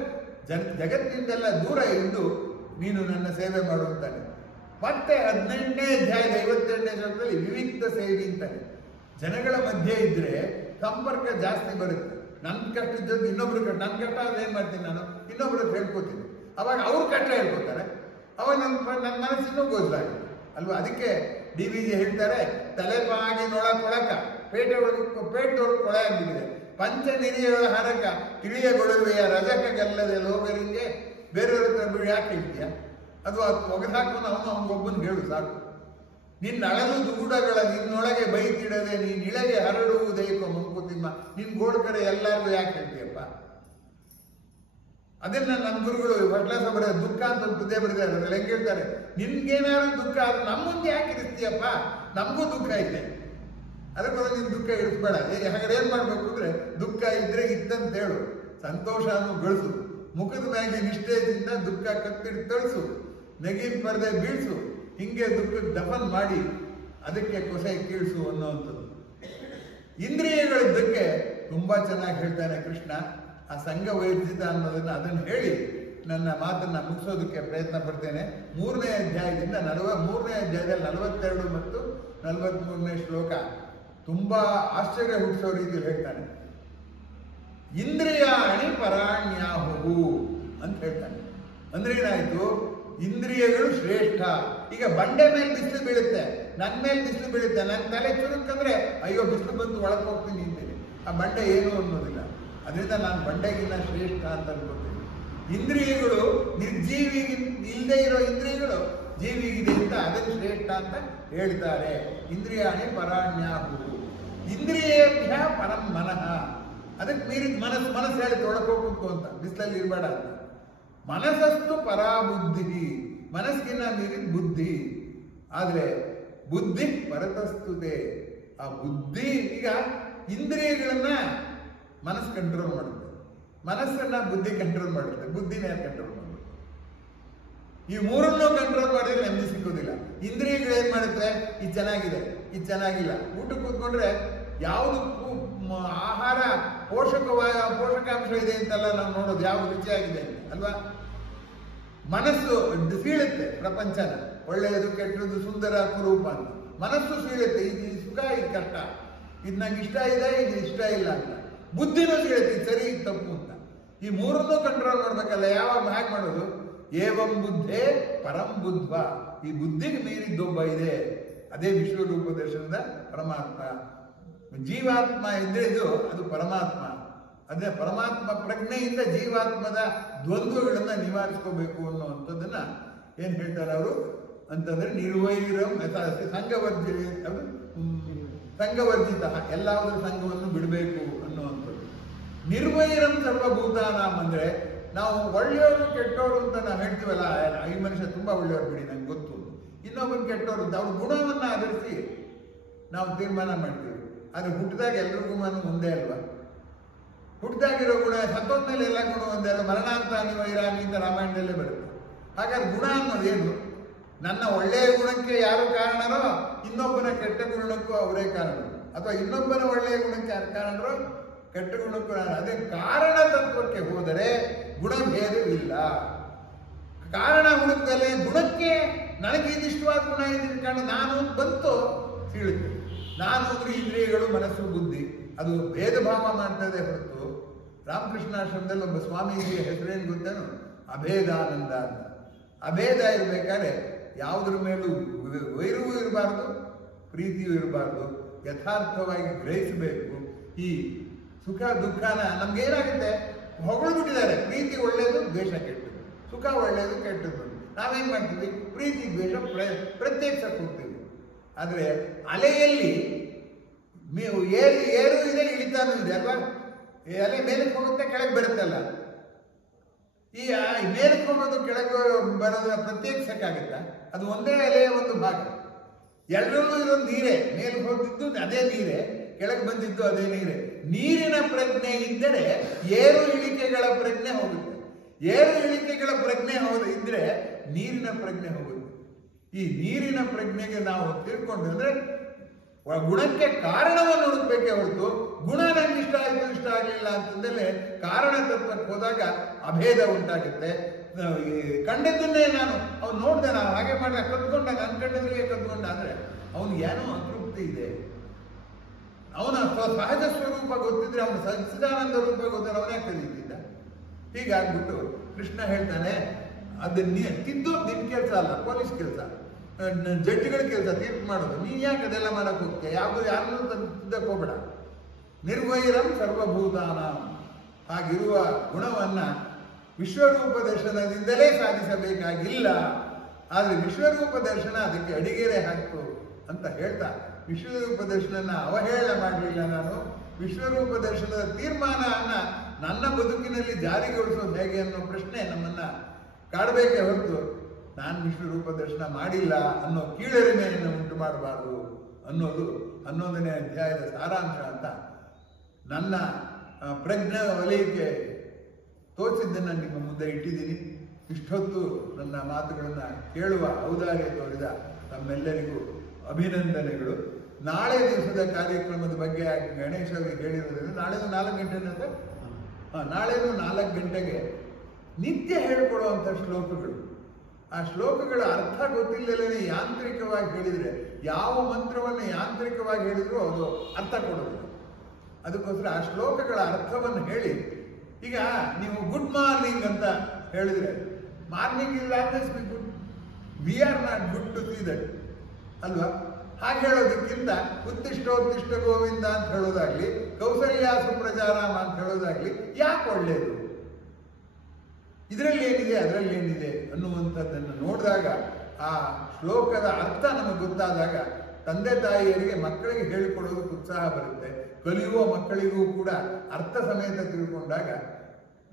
ಜಗತ್ತಿನಿಂದೆಲ್ಲ ದೂರ ಇದ್ದು ನೀನು ನನ್ನ ಸೇವೆ ಮಾಡುವಂತಾನೆ. ಮತ್ತೆ 18ನೇ ಅಧ್ಯಾಯದ 52ನೇ ಶ್ಲೋಕದಲ್ಲಿ ವಿವಿಕ್ತ ಸೇವೆ ಅಂತಾನೆ. ಜನಗಳ ಮಧ್ಯೆ ಇದ್ರೆ ಸಂಪರ್ಕ ಜಾಸ್ತಿ ಬರುತ್ತೆ. ನನ್ನ ಕಷ್ಟದ ಜೊತೆ ಇನ್ನೊಬ್ರು ಕಷ್ಟ, ನನ್ನ ಕಷ್ಟ ಆದ್ರೆ ಏನ್ ಮಾಡ್ತೀನಿ ನಾನು, ಇನ್ನೊಬ್ರು ಹೇಳ್ಕೊತೀನಿ. ಅವಾಗ ಅವ್ರ ಕಷ್ಟ ಹೇಳ್ಕೊತಾರೆ, ಅವಾಗ ನನ್ನ ಮನಸ್ಸಿನೂ ಗೋಚರಾಗಿ ಅಲ್ವಾ. ಅದಕ್ಕೆ DVG ಹೇಳ್ತಾರೆ, ತಲೆ ಬಾಗಿ ನೊಳ ಕೊಳಕ ಪೇಟದೊಳಗೆ ಕೊಳೆ ಆಗಿಬಿಟ್ಟಿದೆ. ಪಂಚ ನಿರಿಯಗಳ ಹರಕ ತಿಳಿಯಗೊಳ್ಳುವೆಯ ರಜಕಗಲ್ಲದೆ ಲೋಕರಿಗೆ ಬೇರೆಯವ್ರ ಹತ್ರ ಬಿಡಿ ಯಾಕೆ ಹೇಳ್ತೀಯ? ಅದು ಒಗದಾಕೊಂಡು ಅವನೊಬ್ಬನ್ ಹೇಳು ಸಾಕು. ನಿನ್ನ ಅಳಲು ದೂಡಗಳ ನಿನ್ನೊಳಗೆ ಬೈತಿಡದೆ ನೀನ್ ಇಳೆಗೆ ಹರಡುವುದೇಕೋ ಮಂಕುತಿಮ್ಮ. ನಿನ್ ಗೋಡ್ಕರೆ ಎಲ್ಲರಿಗೂ ಯಾಕೆ ಹೇಳ್ತೀಯಪ್ಪ? ಅದನ್ನ ನನ್ನ ಗುರುಗಳು ಹೊಟ್ಲಾಸ ಬರೆದ ದುಃಖ ಅಂತ ಒಂದು ಪುದ್ಯ ಬರೆದಿದ್ದಾರೆ. ಅದ್ರಲ್ಲಿ ಹೆಂಗೆ ಹೇಳ್ತಾರೆ, ನಿನ್ಗೇನಾದ್ರು ದುಃಖ ಆದ್ರೆ ನಮ್ಮ ಮುಂದೆ ಯಾಕೆ ಇರಿಸ್ತೀಯಪ್ಪ? ನಮಗೂ ದುಃಖ ಇದೆ, ಅದಕ್ಕೋಸ್ಕರ ನಿನ್ ದುಃಖ ಇರಿಸ್ಬೇಡ. ಹಾಗಾದ್ರೆ ಏನ್ ಮಾಡ್ಬೇಕು ಅಂದ್ರೆ, ದುಃಖ ಇದ್ರೆ ಇತ್ತಂತ ಹೇಳು, ಸಂತೋಷನು ಗಳಿಸು, ಮುಖದ ಮ್ಯಾಗೆ ನಿಷ್ಠೆಯಿಂದ ದುಃಖ ಕತ್ತಿಡಿ ತಳಿಸು, ನೆಗಿನ ಪರದೆ ಬೀಳ್ಸು, ಹಿಂಗೆ ದುಃಖಕ್ಕೆ ದಫನ್ ಮಾಡಿ ಅದಕ್ಕೆ ಕೊಸೆ ಕೀಳ್ಸು ಅನ್ನೋವಂಥದ್ದು. ಇಂದ್ರಿಯಗಳಿದ್ದಕ್ಕೆ ತುಂಬಾ ಚೆನ್ನಾಗಿ ಹೇಳ್ತಾನೆ ಕೃಷ್ಣ. ಆ ಸಂಘ ವೈದ್ಯತ ಅನ್ನೋದನ್ನ ಅದನ್ನು ಹೇಳಿ ನನ್ನ ಮಾತನ್ನ ಮುಗಿಸೋದಕ್ಕೆ ಪ್ರಯತ್ನ ಪಡ್ತೇನೆ. 3ನೇ ಅಧ್ಯಾಯದಿಂದ 3ನೇ ಅಧ್ಯಾಯದಲ್ಲಿ 42 ಮತ್ತು 43ನೇ ಶ್ಲೋಕ ತುಂಬಾ ಆಶ್ಚರ್ಯ ಹುಟ್ಟಿಸೋ ರೀತಿಯಲ್ಲಿ ಹೇಳ್ತಾನೆ. ಇಂದ್ರಿಯಾಣಿ ಪರಾಣ್ಯಾಹು ಅಂತ ಹೇಳ್ತಾನೆ. ಅಂದ್ರೆ ಏನಾಯ್ತು, ಇಂದ್ರಿಯಗಳು ಶ್ರೇಷ್ಠ. ಈಗ ಬಂಡೆ ಮೇಲೆ ಬಿಸಿಲು ಬೀಳುತ್ತೆ, ನನ್ನ ಮೇಲೆ ಬಿಸಿಲು ಬೀಳುತ್ತೆ, ನನ್ನ ತಲೆ ಚುರುಕಂದ್ರೆ ಅಯ್ಯೋ ಬಿಸಿಲು ಬಂದು ಒಳಗೆ ಹೋಗ್ತೀನಿ ಅಂತೀನಿ. ಆ ಬಂಡೆ ಏನು ಅನ್ನೋದಿಲ್ಲ, ಅದರಿಂದ ನಾನು ಬಂಡೆಗಿನ್ನ ಶ್ರೇಷ್ಠ ಅಂತ ಅನ್ಕೋತೀನಿ. ಇಂದ್ರಿಯಗಳು ನಿರ್ಜೀವಿಗೆ ಇಲ್ಲದೆ ಇರೋ ಇಂದ್ರಿಯಗಳು ಜೀವಿಗಿದೆ ಅಂತ ಅದನ್ನು ಶ್ರೇಷ್ಠ ಅಂತ ಹೇಳ್ತಾರೆ. ಇಂದ್ರಿಯಾಣಿ ಪರಾಣ್ಯಾಹು ಇಂದ್ರಿಯೇಭ್ಯ ಪರಂ ಮನಃ. ಅದಕ್ಕೆ ಮೀರಿದ ಮನಸ್ಸು ಹೇಳಿ ತೊಳಕ್ ಹೋಗ್ಬೇಕು ಅಂತ, ಬಿಸಿಲಲ್ಲಿ ಇರಬೇಡ ಅಂತ. ಮನಸ್ಸಷ್ಟು ಪರಾಬುದ್ಧಿ, ಮನಸ್ಸಿನ ಮೀರಿದ ಬುದ್ಧಿ. ಆದ್ರೆ ಬುದ್ಧಿ ಪರತಸ್ತುತೆ. ಆ ಬುದ್ಧಿ, ಈಗ ಇಂದ್ರಿಯಗಳನ್ನ ಮನಸ್ಸು ಕಂಟ್ರೋಲ್ ಮಾಡುತ್ತೆ, ಮನಸ್ಸನ್ನ ಬುದ್ಧಿ ಕಂಟ್ರೋಲ್ ಮಾಡುತ್ತೆ, ಬುದ್ಧಿನ ಯಾರು ಕಂಟ್ರೋಲ್ ಮಾಡುತ್ತೆ? ಈ ಮೂರನ್ನೂ ಕಂಟ್ರೋಲ್ ಮಾಡಿದ್ರೆ ನೆಮ್ಮದಿ ಸಿಕ್ಕೋದಿಲ್ಲ. ಇಂದ್ರಿಯಗಳು ಏನ್ ಮಾಡುತ್ತೆ, ಇದು ಚೆನ್ನಾಗಿದೆ, ಇದು ಚೆನ್ನಾಗಿಲ್ಲ. ಊಟಕ್ಕೆ ಕೂತ್ಕೊಂಡ್ರೆ ಯಾವುದು ಆಹಾರ ಪೋಷಕಾಂಶ ಇದೆ ಅಂತೆಲ್ಲ ನಾವು ನೋಡೋದು, ಯಾವ್ದು ರುಚಿಯಾಗಿದೆ ಅಲ್ವಾ. ಮನಸ್ಸು ಸೀಳುತ್ತೆ ಪ್ರಪಂಚನ, ಒಳ್ಳೆಯದು ಕೆಟ್ಟದ್ದು ಸುಂದರ ಕುರೂಪ ಅಂತ ಮನಸ್ಸು ಸೀಳುತ್ತೆ. ಇದು ಸುಖ, ಇದು ಕಷ್ಟ, ಇದು ನಂಗೆ ಇಷ್ಟ ಇದೆ, ಇದು ಇಷ್ಟ ಇಲ್ಲ ಅಂತ. ಬುದ್ಧಿನೂ ಸೀಳುತ್ತೆ, ಇದು ಸರಿ ಇದು ತಪ್ಪು ಅಂತ. ಈ ಮೂರನ್ನೂ ಕಂಟ್ರೋಲ್ ಮಾಡ್ಬೇಕಲ್ಲ. ಯಾವಾಗ ಹೇಗೆ ಮಾಡೋದು? ಏವಂ ಬುದ್ಧೇ ಪರಂ ಬುದ್ಧ. ಈ ಬುದ್ಧಿಗೆ ಮೀರಿದ್ದೊಬ್ಬ ಇದೆ, ಅದೇ ವಿಶ್ವರೂಪ ದರ್ಶನದ ಪರಮಾತ್ಮ. ಜೀವಾತ್ಮ ಇದ್ರೆ ಅದು ಪರಮಾತ್ಮ. ಅದೇ ಪರಮಾತ್ಮ ಪ್ರಜ್ಞೆಯಿಂದ ಜೀವಾತ್ಮದ ದ್ವಂದ್ವಗಳನ್ನ ನಿವಾರಿಸ್ಕೋಬೇಕು ಅನ್ನುವಂಥದ್ದನ್ನ ಏನ್ ಹೇಳ್ತಾರೆ ಅವರು ಅಂತಂದ್ರೆ, ನಿರ್ವೈರಂ ಸಂಘವರ್ಜಿತ, ಎಲ್ಲಾದ್ರ ಸಂಘವನ್ನು ಬಿಡಬೇಕು ಅನ್ನುವಂಥದ್ದು. ನಿರ್ವೈರಂ ಸರ್ವಭೂತಾನಾಂ ಅಂದ್ರೆ, ನಾವು ಒಳ್ಳೆಯವರು ಕೆಟ್ಟವರು ಅಂತ ನಾವು ಹೇಳ್ತೀವಲ್ಲ, ಈ ಮನುಷ್ಯ ತುಂಬಾ ಒಳ್ಳೆಯವ್ರು ಬಿಡಿ ನಂಗೆ ಗೊತ್ತು, ಇನ್ನೊಬ್ಬನ ಕೆಟ್ಟವರು ಅಂತ ಅವ್ರ ಗುಣವನ್ನ ಆಧರಿಸಿ ನಾವು ತೀರ್ಮಾನ ಮಾಡ್ತೀವಿ. ಆದ್ರೆ ಹುಟ್ಟಿದಾಗ ಎಲ್ರಿಗೂ ಒಂದೇ ಅಲ್ವಾ? ಹುಟ್ಟಿದಾಗಿರೋ ಗುಣ ಸತ್ತೋದ್ಮೇಲೆ ಎಲ್ಲ ಗುಣ ಒಂದೇ ಅಲ್ಲ. ಮರಣಾಂತ ವೈರಾಮಿ ಅಂತ ರಾಮಾಯಣದಲ್ಲೇ ಬರುತ್ತೆ. ಹಾಗಾದ್ರೆ ಗುಣ ಅನ್ನೋದೇನು? ನನ್ನ ಒಳ್ಳೆಯ ಗುಣಕ್ಕೆ ಯಾರು ಕಾರಣರೋ ಇನ್ನೊಬ್ಬನ ಕೆಟ್ಟ ಗುಣಕ್ಕೂ ಅವರೇ ಕಾರಣ, ಅಥವಾ ಇನ್ನೊಬ್ಬನ ಒಳ್ಳೆಯ ಗುಣಕ್ಕೆ ಯಾರು ಕಾರಣರೋ ಕೆಟ್ಟ ಗುಣಕ್ಕೂ. ಅದೇ ಕಾರಣ ತತ್ವಕ್ಕೆ ಹೋದರೆ ಗುಣಭೇದವಿಲ್ಲ. ಕಾರಣ ಹುಡುಕದಲ್ಲೇ ಗುಣಕ್ಕೆ ನನಗೆ ಇದಿಷ್ಟವಾದ ಗುಣ ಇದ್ರ ಕಾರಣ ನಾನು ಬಂತು ಸೀಳುತ್ತೆ. ನಾನು ಅಂದ್ರೆ ಇಂದ್ರಿಯಗಳು, ಮನಸ್ಸು, ಬುದ್ಧಿ, ಅದು ಭೇದ ಭಾವ ಮಾಡ್ತದೆ ಹೊರತು. ರಾಮಕೃಷ್ಣಾಶ್ರಮದಲ್ಲಿ ಒಬ್ಬ ಸ್ವಾಮೀಜಿಯ ಹೆಸರೇನು ಗೊತ್ತೇನು? ಅಭೇದಾನಂದ ಅಂತ. ಅಭೇದ ಇರ್ಬೇಕಾದ್ರೆ ಯಾವುದ್ರ ಮೇಲೂ ವೈರವೂ ಇರಬಾರ್ದು, ಪ್ರೀತಿಯೂ ಇರಬಾರ್ದು, ಯಥಾರ್ಥವಾಗಿ ಗ್ರಹಿಸಬೇಕು. ಈ ಸುಖ ದುಃಖನ ನಮ್ಗೇನಾಗುತ್ತೆ, ಹೊಗಳ್ಬಿಟ್ಟಿದ್ದಾರೆ. ಪ್ರೀತಿ ಒಳ್ಳೇದು, ದ್ವೇಷ ಕೆಟ್ಟದ್ದು, ಸುಖ ಒಳ್ಳೇದು, ಕೆಟ್ಟದ್ದು. ನಾವೇನ್ ಮಾಡ್ತೀವಿ? ಪ್ರೀತಿ ದ್ವೇಷ ಪ್ರತ್ಯೇಕಿಸಕ್ಕೆ ಹೋಗ್ತೀವಿ. ಆದ್ರೆ ಅಲೆಯಲ್ಲಿ ಏರು ಇದೆ, ಇಳಿತಾನೂ ಇದೆ ಅಲ್ವಾ? ಅಲೆ ಮೇಲಕ್ಕೆ ಹೋಗುತ್ತೆ, ಕೆಳಗೆ ಬರುತ್ತಲ್ಲ. ಈ ಮೇಲಕ್ಕೆ ಹೋಗೋದು ಕೆಳಗೆ ಬರೋದನ್ನ ಪ್ರತ್ಯೇಕಿಸಕ್ಕಾಗತ್ತ? ಅದು ಒಂದೇ ಅಲೆಯ ಒಂದು ಭಾಗ. ಎಲ್ಲರಲ್ಲೂ ಇರೋದು ನೀರೇ. ಮೇಲೆ ಹೋಗಿದ್ದು ಅದೇ ನೀರೇ, ಕೆಳಗೆ ಬಂದಿದ್ದು ಅದೇ ನೀರೇ. ನೀರಿನ ಪ್ರಜ್ಞೆ ಇದ್ದರೆ ಏರು ಇಳಿಕೆಗಳ ಪ್ರಜ್ಞೆ ಹೋಗುತ್ತೆ. ಏರು ಇಳಿಕೆಗಳ ಪ್ರಜ್ಞೆ ಇದ್ರೆ ನೀರಿನ ಪ್ರಜ್ಞೆ ಹೋಗುತ್ತೆ. ಈ ನೀರಿನ ಪ್ರಜ್ಞೆಗೆ ನಾವು ತಿಳ್ಕೊಂಡು ಅಂದ್ರೆ ಗುಣಕ್ಕೆ ಕಾರಣವನ್ನು ಹುಡುಕ್ಬೇಕೇ ಹೊರತು ಗುಣ ನಂಗೆ ಇಷ್ಟ ಆಯ್ತು ಇಷ್ಟ ಆಗಲಿಲ್ಲ ಅಂತಂದ್ರೆ ಕಾರಣ ತತ್ವಕ್ಕೆ ಹೋದಾಗ ಅಭೇದ ಉಂಟಾಗುತ್ತೆ. ಕಂಡದ್ದನ್ನೇ ಅವ್ನು ನೋಡ್ದೆ, ನಾವು ಹಾಗೆ ಮಾಡಿ ಕತ್ಕೊಂಡ, ನನ್ನ ಕಂಡದ್ರಿಗೆ ಕತ್ಕೊಂಡ ಅಂದ್ರೆ ಅವನಿಗೆ ಏನೋ ಅತೃಪ್ತಿ ಇದೆ. ಅವನ ಸಹಜ ಸ್ವರೂಪ ಗೊತ್ತಿದ್ರೆ, ಅವನ ಸಚ್ಚಿದಾನಂದ ರೂಪ ಗೊತ್ತಿದ್ರೆ ಅವನೇ ಕಲಿತಿದ್ದ. ಹೀಗಾಗ್ಬಿಟ್ಟು ಕೃಷ್ಣ ಹೇಳ್ತಾನೆ, ಅದನ್ನ ತಿದ್ದೋದು ನಿನ್ ಕೆಲಸ ಅಲ್ಲ, ಪೊಲೀಸ್ ಕೆಲಸ, ಜಡ್ಜಿಗಳ ಕೆಲಸ ತೀರ್ಪು ಮಾಡೋದು. ನೀನ್ ಯಾಕೆ ಅದೆಲ್ಲ ಮಾಡಕ್ ಹೋಗ್ತೀಯ? ಯಾರನ್ನೂ ತಿದ್ದಕ್ಕೆ ಹೋಗ್ಬೇಡ. ನಿರ್ವೈರಂ ಸರ್ವಭೂತಾನ. ಹಾಗಿರುವ ಗುಣವನ್ನ ವಿಶ್ವರೂಪ ದರ್ಶನದಿಂದಲೇ ಸಾಧಿಸಬೇಕಾಗಿಲ್ಲ. ಆದ್ರೆ ವಿಶ್ವರೂಪ ದರ್ಶನ ಅದಕ್ಕೆ ಅಡಿಗೆರೆ ಹಾಕ್ತು ಅಂತ ಹೇಳ್ತಾ, ವಿಶ್ವರೂಪ ದರ್ಶನ ಅವಹೇಳನ ಮಾಡಲಿಲ್ಲ ನಾನು. ವಿಶ್ವರೂಪ ದರ್ಶನದ ತೀರ್ಮಾನವನ್ನ ನನ್ನ ಬದುಕಿನಲ್ಲಿ ಜಾರಿಗೊಳಿಸೋದು ಹೇಗೆ ಅನ್ನೋ ಪ್ರಶ್ನೆ ನಮ್ಮನ್ನ ಕಾಡಬೇಕೇ ಹೊರತು, ನಾನು ವಿಶ್ವರೂಪ ದರ್ಶನ ಮಾಡಿಲ್ಲ ಅನ್ನೋ ಕೀಳರಿಮೆಯನ್ನು ಉಂಟು ಮಾಡಬಾರದು ಅನ್ನೋದು 11ನೇ ಅಧ್ಯಾಯದ ಸಾರಾಂಶ ಅಂತ ನನ್ನ ಪ್ರಜ್ಞಾ ವಲಯಕ್ಕೆ ತೋಚಿದ್ದನ್ನು ನಿಮ್ಮ ಮುಂದೆ ಇಟ್ಟಿದ್ದೀನಿ. ಇಷ್ಟೊತ್ತು ನನ್ನ ಮಾತುಗಳನ್ನ ಕೇಳುವ ಔದಾರ್ಯ ತೋರಿದ ತಮ್ಮೆಲ್ಲರಿಗೂ ಅಭಿನಂದನೆಗಳು. ನಾಳೆ ದಿವಸದ ಕಾರ್ಯಕ್ರಮದ ಬಗ್ಗೆ ಗಣೇಶ್ ಅವರಿಗೆ ಹೇಳಿರೋದ್ರಿಂದ ನಾಳೆದು 4 ಗಂಟೆನ ಸರ್, ನಾಳೆದು 4 ಗಂಟೆಗೆ ನಿತ್ಯ ಹೇಳ್ಕೊಡುವಂಥ ಶ್ಲೋಕಗಳು. ಆ ಶ್ಲೋಕಗಳ ಅರ್ಥ ಗೊತ್ತಿಲ್ಲದೇ ಯಾಂತ್ರಿಕವಾಗಿ ಹೇಳಿದರೆ, ಯಾವ ಮಂತ್ರವನ್ನು ಯಾಂತ್ರಿಕವಾಗಿ ಹೇಳಿದ್ರು ಅದು ಅರ್ಥ ಕೊಡೋದಿಲ್ಲ. ಅದಕ್ಕೋಸ್ಕರ ಆ ಶ್ಲೋಕಗಳ ಅರ್ಥವನ್ನು ಹೇಳಿ, ಈಗ ನೀವು ಗುಡ್ ಮಾರ್ನಿಂಗ್ ಅಂತ ಹೇಳಿದ್ರೆ, morning is always be good, we are not good to see that ಅಲ್ವಾ? ಹಾಗೆ ಹೇಳೋದಕ್ಕಿಂತ ಉತ್ತಿಷ್ಟೋತ್ತಿಷ್ಟ ಗೋವಿಂದ ಅಂತ ಹೇಳೋದಾಗ್ಲಿ, ಕೌಸಲ್ಯ ಸುಪ್ರಜಾರಾಮ ಅಂತ ಹೇಳೋದಾಗ್ಲಿ ಯಾಕೆ ಒಳ್ಳೆಯದು? ಇದರಲ್ಲಿ ಏನಿದೆ, ಅದರಲ್ಲಿ ಏನಿದೆ ಅನ್ನುವಂಥದ್ದನ್ನು ನೋಡಿದಾಗ, ಆ ಶ್ಲೋಕದ ಅರ್ಥ ನಮಗೆ ಗೊತ್ತಾದಾಗ, ತಂದೆ ತಾಯಿಯರಿಗೆ ಮಕ್ಕಳಿಗೆ ಹೇಳಿಕೊಡೋದಕ್ಕೆ ಉತ್ಸಾಹ ಬರುತ್ತೆ. ಕಲಿಯುವ ಮಕ್ಕಳಿಗೂ ಕೂಡ ಅರ್ಥ ಸಮೇತ ತಿಳ್ಕೊಂಡಾಗ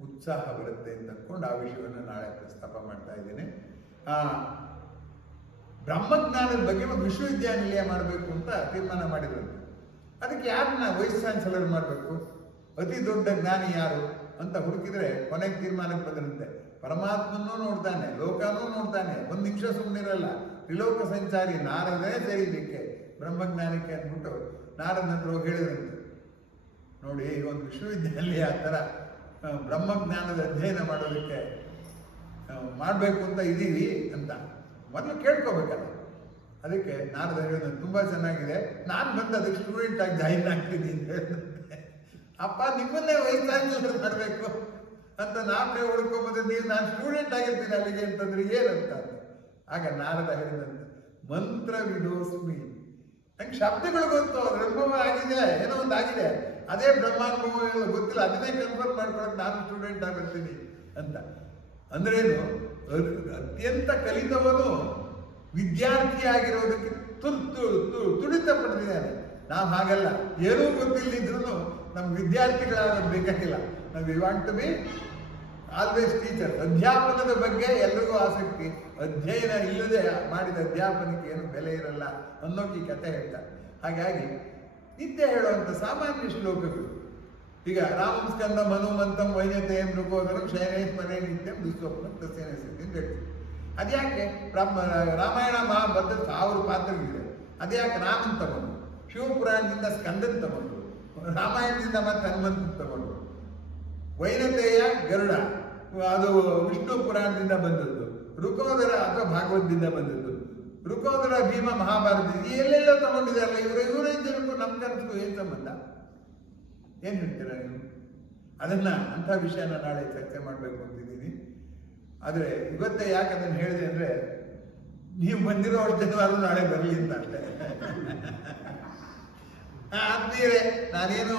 ಉತ್ಸಾಹ ಬರುತ್ತೆ ಅಂತ ಅಂದ್ಕೊಂಡು ಆ ವಿಷಯವನ್ನು ನಾಳೆ ಪ್ರಸ್ತಾಪ ಮಾಡ್ತಾ ಇದ್ದೇನೆ. ಬ್ರಹ್ಮಜ್ಞಾನದ ಬಗ್ಗೆ ಒಂದು ವಿಶ್ವವಿದ್ಯಾನಿಲಯ ಮಾಡಬೇಕು ಅಂತ ತೀರ್ಮಾನ ಮಾಡಿದ್ರಂತೆ. ಅದಕ್ಕೆ ಯಾರನ್ನ ವೈಸ್ ಚಾನ್ಸಲರ್ ಮಾಡಬೇಕು, ಅತಿ ದೊಡ್ಡ ಜ್ಞಾನಿ ಯಾರು ಅಂತ ಹುಡುಕಿದ್ರೆ ಕೊನೆಗೆ ತೀರ್ಮಾನಕ್ಕೆ ಬಂದಿರುತ್ತೆ, ಪರಮಾತ್ಮನೂ ನೋಡ್ತಾನೆ, ಲೋಕನೂ ನೋಡ್ತಾನೆ, 1 ನಿಮಿಷ ಸುಮ್ಮನಿರಲ್ಲ, ತ್ರಿಲೋಕ ಸಂಚಾರಿ ನಾರದೇ ಸೇರಿದ್ದಕ್ಕೆ ಬ್ರಹ್ಮಜ್ಞಾನಕ್ಕೆ ಅಂದ್ಬಿಟ್ಟು ನಾರದನ ಹತ್ರ ಹೋಗಿ ಹೇಳಿದ್ರಂತೆ, ನೋಡಿ ಈಗ ಒಂದು ವಿಶ್ವವಿದ್ಯಾಲಯ ಆ ಥರ ಬ್ರಹ್ಮಜ್ಞಾನದ ಅಧ್ಯಯನ ಮಾಡೋದಕ್ಕೆ ಮಾಡಬೇಕು ಅಂತ ಇದ್ದೀವಿ ಅಂತ ಮೊದಲು ಕೇಳ್ಕೋಬೇಕಲ್ಲ. ಅದಕ್ಕೆ ನಾರದ ಹೇಳಿದ, ತುಂಬ ಚೆನ್ನಾಗಿದೆ, ನಾನು ಬಂದು ಅದಕ್ಕೆ ಸ್ಟೂಡೆಂಟ್ ಆಗಿ ಜಾಯಿನ್ ಆಗ್ತೀನಿ ಅಂತ ಹೇಳಿದಂತೆ. ಅಪ್ಪ ನಿಮ್ಮನ್ನೇ ವಯಸ್ಸಾಗಿ ಮಾಡಬೇಕು ಅಂತ ನಾನೇ ಹುಡ್ಕೊಂಬಂದ್ರೆ ನೀವು ನಾನು ಸ್ಟೂಡೆಂಟ್ ಆಗಿರ್ತೀನಿ ಅಲ್ಲಿಗೆ ಅಂತಂದ್ರೆ ಏನಂತ. ಆಗ ನಾರದ ಹೇಳಿದಂತೆ, ಮಂತ್ರ ವಿದೋಸ್ಮಿ, ನಂಗೆ ಶಬ್ದಗಳು ಗೊತ್ತು, ಅನುಭವ ಆಗಿದೆ, ಏನೋ ಒಂದು ಆಗಿದೆ, ಅದೇ ಬ್ರಹ್ಮಾನುಭವ ಗೊತ್ತಿಲ್ಲ, ಅದನ್ನೇ ಕನ್ಫರ್ಮ್ ಮಾಡ್ಕೊಳಕ್ ನಾನು ಸ್ಟೂಡೆಂಟ್ ಆಗಿರ್ತೀನಿ ಅಂತ. ಅಂದ್ರೇನು, ಅತ್ಯಂತ ಕಲಿತವನು ವಿದ್ಯಾರ್ಥಿ ಆಗಿರೋದಕ್ಕೆ ತುಡಿತ ಪಡೆದಿದ್ದಾನೆ. ನಾವು ಹಾಗಲ್ಲ, ಏನೂ ಗೊತ್ತಿಲ್ಲದಿದ್ರು ನಮ್ಗೆ ವಿದ್ಯಾರ್ಥಿಗಳಾಗೋದು ಬೇಕಾಗಿಲ್ಲ. ನಾವು we want to be always teacher. ಅಧ್ಯಾಪನದ ಬಗ್ಗೆ ಎಲ್ರಿಗೂ ಆಸಕ್ತಿ, ಅಧ್ಯಯನ ಇಲ್ಲದೆ ಮಾಡಿದ ಅಧ್ಯಾಪನಕ್ಕೆ ಏನು ಬೆಲೆ ಇರಲ್ಲ ಅನ್ನೋಕೆ ಈ ಕಥೆ ಹೇಳ್ತಾರೆ. ಹಾಗಾಗಿ ನಿತ್ಯ ಹೇಳುವಂಥ ಸಾಮಾನ್ಯ ಶ್ಲೋಕಗಳು, ಈಗ ರಾಮಂ ಸ್ಕಂದ ಮನುಮಂತಂ ವೈನತೆಯಂ ಮೃಗೋದರಂ ಶಯನೇಶ್ವರೇ ನಿತ್ಯಂ ದುಸ್ವಪ್ನ ತಸ್ಯೇನ ಸಿದ್ಧಿ ಅಂತ ಹೇಳ್ತೀವಿ. ಅದ್ಯಾಕೆ ರಾಮಾಯಣ ಮಹಾಭಾರತ 1000 ಪಾತ್ರಗಳಿದೆ, ಅದ್ಯಾಕೆ ರಾಮನ್ ತಗೊಂಡು, ಶಿವಪುರಾಣದಿಂದ ಸ್ಕಂದನ್ ತಗೊಂಡು, ರಾಮಾಯಣದಿಂದ ಮತ್ತೆ ಹನುಮಂತನ್ ತಗೊಂಡು, ವೈನತೆಯ ಗರುಡ ಅದು ವಿಷ್ಣು ಪುರಾಣದಿಂದ ಬಂದದ್ದು, ಋಕೋದರ ಅಥವಾ ಭಾಗವತದಿಂದ ಬಂದದ್ದು, ಋಕೋದರ ಭೀಮ ಮಹಾಭಾರತ ಎಲ್ಲೆಲ್ಲೋ ತಗೊಂಡಿದಾರಲ್ಲ, ಇವರೇ ಜನಕ್ಕೂ ನಮ್ಮ ಕನಸು ಏನ್ ಸಂಬಂಧ? ಏನ್ ಹೇಳ್ತೀರಾ ನೀವು? ಅದನ್ನ ಅಂಥ ವಿಷಯನ ನಾಳೆ ಚರ್ಚೆ ಮಾಡಬೇಕು ಅಂತಿದ್ದೀನಿ. ಆದರೆ ಇವತ್ತೇ ಯಾಕೆ ಅದನ್ನು ಹೇಳಿದೆ ಅಂದ್ರೆ, ನೀವು ಬಂದಿರೋ ಅಷ್ಟು ಜನವಾರು ನಾಳೆ ಬರಲಿ ಅಂತ ಅಷ್ಟೇ. ಆದ್ಮೇಲೆ ನಾನೇನು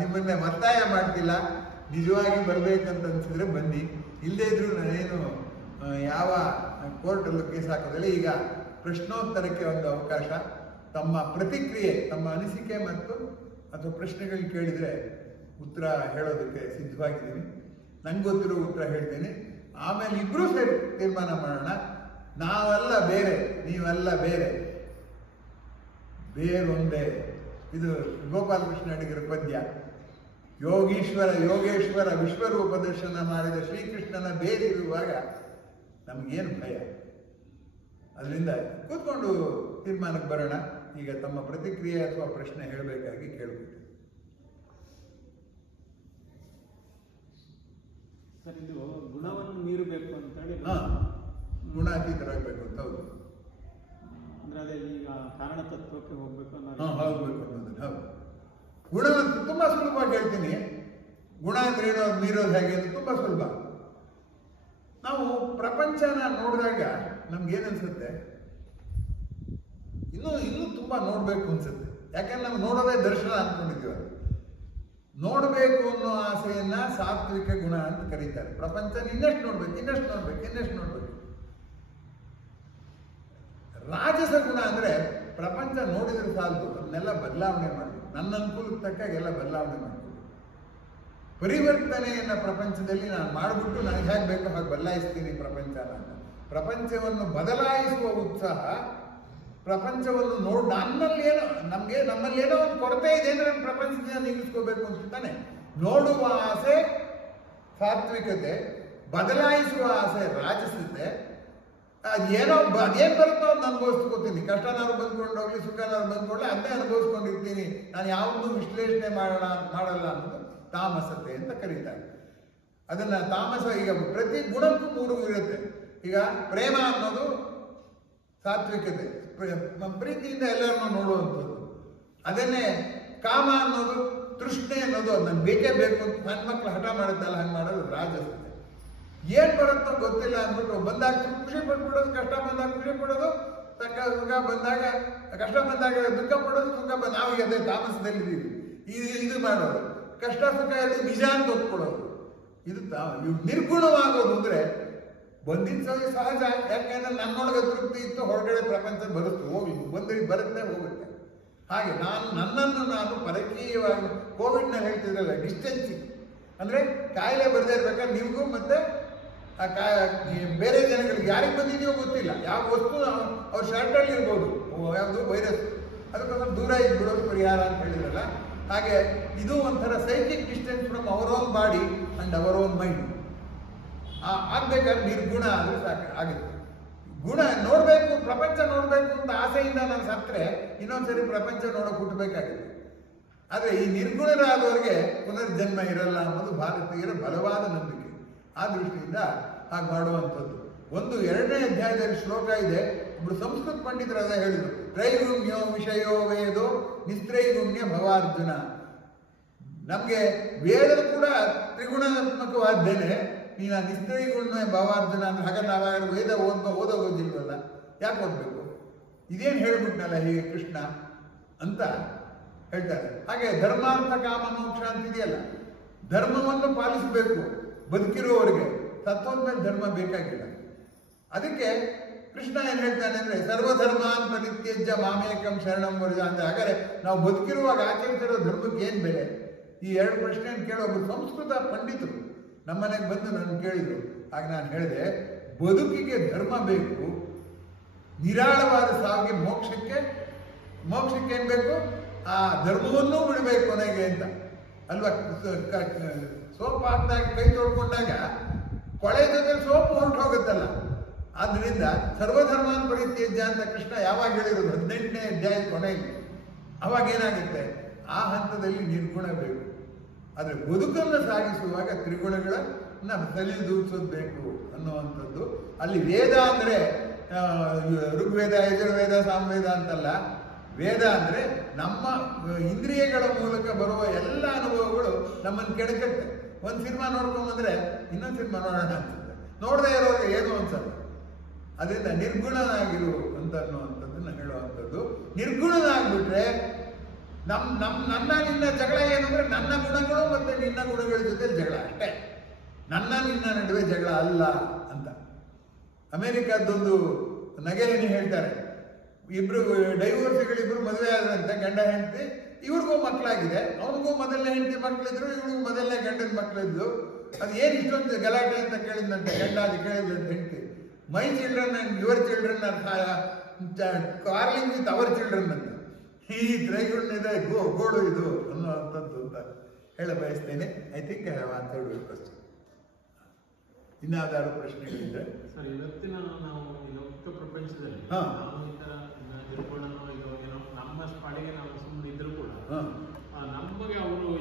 ನಿಮ್ಮನ್ನ ಒತ್ತಾಯ ಮಾಡ್ತಿಲ್ಲ, ನಿಜವಾಗಿ ಬರ್ಬೇಕಂತ ಅನ್ಸಿದ್ರೆ ಬನ್ನಿ, ಇಲ್ಲದೇ ಇದ್ರು ನಾನೇನು ಯಾವ ಕೋರ್ಟಲ್ಲೂ ಕೇಸ್ ಹಾಕೋದಿಲ್ಲ. ಈಗ ಪ್ರಶ್ನೋತ್ತರಕ್ಕೆ ಒಂದು ಅವಕಾಶ, ತಮ್ಮ ಪ್ರತಿಕ್ರಿಯೆ, ತಮ್ಮ ಅನಿಸಿಕೆ ಮತ್ತು ಅಥವಾ ಪ್ರಶ್ನೆಗಳು ಕೇಳಿದರೆ ಉತ್ತರ ಹೇಳೋದಕ್ಕೆ ಸಿದ್ಧವಾಗಿದ್ದೀನಿ. ನಂಗೆ ಗೊತ್ತಿರೋ ಉತ್ತರ ಹೇಳ್ತೀನಿ, ಆಮೇಲೆ ಇಬ್ರು ಸೇರಿ ತೀರ್ಮಾನ ಮಾಡೋಣ. ನಾವೆಲ್ಲ ಬೇರೆ, ನೀವೆಲ್ಲ ಬೇರೆ, ಬೇರೊಂದೇ. ಇದು ಗೋಪಾಲಕೃಷ್ಣ ಅಡಿಗರ ಪದ್ಯ. ಯೋಗೇಶ್ವರ ವಿಶ್ವರೂಪ ದರ್ಶನ ಮಾಡಿದ ಶ್ರೀಕೃಷ್ಣನ ಬೇರಿರುವಾಗ ನಮಗೇನು ಭಯ? ಅದರಿಂದ ಕೂತ್ಕೊಂಡು ತೀರ್ಮಾನಕ್ಕೆ ಬರೋಣ. ಈಗ ತಮ್ಮ ಪ್ರತಿಕ್ರಿಯೆ ಅಥವಾ ಪ್ರಶ್ನೆ ಹೇಳಬೇಕಾಗಿ ಕೇಳಬೇಕು. ಸರ್, ಇದು ಗುಣವನ್ನು ಮೀರಬೇಕು ಅಂತ ಹೇಳಿ ಗುಣಾತೀತರಾಗಬೇಕು ಅಂತ. ಹೌದು, ಅಂದರೆ ಅದೇ ಈಗ ಕಾರಣ ತತ್ವಕ್ಕೆ ಹೋಗ್ಬೇಕು ಹೋಗ್ಬೇಕು ಅನ್ನೋದನ್ನ. ಹೌದು, ಗುಣವಂತ ತುಂಬಾ ಸುಲಭವಾಗಿ ಹೇಳ್ತೀನಿ. ಗುಣ ಅಂದ್ರೆ ಏನೋ ಮೀರೋದು ಹೇಗೆ ಅಂತ ತುಂಬಾ ಸುಲಭ. ನಾವು ಪ್ರಪಂಚನ ನೋಡಿದಾಗ ನಮ್ಗೇನನ್ಸುತ್ತೆ, ಇನ್ನೂ ತುಂಬಾ ನೋಡ್ಬೇಕು ಅನ್ಸುತ್ತೆ. ಯಾಕಂದ್ರೆ ನಾವು ನೋಡೋದೇ ದರ್ಶನ ಅನ್ಕೊಂಡಿದ್ದೀವಿ. ನೋಡಬೇಕು ಅನ್ನೋ ಆಸೆಯನ್ನ ಸಾತ್ವಿಕ ಗುಣ ಅಂತ ಕರೀತಾರೆ. ಪ್ರಪಂಚ ಇನ್ನಷ್ಟು ನೋಡ್ಬೇಕು. ರಾಜಸ ಗುಣ ಅಂದ್ರೆ ಪ್ರಪಂಚ ನೋಡಿದ್ರೆ ಸಾಲದು, ಅದನ್ನೆಲ್ಲ ಬದಲಾವಣೆ ಮಾಡಿ, ನನ್ನ ಅನುಕೂಲಕ್ಕೆ ತಕ್ಕಾಗ ಎಲ್ಲ ಬದಲಾವಣೆ ಮಾಡಿ, ಪರಿವರ್ತನೆಯನ್ನ ಪ್ರಪಂಚದಲ್ಲಿ ನಾನು ಮಾಡಿಬಿಟ್ಟು ನನಗೆ ಹೇಗೆ ಬೇಕೋ ಹಾಗೆ ಬದಲಾಯಿಸ್ತೀನಿ ಪ್ರಪಂಚನ. ಪ್ರಪಂಚವನ್ನು ಬದಲಾಯಿಸುವ ಉತ್ಸಾಹ, ಪ್ರಪಂಚವನ್ನು ನಮ್ಮಲ್ಲಿ ಏನೋ ಒಂದು ಕೊರತೆ ಇದೆ ಅಂದ್ರೆ ಪ್ರಪಂಚದಿಂದ ನೀಗಿಸ್ಕೋಬೇಕು ಅಂತಾನೆ. ನೋಡುವ ಆಸೆ ಸಾತ್ವಿಕತೆ, ಬದಲಾಯಿಸುವ ಆಸೆ ರಾಜಸತೆ. ಅದೇನು ಬರುತ್ತೋ ಅದನ್ನ ಅನುಭವಿಸ್ಕೋತೀನಿ. ಕಷ್ಟನಾದ್ರು ಬಂದ್ಕೊಂಡೋಗ್ಲಿ, ಸುಖನಾದ್ರು ಬಂದ್ಕೊಂಡ್ಲಿ, ಅದನ್ನೇ ಅನುಭವಿಸ್ಕೊಂಡಿರ್ತೀನಿ. ನಾನು ಯಾವುದನ್ನು ವಿಶ್ಲೇಷಣೆ ಮಾಡಲ್ಲ ಅನ್ನೋದು ತಾಮಸತೆ ಅಂತ ಕರೀತಾರೆ. ಅದನ್ನ ತಾಮಸ. ಈಗ ಪ್ರತಿ ಗುಣಕ್ಕೂ 3 ಇರುತ್ತೆ. ಈಗ ಪ್ರೇಮ ಅನ್ನೋದು ಸಾತ್ವಿಕತೆ, ಪ್ರೀತಿಯಿಂದ ಎಲ್ಲರನ್ನೂ ನೋಡುವಂಥದ್ದು. ಅದನ್ನೇ ಕಾಮ ಅನ್ನೋದು, ತೃಷ್ಣೆ ಅನ್ನೋದು, ಅದು ನನ್ಗೆ ಬೇಕೇ ಬೇಕು ಅಂತ ನನ್ನ ಮಕ್ಕಳು ಹಠ ಮಾಡುತ್ತಲ್ಲ, ಹಂಗೆ ಮಾಡೋದು ರಾಜಸತೆ. ಏನ್ ಬರುತ್ತೋ ಗೊತ್ತಿಲ್ಲ ಅಂದ್ಬಿಟ್ಟು ಬಂದಾಗ ಖುಷಿ ಪಡ್ಬಿಡೋದು, ಕಷ್ಟ ಬಂದಾಗ ಖುಷಿ ಪಡೋದು, ಸುಖ ಬಂದಾಗ ಕಷ್ಟ ಬಂದಾಗ ದುಃಖ ಪಡೋದು, ನಾವು ಅದೇ ತಾಮಸದಲ್ಲಿದ್ದೀವಿ. ಇದು ಮಾಡೋದು, ಕಷ್ಟ ಸುಖ ಅದು ನಿಜ ಅಂತ ಒಪ್ಕೊಳ್ಳೋದು. ಇದು ನಿರ್ಗುಣವಾಗೋದು ಅಂದ್ರೆ ಬಂದಿದ್ದು ಸಹಜ. ಯಾಕೆಂದ್ರೆ ನನ್ನೊಳಗೆ ತೃಪ್ತಿ ಇತ್ತು, ಹೊರಗಡೆ ಪ್ರಪಂಚ ಬರುತ್ತೆ, ಬರುತ್ತೆ ಹೋಗುತ್ತೆ. ಹಾಗೆ ನನ್ನನ್ನು ನಾನು ಪರಕೀಯವಾಗಿ ಕೋವಿಡ್ನಲ್ಲಿ ಹೇಳ್ತಿದ್ರಲ್ಲ, ಡಿಸ್ಟೆನ್ಸಿಂಗ್ ಅಂದ್ರೆ ಕಾಯಿಲೆ ಬರದೇ ಇರ್ಬೇಕಾದ್ರೆ ನಿಮಗೂ ಮತ್ತೆ ಬೇರೆ ಜನಗಳಿಗೆ ಯಾರಿಗೆ ಬಂದಿದೆಯೋ ಗೊತ್ತಿಲ್ಲ, ಯಾವ ವಸ್ತು ಅವ್ರ ಶರ್ಟಲ್ಲಿ ಇರ್ಬೋದು, ಯಾವುದು ವೈರಸ್, ಅದಕ್ಕೋಸ್ಕರ ದೂರ ಇದ್ಬಿಡೋದು ಪರಿಹಾರ ಅಂತ ಹೇಳಿದ್ರಲ್ಲ. ಹಾಗೆ ಇದು ಒಂಥರ psychic distance from our own body and our own mind. ಆಗ್ಬೇಕಾದ್ರೆ ನಿರ್ಗುಣ ಆದ್ರೆ ಸಾಕು ಆಗುತ್ತೆ. ಗುಣ ನೋಡ್ಬೇಕು, ಪ್ರಪಂಚ ನೋಡ್ಬೇಕು ಅಂತ ಆಸೆಯಿಂದ ನಾನು ಸತ್ತರೆ ಇನ್ನೊಂದ್ಸರಿ ಪ್ರಪಂಚ ನೋಡೋಕೆ ಹುಟ್ಟಬೇಕಾಗುತ್ತೆ. ಆದ್ರೆ ಈ ನಿರ್ಗುಣರಾದವರಿಗೆ ಪುನರ್ಜನ್ಮ ಇರಲ್ಲ ಅನ್ನೋದು ಭಾರತೀಯರ ಬಲವಾದ ನಂಬಿಕೆ. ಆ ದೃಷ್ಟಿಯಿಂದ ಹಾಗೆ ಮಾಡುವಂಥದ್ದು. 2ನೇ ಅಧ್ಯಾಯದಲ್ಲಿ ಶ್ಲೋಕ ಇದೆ. ಒಬ್ರು ಸಂಸ್ಕೃತ ಪಂಡಿತರು ಅದೇ ಹೇಳಿದ್ರು, ತ್ರೈಗುಣ್ಯೋ ವಿಷಯೋ ವೇದೋ ನಿಸ್ತ್ರೈಗುಣ್ಯ ಭವಾರ್ಜುನ. ನಮ್ಗೆ ವೇದ ಕೂಡ ತ್ರಿಗುಣಾತ್ಮಕವಾದ್ದೇನೆ, ನೀನ ನಿಸ್ತ್ರೈಗುಣ್ಯ ಭವಾರ್ಜುನ ಅಂದ್ರೆ ಹಾಗಾದ್ರೆ ನಾವಾಗ ವೇದ ಓದೋಗೋದಿಲ್ವಲ್ಲ, ಯಾಕೆ ಓದ್ಬೇಕು? ಇದೇನು ಹೇಳ್ಬಿಟ್ನಲ್ಲ ಹೀಗೆ ಕೃಷ್ಣ ಅಂತ ಹೇಳ್ತಾರೆ. ಹಾಗೆ ಧರ್ಮಾರ್ಥ ಕಾಮ ಮೋಕ್ಷ ಅಂತಿದೆಯಲ್ಲ, ಧರ್ಮವನ್ನು ಪಾಲಿಸಬೇಕು ಬದುಕಿರುವವರಿಗೆ. ಸತ್ತೋದ್ಮೇಲೆ ಧರ್ಮ ಬೇಕಾಗಿಲ್ಲ. ಅದಕ್ಕೆ ಕೃಷ್ಣ ಏನ್ ಹೇಳ್ತಾನೆ ಅಂದ್ರೆ ಸರ್ವಧರ್ಮಾನ್ ಪರಿತ್ಯಜ್ಯ ಮಾಮೇಕಂ ಶರಣಂ ವರ್ಜ ಅಂತ. ಹಾಗಾದ್ರೆ ನಾವು ಬದುಕಿರುವಾಗ ಆಚರಿಸಿರೋ ಧರ್ಮಕ್ಕೆ ಏನ್ ಬೆಲೆ? ಈ 2 ಪ್ರಶ್ನೆಯನ್ನು ಕೇಳೋ ಒಬ್ಬರು ಸಂಸ್ಕೃತ ಪಂಡಿತರು ನಮ್ಮನೆಗೆ ಬಂದು ನಾನು ಕೇಳಿದ್ರು. ಆಗ ನಾನು ಹೇಳಿದೆ, ಬದುಕಿಗೆ ಧರ್ಮ ಬೇಕು, ನಿರಾಳವಾದ ಸಾವಿಗೆ ಮೋಕ್ಷಕ್ಕೆ ಏನ್ ಬೇಕು? ಆ ಧರ್ಮವನ್ನೂ ಬಿಡಬೇಕು ಕೊನೆಗೆ ಅಂತ ಅಲ್ವಾ? ಸೋಪ್ ಹಾಕಿದಾಗ ಕೈ ತೊಳ್ಕೊಂಡಾಗ ಕೊಳೆ ಜೊತೆ ಸೋಪು ಹೊರಟು ಹೋಗುತ್ತಲ್ಲ. ಆದ್ರಿಂದ ಸರ್ವಧರ್ಮಾನ್ ಪರಿತ್ಯಜ್ಯ ಅಂತ ಕೃಷ್ಣ ಯಾವಾಗ ಹೇಳಿರೋದು? 18ನೇ ಅಧ್ಯಾಯದ ಕೊನೆಯಲ್ಲಿ. ಅವಾಗ ಏನಾಗುತ್ತೆ? ಆ ಹಂತದಲ್ಲಿ ನಿರ್ಗುಣ ಬೇಕು. ಆದ್ರೆ ಬದುಕನ್ನು ಸಾಗಿಸುವಾಗ ತ್ರಿಗುಣಗಳನ್ನ ತಲೆದೂಗಿಸೋದು ಬೇಕು ಅನ್ನುವಂಥದ್ದು. ಅಲ್ಲಿ ವೇದ ಅಂದ್ರೆ ಋಗ್ವೇದ, ಯಜುರ್ವೇದ, ಸಾಮವೇದ ಅಂತಲ್ಲ. ವೇದ ಅಂದ್ರೆ ನಮ್ಮ ಇಂದ್ರಿಯಗಳ ಮೂಲಕ ಬರುವ ಎಲ್ಲ ಅನುಭವಗಳು ನಮ್ಮನ್ನು ಕೆಡಕತ್ತೆ. ಒಂದು ಸಿನಿಮಾ ನೋಡ್ಕೊಂಬಂದ್ರೆ ಇನ್ನೊಂದು ಸಿನಿಮಾ ನೋಡೋಣ ಅನ್ಸುತ್ತೆ, ನೋಡದೇ ಇರೋರಿಗೆ ಏನು ಅನ್ಸಲ್ಲ. ಅದರಿಂದ ನಿರ್ಗುಣನಾಗಿರು ಅಂತ ಅನ್ನುವಂಥದ್ದನ್ನ ಹೇಳುವಂಥದ್ದು. ನಿರ್ಗುಣನಾಗ್ಬಿಟ್ರೆ ನನ್ನ ನಿನ್ನ ಜಗಳ ಏನಂದ್ರೆ ನನ್ನ ಗುಣಗಳು ಮತ್ತೆ ನಿನ್ನ ಗುಣಗಳ ಜೊತೆ ಜಗಳ ಅಷ್ಟೇ, ನಿನ್ನ ನಡುವೆ ಜಗಳ ಅಲ್ಲ ಅಂತ. ಅಮೆರಿಕದ್ದೊಂದು ನಗೆಯನ್ನು ಹೇಳ್ತಾರೆ. ಡೈವೋರ್ಸಿಗಳಿಬ್ರು ಮದುವೆ ಆದ್ರಂತೆ, ಗಂಡ ಹೆಂಡತಿ. ಇವ್ರಿಗೂ ಮಕ್ಕಳಾಗಿದೆ, ಅವನಿಗೂ ಮೊದಲನೇ ಹೆಂಡತಿ ಮಕ್ಕಳಿದ್ರು, ಇವ್ರಿಗೂ ಮೊದಲನೇ ಗಂಡನ ಮಕ್ಕಳಿದ್ದು. ಅದು ಏನು ಇಷ್ಟೊಂದು ಗಲಾಟೆ ಅಂತ ಕೇಳಿದಂತೆ ಗಂಡ. ಅದು ಕೇಳಿದಂತೆ ಹೆಂಡತಿ, my children and your children quarrelling with our children ಅಂತ. ಈ ತ್ರೈಗುಣ್ಯದ ಗೋಳು ಇದು ಅನ್ನುವಂಥದ್ದು ಅಂತ ಹೇಳ ಬಯಸ್ತೇನೆ. I think I have answered your question. ಇನ್ಯಾವುದಾದ್ರು ಪ್ರಶ್ನೆಗಳಿದ್ರೆ? ಸರ್, ಇವತ್ತಿನ ನಾವು ಲೌಕಿಕ ಪ್ರಪಂಚದಲ್ಲಿ ನಾವು ಈ ತರ ನಿರ್ಗುಣನೋ ಏನೋ ನಮ್ಮ ಪಾಡಿಗೆ ನಾವು ಸುಮ್ಮನೆ ಇದ್ರು ಕೂಡ ನಮಗೆ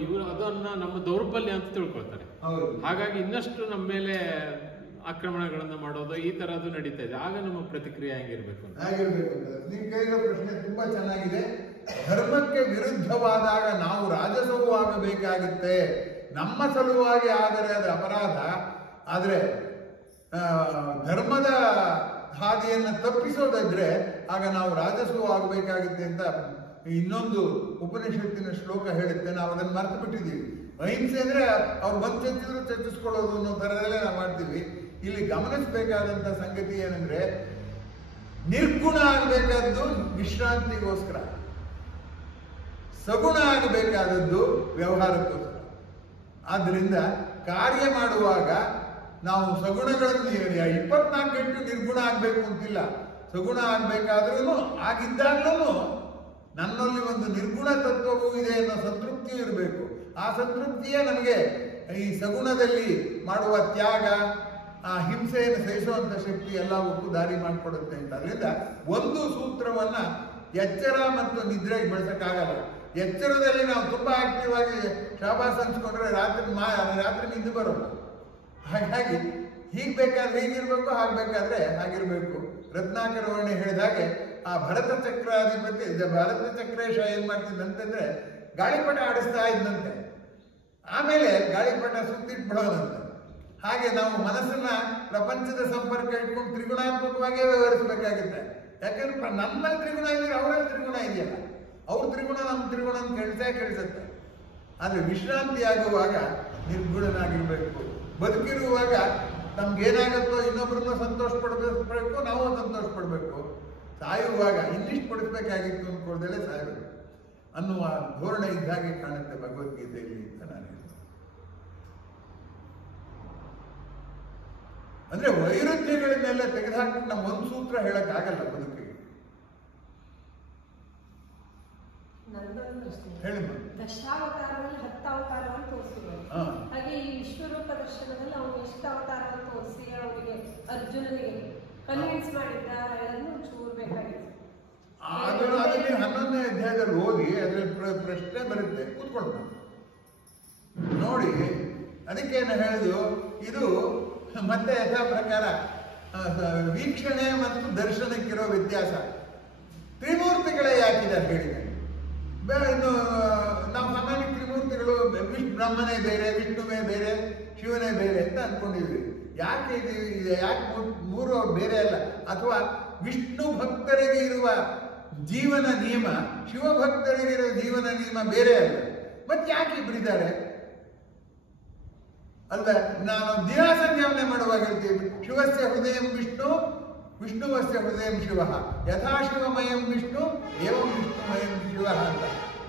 ಇವರು ಅದನ್ನ ನಮ್ಮ ದೌರ್ಬಲ್ಯ ಅಂತ ತಿಳ್ಕೊಳ್ತಾರೆ. ಹಾಗಾಗಿ ಇನ್ನಷ್ಟು ನಮ್ಮ ಮೇಲೆ ಆಕ್ರಮಣಗಳನ್ನು ಮಾಡೋದು ಈ ತರದ್ದು ನಡೀತಾ ಇದೆ. ಆಗ ನಮ್ಮ ಪ್ರತಿಕ್ರಿಯೆ ಹೆಂಗಿರ್ಬೇಕು ಅಂತ ನೀವು ಕೇಳಿರೋ ಪ್ರಶ್ನೆ ತುಂಬಾ ಚೆನ್ನಾಗಿದೆ. ಧರ್ಮಕ್ಕೆ ವಿರುದ್ಧವಾದಾಗ ನಾವು ರಾಜಸವೂ ಆಗಬೇಕಾಗುತ್ತೆ. ನಮ್ಮ ಸಲುವಾಗಿ ಆದರೆ ಅದು ಅಪರಾಧ. ಆದರೆ ಧರ್ಮದ ಹಾದಿಯನ್ನು ತಪ್ಪಿಸೋದಾದ್ರೆ ಆಗ ನಾವು ರಾಜಸವೂ ಆಗಬೇಕಾಗುತ್ತೆ ಅಂತ ಇನ್ನೊಂದು ಉಪನಿಷತ್ತಿನ ಶ್ಲೋಕ ಹೇಳುತ್ತೆ. ನಾವು ಅದನ್ನು ಮರೆತು ಬಿಟ್ಟಿದ್ದೀವಿ. ಅಹಿಂಸೆ ಅಂದ್ರೆ ಅವ್ರು ಬಂದು ಚರ್ಚಿಸ್ಕೊಳ್ಳೋದು ಅನ್ನೋ ಥರದಲ್ಲೇ ನಾವು ಮಾಡ್ತೀವಿ. ಇಲ್ಲಿ ಗಮನಿಸಬೇಕಾದಂಥ ಸಂಗತಿ ಏನಂದ್ರೆ, ನಿರ್ಗುಣ ಆಗಬೇಕಾದ್ದು ವಿಶ್ರಾಂತಿಗೋಸ್ಕರ, ಸಗುಣ ಆಗಬೇಕಾದದ್ದು ವ್ಯವಹಾರಕ್ಕೋಸ್ಕರ. ಆದ್ದರಿಂದ ಕಾರ್ಯ ಮಾಡುವಾಗ ನಾವು ಸಗುಣಗಳನ್ನು 24 ಗಂಟೆ ನಿರ್ಗುಣ ಆಗಬೇಕು ಅಂತಿಲ್ಲ. ಸಗುಣ ಆಗಬೇಕಾದ್ರೂ ಆಗಿದ್ದಾಗ್ಲೂ ನನ್ನಲ್ಲಿ ಒಂದು ನಿರ್ಗುಣ ತತ್ವವೂ ಇದೆ ಅನ್ನೋ ಸಂತೃಪ್ತಿಯೂ ಇರಬೇಕು. ಆ ಸಂತೃಪ್ತಿಯೇ ನಮಗೆ ಈ ಸಗುಣದಲ್ಲಿ ಮಾಡುವ ತ್ಯಾಗ, ಆ ಹಿಂಸೆಯನ್ನು ಸಹಿಸುವಂತ ಶಕ್ತಿ ಎಲ್ಲವಕ್ಕೂ ದಾರಿ ಮಾಡಿಕೊಡುತ್ತೆ ಅಂತ. ಅದರಿಂದ ಒಂದು ಸೂತ್ರವನ್ನ ಎಚ್ಚರ ಮತ್ತು ನಿದ್ರೆಗೆ ಬೆಳೆಸಕ್ಕಾಗಲ್ಲ. ಎಚ್ಚರದಲ್ಲಿ ನಾವು ತುಂಬಾ ಆಕ್ಟಿವ್ ಆಗಿ ಶಾಬಾಸ್ ಅನ್ಸ್ಕೊಂಡ್ರೆ ರಾತ್ರಿ ನಿದ್ದೆ ಬರೋಲ್ಲ. ಹಾಗಾಗಿ ಹೀಗೆ ಬೇಕಾದ್ರೆ ಹೀಗಿರ್ಬೇಕು, ಹಾಗಬೇಕಾದ್ರೆ ಹಾಗಿರ್ಬೇಕು. ರತ್ನಾಕರ ವರ್ಣೆ ಹೇಳಿದಾಗೆ ಆ ಭರತ ಚಕ್ರಾಧಿಪತಿ ಭರತ ಚಕ್ರೇಶ ಏನ್ ಮಾಡ್ತಿದ್ದಂತಂದ್ರೆ ಗಾಳಿಪಟ ಆಡಿಸ್ತಾ ಇದ್ದಂತೆ. ಆಮೇಲೆ ಗಾಳಿಪಟ ಸುತ್ತಿಟ್ಬಿಡೋದಂತೆ. ಹಾಗೆ ನಾವು ಮನಸ್ಸನ್ನ ಪ್ರಪಂಚದ ಸಂಪರ್ಕ ಇಟ್ಕೊಂಡು ತ್ರಿಗುಣಾತ್ಮಕವಾಗಿ ವ್ಯವಹರಿಸಬೇಕಾಗುತ್ತೆ. ಯಾಕಂದ್ರೆ ನಮ್ಮಲ್ಲಿ ತ್ರಿಗುಣ ಇದ್ರೆ ಅವರಲ್ಲಿ ತ್ರಿಗುಣ ಇದೆಯಲ್ಲ, ಅವ್ರ ತ್ರಿಗುಣ ನಮ್ಮ ತ್ರಿಗುಣ ಅಂತ ಕೇಳಿಸುತ್ತೆ. ಆದ್ರೆ ವಿಶ್ರಾಂತಿ ಆಗುವಾಗ ನಿರ್ಗುಣನಾಗಿರ್ಬೇಕು. ಬದುಕಿರುವಾಗ ನಮ್ಗೇನಾಗುತ್ತೋ ಇನ್ನೊಬ್ಬರನ್ನ ಸಂತೋಷ ಪಡಬೇಕು, ನಾವು ಸಂತೋಷ ಪಡಬೇಕು. ಸಾಯುವಾಗ ಇನ್ನಿಷ್ಟು ಪಡಿಸ್ಬೇಕಾಗಿತ್ತು ಅಂದ್ಕೊಳ್ದಲ್ಲೇ ಸಾಯಬೇಕು ಅನ್ನುವ ಧೋರಣೆ ಇದ್ದಾಗೆ ಕಾಣುತ್ತೆ ಭಗವದ್ಗೀತೆಯಲ್ಲಿ ಅಂತ ನಾನು ಹೇಳ್ತೀನಿ. ಅಂದ್ರೆ ವೈರುಧ್ಯಗಳನ್ನೆಲ್ಲ ತೆಗೆದುಹಾಕ್ಬಿಟ್ಟು ನಾವು ಒಂದು ಸೂತ್ರ ಹೇಳಕ್ ಆಗಲ್ಲ ಬದುಕಿಗೆ. ಹೇಳಿ ದಶಾವತಾರದಲ್ಲಿ 10 ಅವತಾರವನ್ನು ತೋರಿಸಿದ್ರು. ಹಾಗೆ ಈ ವಿಶ್ವರೂಪ ದರ್ಶನದಲ್ಲಿ ಅವನು ಎಷ್ಟು ಅವತಾರವನ್ನು ತೋರಿಸಿ ಅವರಿಗೆ ಅರ್ಜುನನಿಗೆ ಕನ್ವಿನ್ಸ್ ಮಾಡಿದ್ದ ಎಲ್ಲರೂ ಚೂರು ಬೇಕಾಗಿತ್ತು. ಅದನ್ನು 11ನೇ ಅಧ್ಯಾಯದಲ್ಲಿ ಓದಿ ಅದ್ರಲ್ಲಿ ಪ್ರಶ್ನೆ ಬರುತ್ತೆ, ಕೂತ್ಕೊಂಡು ನೋಡಿ. ಅದಕ್ಕೇನು ಹೇಳಿದ್ರು, ಇದು ಮತ್ತೆ ಯಥಾ ಪ್ರಕಾರ ವೀಕ್ಷಣೆ ಮತ್ತು ದರ್ಶನಕ್ಕಿರೋ ವ್ಯತ್ಯಾಸ. ತ್ರಿಮೂರ್ತಿಗಳೇ ಯಾಕಿದ್ದಾರೆ ಹೇಳಿದ್ದಾರೆ. ಇನ್ನು ನಾವು ಸಾಮಾನ್ಯ ತ್ರಿಮೂರ್ತಿಗಳು ಬ್ರಹ್ಮನೇ ಬೇರೆ, ವಿಷ್ಣುವೇ ಬೇರೆ, ಶಿವನೇ ಬೇರೆ ಅಂತ ಅನ್ಕೊಂಡಿದ್ವಿ. ಯಾಕೆ ಇದು ಯಾಕೆ ಮೂರು ಬೇರೆ ಅಲ್ಲ? ಅಥವಾ ವಿಷ್ಣು ಭಕ್ತರಿಗೆ ಇರುವ ಜೀವನ ನಿಯಮ ಶಿವಭಕ್ತರಿಗೆ ಇರುವ ಜೀವನ ನಿಯಮ ಬೇರೆ ಅಲ್ಲ? ಮತ್ತೆ ಯಾಕೆ ಇಬ್ಬರಿದ್ದಾರೆ ಅಲ್ಲ? ನಾನು ದಿನ ಸಂಧ್ಯಾವನೆ ಮಾಡುವಾಗ ಹೇಳ್ತೀವಿ, ಶಿವಸ್ಯ ಹೃದಯಂ ವಿಷ್ಣು ವಿಷ್ಣುವಸ್ಯ ಹೃದಯಂ ಶಿವ, ಯಥಾ ಶಿವಮಯಂ ವಿಷ್ಣು ಏವಂ ವಿಷ್ಣುಮಯಂ ಶಿವ ಅಂತ.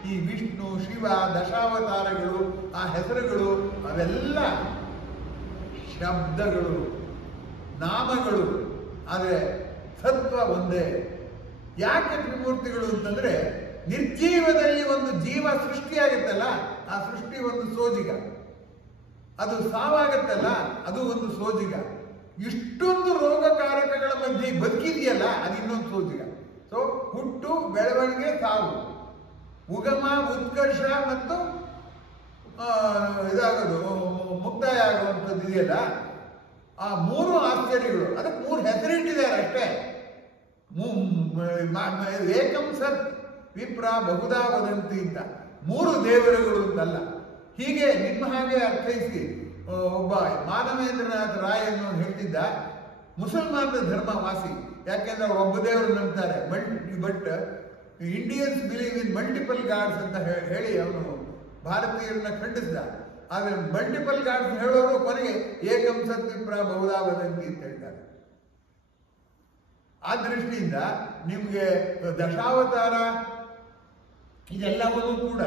ಈ ವಿಷ್ಣು ಶಿವ ದಶಾವತಾರಗಳು, ಆ ಹೆಸರುಗಳು ಅವೆಲ್ಲ ಶಬ್ದಗಳು, ನಾಮಗಳು. ಆದರೆ ಸತ್ವ ಒಂದೇ. ಯಾಕೆ ತ್ರಿಮೂರ್ತಿಗಳು ಅಂತಂದ್ರೆ, ನಿರ್ಜೀವದಲ್ಲಿ ಒಂದು ಜೀವ ಸೃಷ್ಟಿಯಾಗುತ್ತಲ್ಲ, ಆ ಸೃಷ್ಟಿ ಒಂದು ಸೋಜಿಗ. ಅದು ಸಾವಾಗತ್ತಲ್ಲ, ಅದು ಒಂದು ಸೋಜಿಗ. ಇಷ್ಟೊಂದು ರೋಗಕಾರಕಗಳ ಮಧ್ಯೆ ಬದುಕಿದೆಯಲ್ಲ, ಅದು ಇನ್ನೊಂದು ಸೋಜಿಗ. ಸೊ ಹುಟ್ಟು, ಬೆಳವಣಿಗೆ, ಸಾವು, ಉಗಮ, ಉತ್ಕರ್ಷ ಮತ್ತು ಇದಾಗೋದು, ಮುಕ್ತಾಯ ಆಗುವಂಥದ್ದು ಇದೆಯಲ್ಲ, ಆ ಮೂರು ಆಶ್ಚರ್ಯಗಳು. ಅದಕ್ಕೆ 3 ಹೆಸರಿಟ್ಟಿದ್ದಾರೆ ಅಷ್ಟೇ. ಏಕಂ ಸತ್ ವಿಪ್ರ ಬಹುಧಾ ವದಂತಿ ಅಂತ 3 ದೇವರುಗಳು ಅಂತಲ್ಲ. ಹೀಗೆ ನಿಮ್ಮ ಹಾಗೆ ಅರ್ಥೈಸಿ ಒಬ್ಬ ಮಾನವೇಂದ್ರನಾಥ ರಾಯ್ ಅನ್ನೋನು ಹೇಳ್ತಿದ್ದ, ಮುಸಲ್ಮಾನರ ಧರ್ಮವಾಸಿ. ಯಾಕೆಂದ್ರೆ ಅವ್ರು ಒಬ್ಬ ದೇವರು ನಂಬ್ತಾರೆ, but Indians believe in multiple gods ಅಂತ ಹೇಳಿ ಅವನು ಭಾರತೀಯರನ್ನ ಖಂಡಿಸಿದ. ಆದ್ರೆ ಮಲ್ಟಿಪಲ್ ಗಾಡ್ಸ್ ಹೇಳೋರು ಕೊನೆಗೆ ಏಕಂ ಸತ್ ವಿಪ್ರ ಬಹುಧಾ ವದಂತಿ ಅಂತ ಹೇಳ್ತಾರೆ. ಆ ದೃಷ್ಟಿಯಿಂದ ನಿಮ್ಗೆ ದಶಾವತಾರ ಇದೆಲ್ಲವೂ ಕೂಡ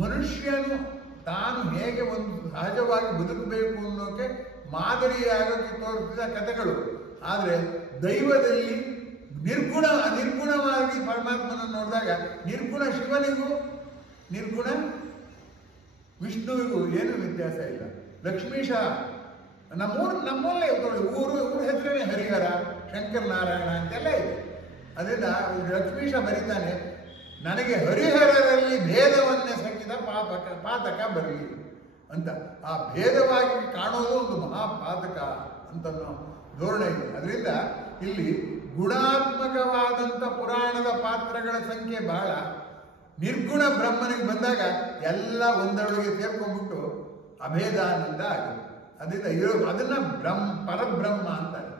ಮನುಷ್ಯನು ತಾನು ಹೇಗೆ ಒಂದು ಸಹಜವಾಗಿ ಬದುಕಬೇಕು ಅನ್ನೋಕೆ ಮಾದರಿಯಾಗೋಕ್ಕೆ ತೋರಿಸಿದ ಕಥೆಗಳು. ಆದರೆ ದೈವದಲ್ಲಿ ನಿರ್ಗುಣವಾಗಿ ಪರಮಾತ್ಮನನ್ನು ನೋಡಿದಾಗ ನಿರ್ಗುಣ ಶಿವನಿಗೂ ನಿರ್ಗುಣ ವಿಷ್ಣುವಿಗೂ ಏನು ವ್ಯತ್ಯಾಸ ಇಲ್ಲ. ಲಕ್ಷ್ಮೀಶ ನಮ್ಮಲ್ಲೇ ಊರು ಹೆಸರೇ ಹರಿಹರ, ಶಂಕರ ನಾರಾಯಣ ಅಂತೆಲ್ಲ ಇದೆ. ಅದರಿಂದ ಲಕ್ಷ್ಮೀಶ ಬರೀತಾನೆ, ನನಗೆ ಹರಿಹರರಲ್ಲಿ ಭೇದವನ್ನೇ ಸಂಗಿದ ಪಾತಕ ಬರಲಿ ಅಂತ. ಆ ಭೇದವಾಗಿ ಕಾಣೋದು ಒಂದು ಮಹಾಪಾತಕ ಅಂತ ಧೋರಣೆ ಇದೆ. ಅದರಿಂದ ಇಲ್ಲಿ ಗುಣಾತ್ಮಕವಾದಂಥ ಪುರಾಣದ ಪಾತ್ರಗಳ ಸಂಖ್ಯೆ ಬಹಳ. ನಿರ್ಗುಣ ಬ್ರಹ್ಮನಿಗೆ ಬಂದಾಗ ಎಲ್ಲ ಒಂದರೊಳಗೆ ಸೇರ್ಕೊಂಡ್ಬಿಟ್ಟು ಅಭೇದಾನಂದ ಆಗುತ್ತೆ. ಅದರಿಂದ ಅದನ್ನ ಪರಬ್ರಹ್ಮ ಅಂತಾರೆ.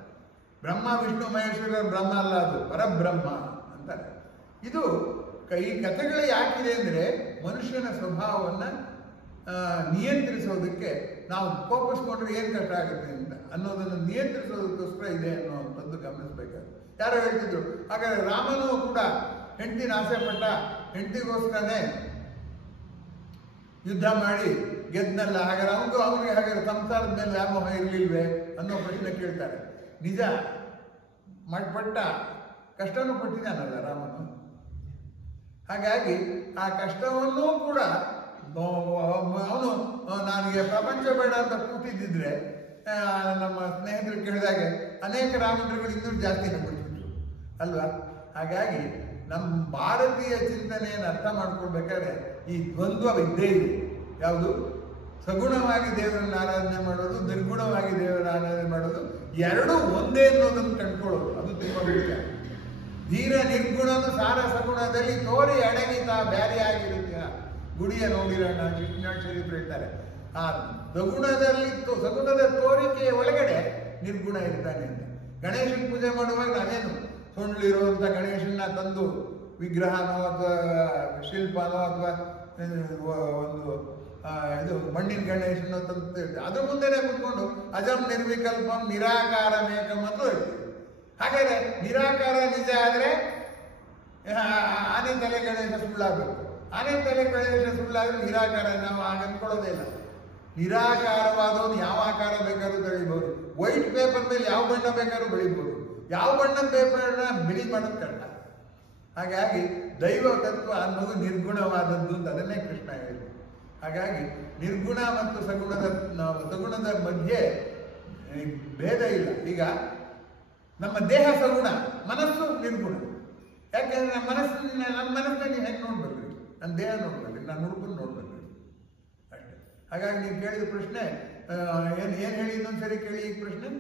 ಬ್ರಹ್ಮ ವಿಷ್ಣು ಮಹೇಶ್ವರ ಬ್ರಹ್ಮ ಅಲ್ಲ, ಅದು ಪರಬ್ರಹ್ಮ ಅಂತಾರೆ. ಇದು ಈ ಕಥೆಗಳು ಯಾಕಿದೆ ಅಂದರೆ ಮನುಷ್ಯನ ಸ್ವಭಾವವನ್ನು ನಿಯಂತ್ರಿಸೋದಕ್ಕೆ ನಾವು ಕೋಪಿಸ್ಕೊಂಡ್ರೆ ಏನು ಕಷ್ಟ ಆಗುತ್ತೆ ಅಂತ ಅನ್ನೋದನ್ನು ನಿಯಂತ್ರಿಸೋದಕ್ಕೋಸ್ಕರ ಇದೆ ಅನ್ನೋವಂಥದ್ದು ಗಮನಿಸಬೇಕಾಗುತ್ತೆ. ಯಾರೋ ಹೇಳ್ತಿದ್ರು, ಹಾಗಾದ್ರೆ ರಾಮನೂ ಕೂಡ ಹೆಂಡತಿನ ಆಸೆ ಪಟ್ಟ, ಹೆಂಡತಿಗೋಸ್ಕರನೇ ಯುದ್ಧ ಮಾಡಿ ಗೆದ್ನಲ್ಲ, ಹಾಗಾದ್ರೆ ಅವನಿಗೆ ಹಾಗಾದ್ರೆ ಸಂಸಾರದ ಮೇಲೆ ವ್ಯಾಮೋಹ ಇರಲಿಲ್ವೇ ಅನ್ನೋ ಪ್ರಶ್ನೆ ಕೇಳ್ತಾರೆ. ನಿಜ, ಪಟ್ಟ ಕಷ್ಟನೂ ಪಟ್ಟಿದ್ದಾನಲ್ಲ ರಾಮನು. ಹಾಗಾಗಿ ಆ ಕಷ್ಟವನ್ನೂ ಕೂಡ ಅವನು ನನಗೆ ಪ್ರಪಂಚ ಬೇಡ ಅಂತ ಕೂತಿದ್ದಿದ್ರೆ ನಮ್ಮ ಸ್ನೇಹಿತರು ಕೇಳಿದಾಗೆ ಅನೇಕ ರಾಮಚಂದ್ರಗಳು ಇನ್ನೂ ಜಾಸ್ತಿ ಆಗ್ಬಿಡ್ತಿದ್ರು ಅಲ್ವಾ. ಹಾಗಾಗಿ ನಮ್ಮ ಭಾರತೀಯ ಚಿಂತನೆಯನ್ನು ಅರ್ಥ ಮಾಡ್ಕೊಳ್ಬೇಕಾದ್ರೆ ಈ ದ್ವಂದ್ವ ಇದ್ದೇ ಇದೆ. ಯಾವುದು ಸಗುಣವಾಗಿ ದೇವರನ್ನು ಆರಾಧನೆ ಮಾಡೋದು, ನಿರ್ಗುಣವಾಗಿ ದೇವರ ಆರಾಧನೆ ಮಾಡೋದು, ಎರಡೂ ಒಂದೇ ಅನ್ನೋದನ್ನು ಕಂಡುಕೊಳ್ಳೋದು ಅದು ತುಂಬ ಮುಖ್ಯ. ಧೀರ ನಿರ್ಗುಣನು ಸಾರ ಸಗುಣದಲ್ಲಿ ತೋರಿ ಅಡಗಿತ ಬ್ಯಾರಿಯಾಗಿರುತ್ತೆ. ಗುಡಿಯ ನೋಡಿರೋಣ ಕೃಷ್ಣ ಚರಿತ್ರೆ ಹೇಳ್ತಾರೆ. ಆ ಸಗುಣದಲ್ಲಿ ಸಗುಣದ ತೋರಿಕೆಯ ಒಳಗಡೆ ನಿರ್ಗುಣ ಇರ್ತಾನೆ ಅಂತ. ಗಣೇಶನ ಪೂಜೆ ಮಾಡುವಾಗ ನಾವೇನು ಸೊಂಡ್ಲಿರುವಂಥ ಗಣೇಶನ ತಂದು ವಿಗ್ರಹನೋ ಅಥವಾ ಶಿಲ್ಪನೋ ಅಥವಾ ಒಂದು ಇದು ಮಣ್ಣಿನ ಗಣೇಶನ ತಂದು ಅದ್ರ ಮುಂದೆನೆ ಕೂತ್ಕೊಂಡು ಅಜಂ ನಿರ್ವಿಕಲ್ಪಂ ನಿರಾಕಾರ ಮೇಕಂ ಅಂತ ಹೇಳ್ತೀವಿ. ಹಾಗಾದ್ರೆ ನಿರಾಕಾರ ನಿಜ ಆದರೆ ಆನೆ ತಲೆ ಗಣೇಶ ಸುಳ್ಳಾಗಬೇಕು. ಆನೆ ತಲೆ ಗಣೇಶ ಸುಳ್ಳಾದ್ರೆ ನಿರಾಕಾರ ನಾವು ಆಗ ಅಂದ್ಕೊಳ್ಳೋದೇ ಇಲ್ಲ. ನಿರಾಕಾರವಾದವನು ಯಾವ ಆಕಾರ ಬೇಕಾದ್ರೂ ಬೆಳಿಬೋದು. ವೈಟ್ ಪೇಪರ್ ಮೇಲೆ ಯಾವ ಬಣ್ಣ ಬೇಕಾದ್ರೂ ಬೆಳಿಬೋದು. ಯಾವ ಬಣ್ಣದ ಪೇಪರ್ನ ಬಿಳಿ ಮಾಡೋದು ಕಷ್ಟ. ಹಾಗಾಗಿ ದೈವ ತತ್ವ ಅನ್ನೋದು ನಿರ್ಗುಣವಾದದ್ದು ಅಂತ ಅದನ್ನೇ ಕೃಷ್ಣ ಹೇಳಿದ್ರು. ಹಾಗಾಗಿ ನಿರ್ಗುಣ ಮತ್ತು ಸಗುಣದ ಮಧ್ಯೆ ಭೇದ ಇಲ್ಲ. ಈಗ ನಮ್ಮ ದೇಹ ಸಗುಣ, ಮನಸ್ಸು ನಿರ್ಗುಣ. ಯಾಕೆಂದ್ರೆ ನನ್ನ ಮನಸ್ಸನ್ನ ನೀವು ಹೆಂಗೆ ನೋಡ್ಬೇಕ್ರಿ? ನನ್ನ ದೇಹ ನೋಡ್ಬೇಕ್ರಿ, ನಾನು ಹುಡುಗನ ನೋಡ್ಬೇಕ್ರಿ ಅಷ್ಟೇ. ಹಾಗಾಗಿ ನೀವು ಕೇಳಿದ ಪ್ರಶ್ನೆ ಏನ್ ಹೇಳಿ ಇನ್ನೊಂದ್ಸರಿ ಕೇಳಿ ಈ ಪ್ರಶ್ನೆ.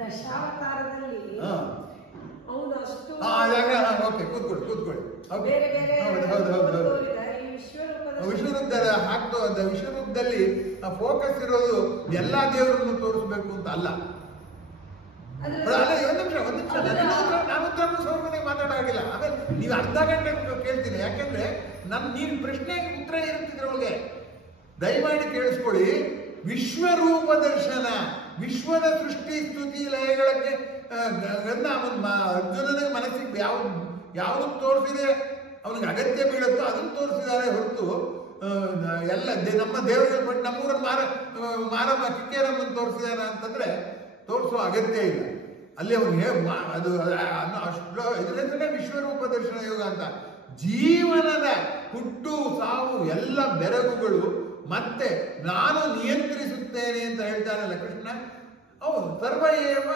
ದಶಾವತಾರದಲ್ಲಿ ಕೂತ್ಕೊಳ್ಳಿ. ವಿಶ್ವರೂಪದಲ್ಲಿ ಫೋಕಸ್ ಇರೋದು ಎಲ್ಲಾ ದೇವರನ್ನು ತೋರಿಸ್ಬೇಕು ಅಂತ ಅಲ್ಲ. ಒಂದ್ ನಿಮಿಷ ನಾನು ಸೌರ್ಮನೆ ಮಾತಾಡಾಗಿಲ್ಲ. ಆಮೇಲೆ ನೀವು ಅರ್ಧ ಗಂಟೆ ಕೇಳ್ತೀನಿ. ಯಾಕೆಂದ್ರೆ ನೀವು ಪ್ರಶ್ನೆಗೆ ಉತ್ತರ ಇರುತ್ತಿದ್ರೊಳಗೆ ದಯಮಾಡಿ ಕೇಳಿಸ್ಕೊಳ್ಳಿ. ವಿಶ್ವರೂಪ ದರ್ಶನ, ವಿಶ್ವದ ಸೃಷ್ಟಿ ಸ್ತುತಿ ಲಯಗಳಿಗೆ ಅರ್ಜುನನಿಗೆ ಮನಸ್ಸಿಗೆ ಯಾವ್ದು ತೋರಿಸಿದೆ ಅವನಿಗೆ ಅಗತ್ಯ ಬೀಳುತ್ತೋ ಅದನ್ನು ತೋರಿಸಿದ್ದಾರೆ ಹೊರತು ಎಲ್ಲ ನಮ್ಮ ದೇವರಿಗೆ ಬಟ್ ನಮ್ಮೂರನ್ನು ಮಾರಮ್ಮ ಕಿಕ್ಕೇರಮ್ಮನ್ನು ತೋರಿಸಿದಾರ ಅಂತಂದ್ರೆ ತೋರಿಸೋ ಅಗತ್ಯ ಇಲ್ಲ. ಅಲ್ಲಿ ಅವನಿಗೆ ಅದು ಅಷ್ಟು ಇದರಿಂದಲೇ ವಿಶ್ವರೂಪ ದರ್ಶನ ಯೋಗ ಅಂತ. ಜೀವನದ ಹುಟ್ಟು ಸಾವು ಎಲ್ಲ ಬೆರಗುಗಳು ಮತ್ತೆ ನಾನು ನಿಯಂತ್ರಿಸುತ್ತೇನೆ ಅಂತ ಹೇಳ್ತಾನಲ್ಲ ಕೃಷ್ಣ. ಹೌದು, ಸರ್ವ ಏವ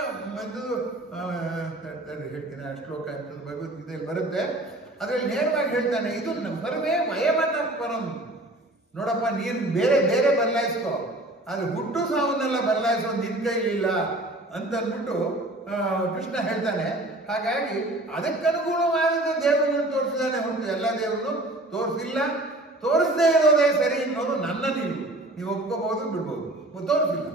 ಹೇಳ್ತೀನಿ. ಆ ಶ್ಲೋಕ ಭಗವದ್ಗೀತೆಯಲ್ಲಿ ಬರುತ್ತೆ. ಅದರಲ್ಲಿ ನೇರವಾಗಿ ಹೇಳ್ತಾನೆ, ಇದು ಸರ್ವೇ ವಯವತ ಪರಂ. ನೋಡಪ್ಪ, ನೀನು ಬೇರೆ ಬೇರೆ ಬದಲಾಯಿಸ್ಕೋ, ಅದು ಹುಟ್ಟು ಸಾವನ್ನೆಲ್ಲ ಬದಲಾಯಿಸೋ ನಿನ್ ಕೈಲಿಲ್ಲ ಅಂತ ಅಂದ್ಬಿಟ್ಟು ಕೃಷ್ಣ ಹೇಳ್ತಾನೆ. ಹಾಗಾಗಿ ಅದಕ್ಕನುಗುಣವಾದ ದೇವರನ್ನು ತೋರಿಸಿದಾನೆ ಹೊರತು ಎಲ್ಲ ದೇವರನ್ನು ತೋರಿಸಿಲ್ಲ. ತೋರಿಸದೇ ಇರೋದೇ ಸರಿ ಅನ್ನೋದು ನನ್ನ ನೀವು ಒಪ್ಕೋಬಹುದು, ಬಿಡ್ಬೋದು. ತೋರಿಸಿಲ್ಲ,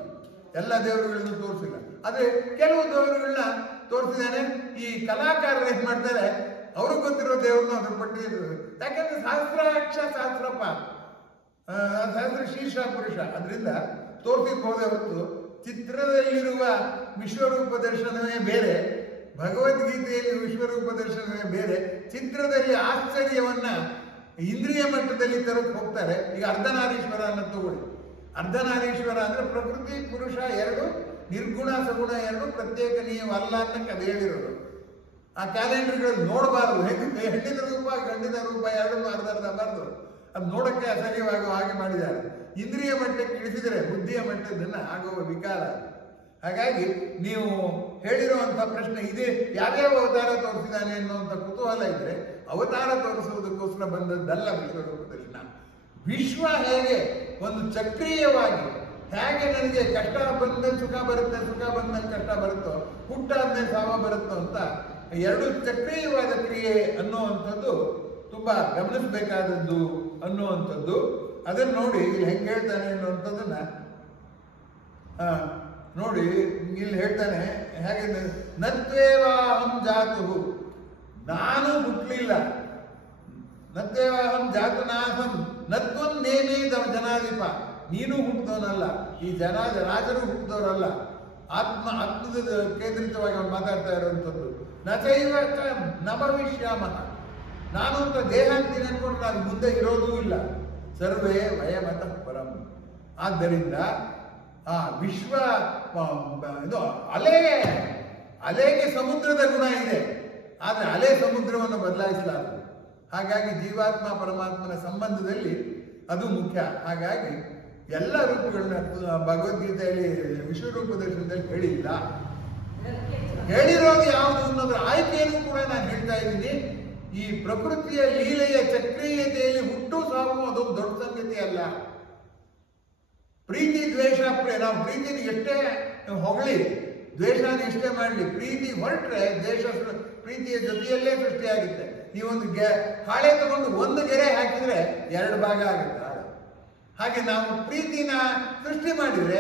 ಎಲ್ಲ ದೇವರುಗಳನ್ನು ತೋರಿಸಿಲ್ಲ. ಆದ್ರೆ ಕೆಲವು ದೇವರುಗಳನ್ನ ತೋರಿಸಿದಾನೆ. ಈ ಕಲಾಕಾರರು ಏನ್ ಮಾಡ್ತಾರೆ, ಅವ್ರಿಗೆ ಗೊತ್ತಿರೋ ದೇವ್ರನ್ನ ಅದ್ರ ಪಟ್ಟಿ. ಯಾಕಂದ್ರೆ ಸಹಸ್ರಾಕ್ಷ ಸಹಸ್ರಪ್ಪ, ಸಹಸ್ರ ಶೀರ್ಷ ಪುರುಷ. ಅದರಿಂದ ತೋರಿಸಿಬಹುದೇ ಹೊತ್ತು ಚಿತ್ರದಲ್ಲಿರುವ ವಿಶ್ವರೂಪ ದರ್ಶನವೇ ಬೇರೆ, ಭಗವದ್ಗೀತೆಯಲ್ಲಿ ವಿಶ್ವರೂಪ ದರ್ಶನವೇ ಬೇರೆ. ಚಿತ್ರದಲ್ಲಿ ಆಶ್ಚರ್ಯವನ್ನ ಇಂದ್ರಿಯ ಮಟ್ಟದಲ್ಲಿ ತರಕ್ಕೆ ಹೋಗ್ತಾರೆ. ಈಗ ಅರ್ಧನಾರೀಶ್ವರ ಅನ್ನೋ ತಗೊಳ್ಳಿ. ಅರ್ಧನಾರೀಶ್ವರ ಅಂದ್ರೆ ಪ್ರಕೃತಿ ಪುರುಷ ಎರಡು, ನಿರ್ಗುಣ ಸಗುಣ ಎರಡು ಪ್ರತ್ಯೇಕನೀಯವಲ್ಲ ಅನ್ನಕ್ಕೆ ಅದು ಹೇಳಿರೋದು. ಆ ಕ್ಯಾಲೆಂಡರ್ಗಳು ನೋಡಬಾರ್ದು. ಹೆಣ್ಣಿನ ರೂಪ ಗಂಡಿನ ರೂಪ ಎರಡನ್ನೂ ಅರ್ಧ ಬಾರ್ದು. ಅದು ನೋಡಕ್ಕೆ ಅಸಹ್ಯವಾಗುವ ಹಾಗೆ ಮಾಡಿದ್ದಾರೆ. ಇಂದ್ರಿಯ ಮಟ್ಟಕ್ಕೆ ಇಳಿಸಿದರೆ ಬುದ್ಧಿಯ ಮಟ್ಟದನ್ನ ಆಗುವ ವಿಕಾರ. ಹಾಗಾಗಿ ನೀವು ಹೇಳಿರುವಂಥ ಪ್ರಶ್ನೆ ಇದೆ, ಯಾವ್ಯಾವ ಅವತಾರ ತೋರಿಸಿದಾನೆ ಅನ್ನುವಂಥ ಕುತೂಹಲ ಇದ್ರೆ ಅವತಾರ ತೋರಿಸುವುದಕ್ಕೋಸ್ಕರ ಬಂದದ್ದಲ್ಲ ವಿಶ್ವರೂಪ ದರ್ಶನ. ವಿಶ್ವ ಹೇಗೆ ಒಂದು ಚಕ್ರೀಯವಾಗಿ ಹೇಗೆ ನನಗೆ ಕಷ್ಟ ಬಂದ್ಮೇಲೆ ಸುಖ ಬರುತ್ತೆ, ಸುಖ ಬಂದ್ಮೇಲೆ ಕಷ್ಟ ಬರುತ್ತೋ, ಹುಟ್ಟಾದ್ಮೇಲೆ ಸಾವ ಬರುತ್ತೋ ಅಂತ ಎರಡು ಚಕ್ರೀಯವಾದ ಕ್ರಿಯೆ ಅನ್ನುವಂಥದ್ದು ತುಂಬಾ ಗಮನಿಸಬೇಕಾದದ್ದು ಅನ್ನುವಂಥದ್ದು. ಅದನ್ನ ನೋಡಿ ಇಲ್ಲಿ ಹೆಂಗೆ ಹೇಳ್ತಾನೆ ಅನ್ನುವಂಥದ್ದನ್ನ ನೋಡಿ. ಇಲ್ಲಿ ಹೇಳ್ತಾನೆ ಹೇಗೆ, ನತ್ವೇವಾಹಂ ಜಾತು, ನಾನು ಹುಟ್ಟಲಿಲ್ಲ, ನತ್ವೇವಾಹಂ ಜಾತು ನಾಹಂ ನತ್ವನ್ ನೇಮೇ ಜನಾಧಿಪ, ನೀನು ಹುಟ್ಟಿದವನಲ್ಲ, ಈ ರಾಜರು ಹುಟ್ಟಿದವರಲ್ಲ. ಆತ್ಮದ ಕೇಂದ್ರಿತವಾಗಿ ಅವ್ನು ಮಾತಾಡ್ತಾ ಇರುವಂಥದ್ದು. ನಚೈವ ನ ಭವಿಷ್ಯಾಮಃ, ನಾನು ಅಂತ ದೇಹ ಅಂತೀನಿ ಅನ್ಕೊಂಡು ನಾನು ಮುಂದೆ ಇರೋದೂ ಇಲ್ಲ. ಸರ್ವೇ ವಯಮತಃ ಪರಂ. ಆದ್ದರಿಂದ ಆ ವಿಶ್ವ ಇದು ಅಲೆಗೆ ಸಮುದ್ರದ ಗುಣ ಇದೆ, ಆದರೆ ಅಲೆ ಸಮುದ್ರವನ್ನು ಬದಲಾಯಿಸಲಾರದು. ಹಾಗಾಗಿ ಜೀವಾತ್ಮ ಪರಮಾತ್ಮನ ಸಂಬಂಧದಲ್ಲಿ ಅದು ಮುಖ್ಯ. ಹಾಗಾಗಿ ಎಲ್ಲ ರೂಪಗಳನ್ನ ಭಗವದ್ಗೀತೆಯಲ್ಲಿ ವಿಶ್ವರೂಪ ದರ್ಶನದಲ್ಲಿ ಹೇಳಿಲ್ಲ. ಹೇಳಿರೋದು ಯಾವುದು ಅನ್ನೋದ್ರ ಆಯ್ಕೆಯನ್ನು ಕೂಡ ನಾನು ಹೇಳ್ತಾ ಇದ್ದೀನಿ. ಈ ಪ್ರಕೃತಿಯ ಲೀಲೆಯ ಚಕ್ರೀಯತೆಯಲ್ಲಿ ಹುಟ್ಟು ಸಾವು ಅದೊಂದು ದೊಡ್ಡ ಸಂಗತಿ ಅಲ್ಲ. ಪ್ರೀತಿ ದ್ವೇಷ, ನಾವು ಪ್ರೀತಿನ ಎಷ್ಟೇ ಹೊಗಳಿ ದ್ವೇಷನ ಎಷ್ಟೇ ಮಾಡಲಿ, ಪ್ರೀತಿ ಹೊರಟ್ರೆ ದ್ವೇಷ ಪ್ರೀತಿಯ ಜೊತೆಯಲ್ಲೇ ಸೃಷ್ಟಿಯಾಗುತ್ತೆ. ನೀವೊಂದು ಹಾಳೆ ತಗೊಂಡು ಒಂದು ಗೆರೆ ಹಾಕಿದ್ರೆ 2 ಭಾಗ ಆಗುತ್ತೆ. ಹಾಗೆ ನಾವು ಪ್ರೀತಿನ ಸೃಷ್ಟಿ ಮಾಡಿದ್ರೆ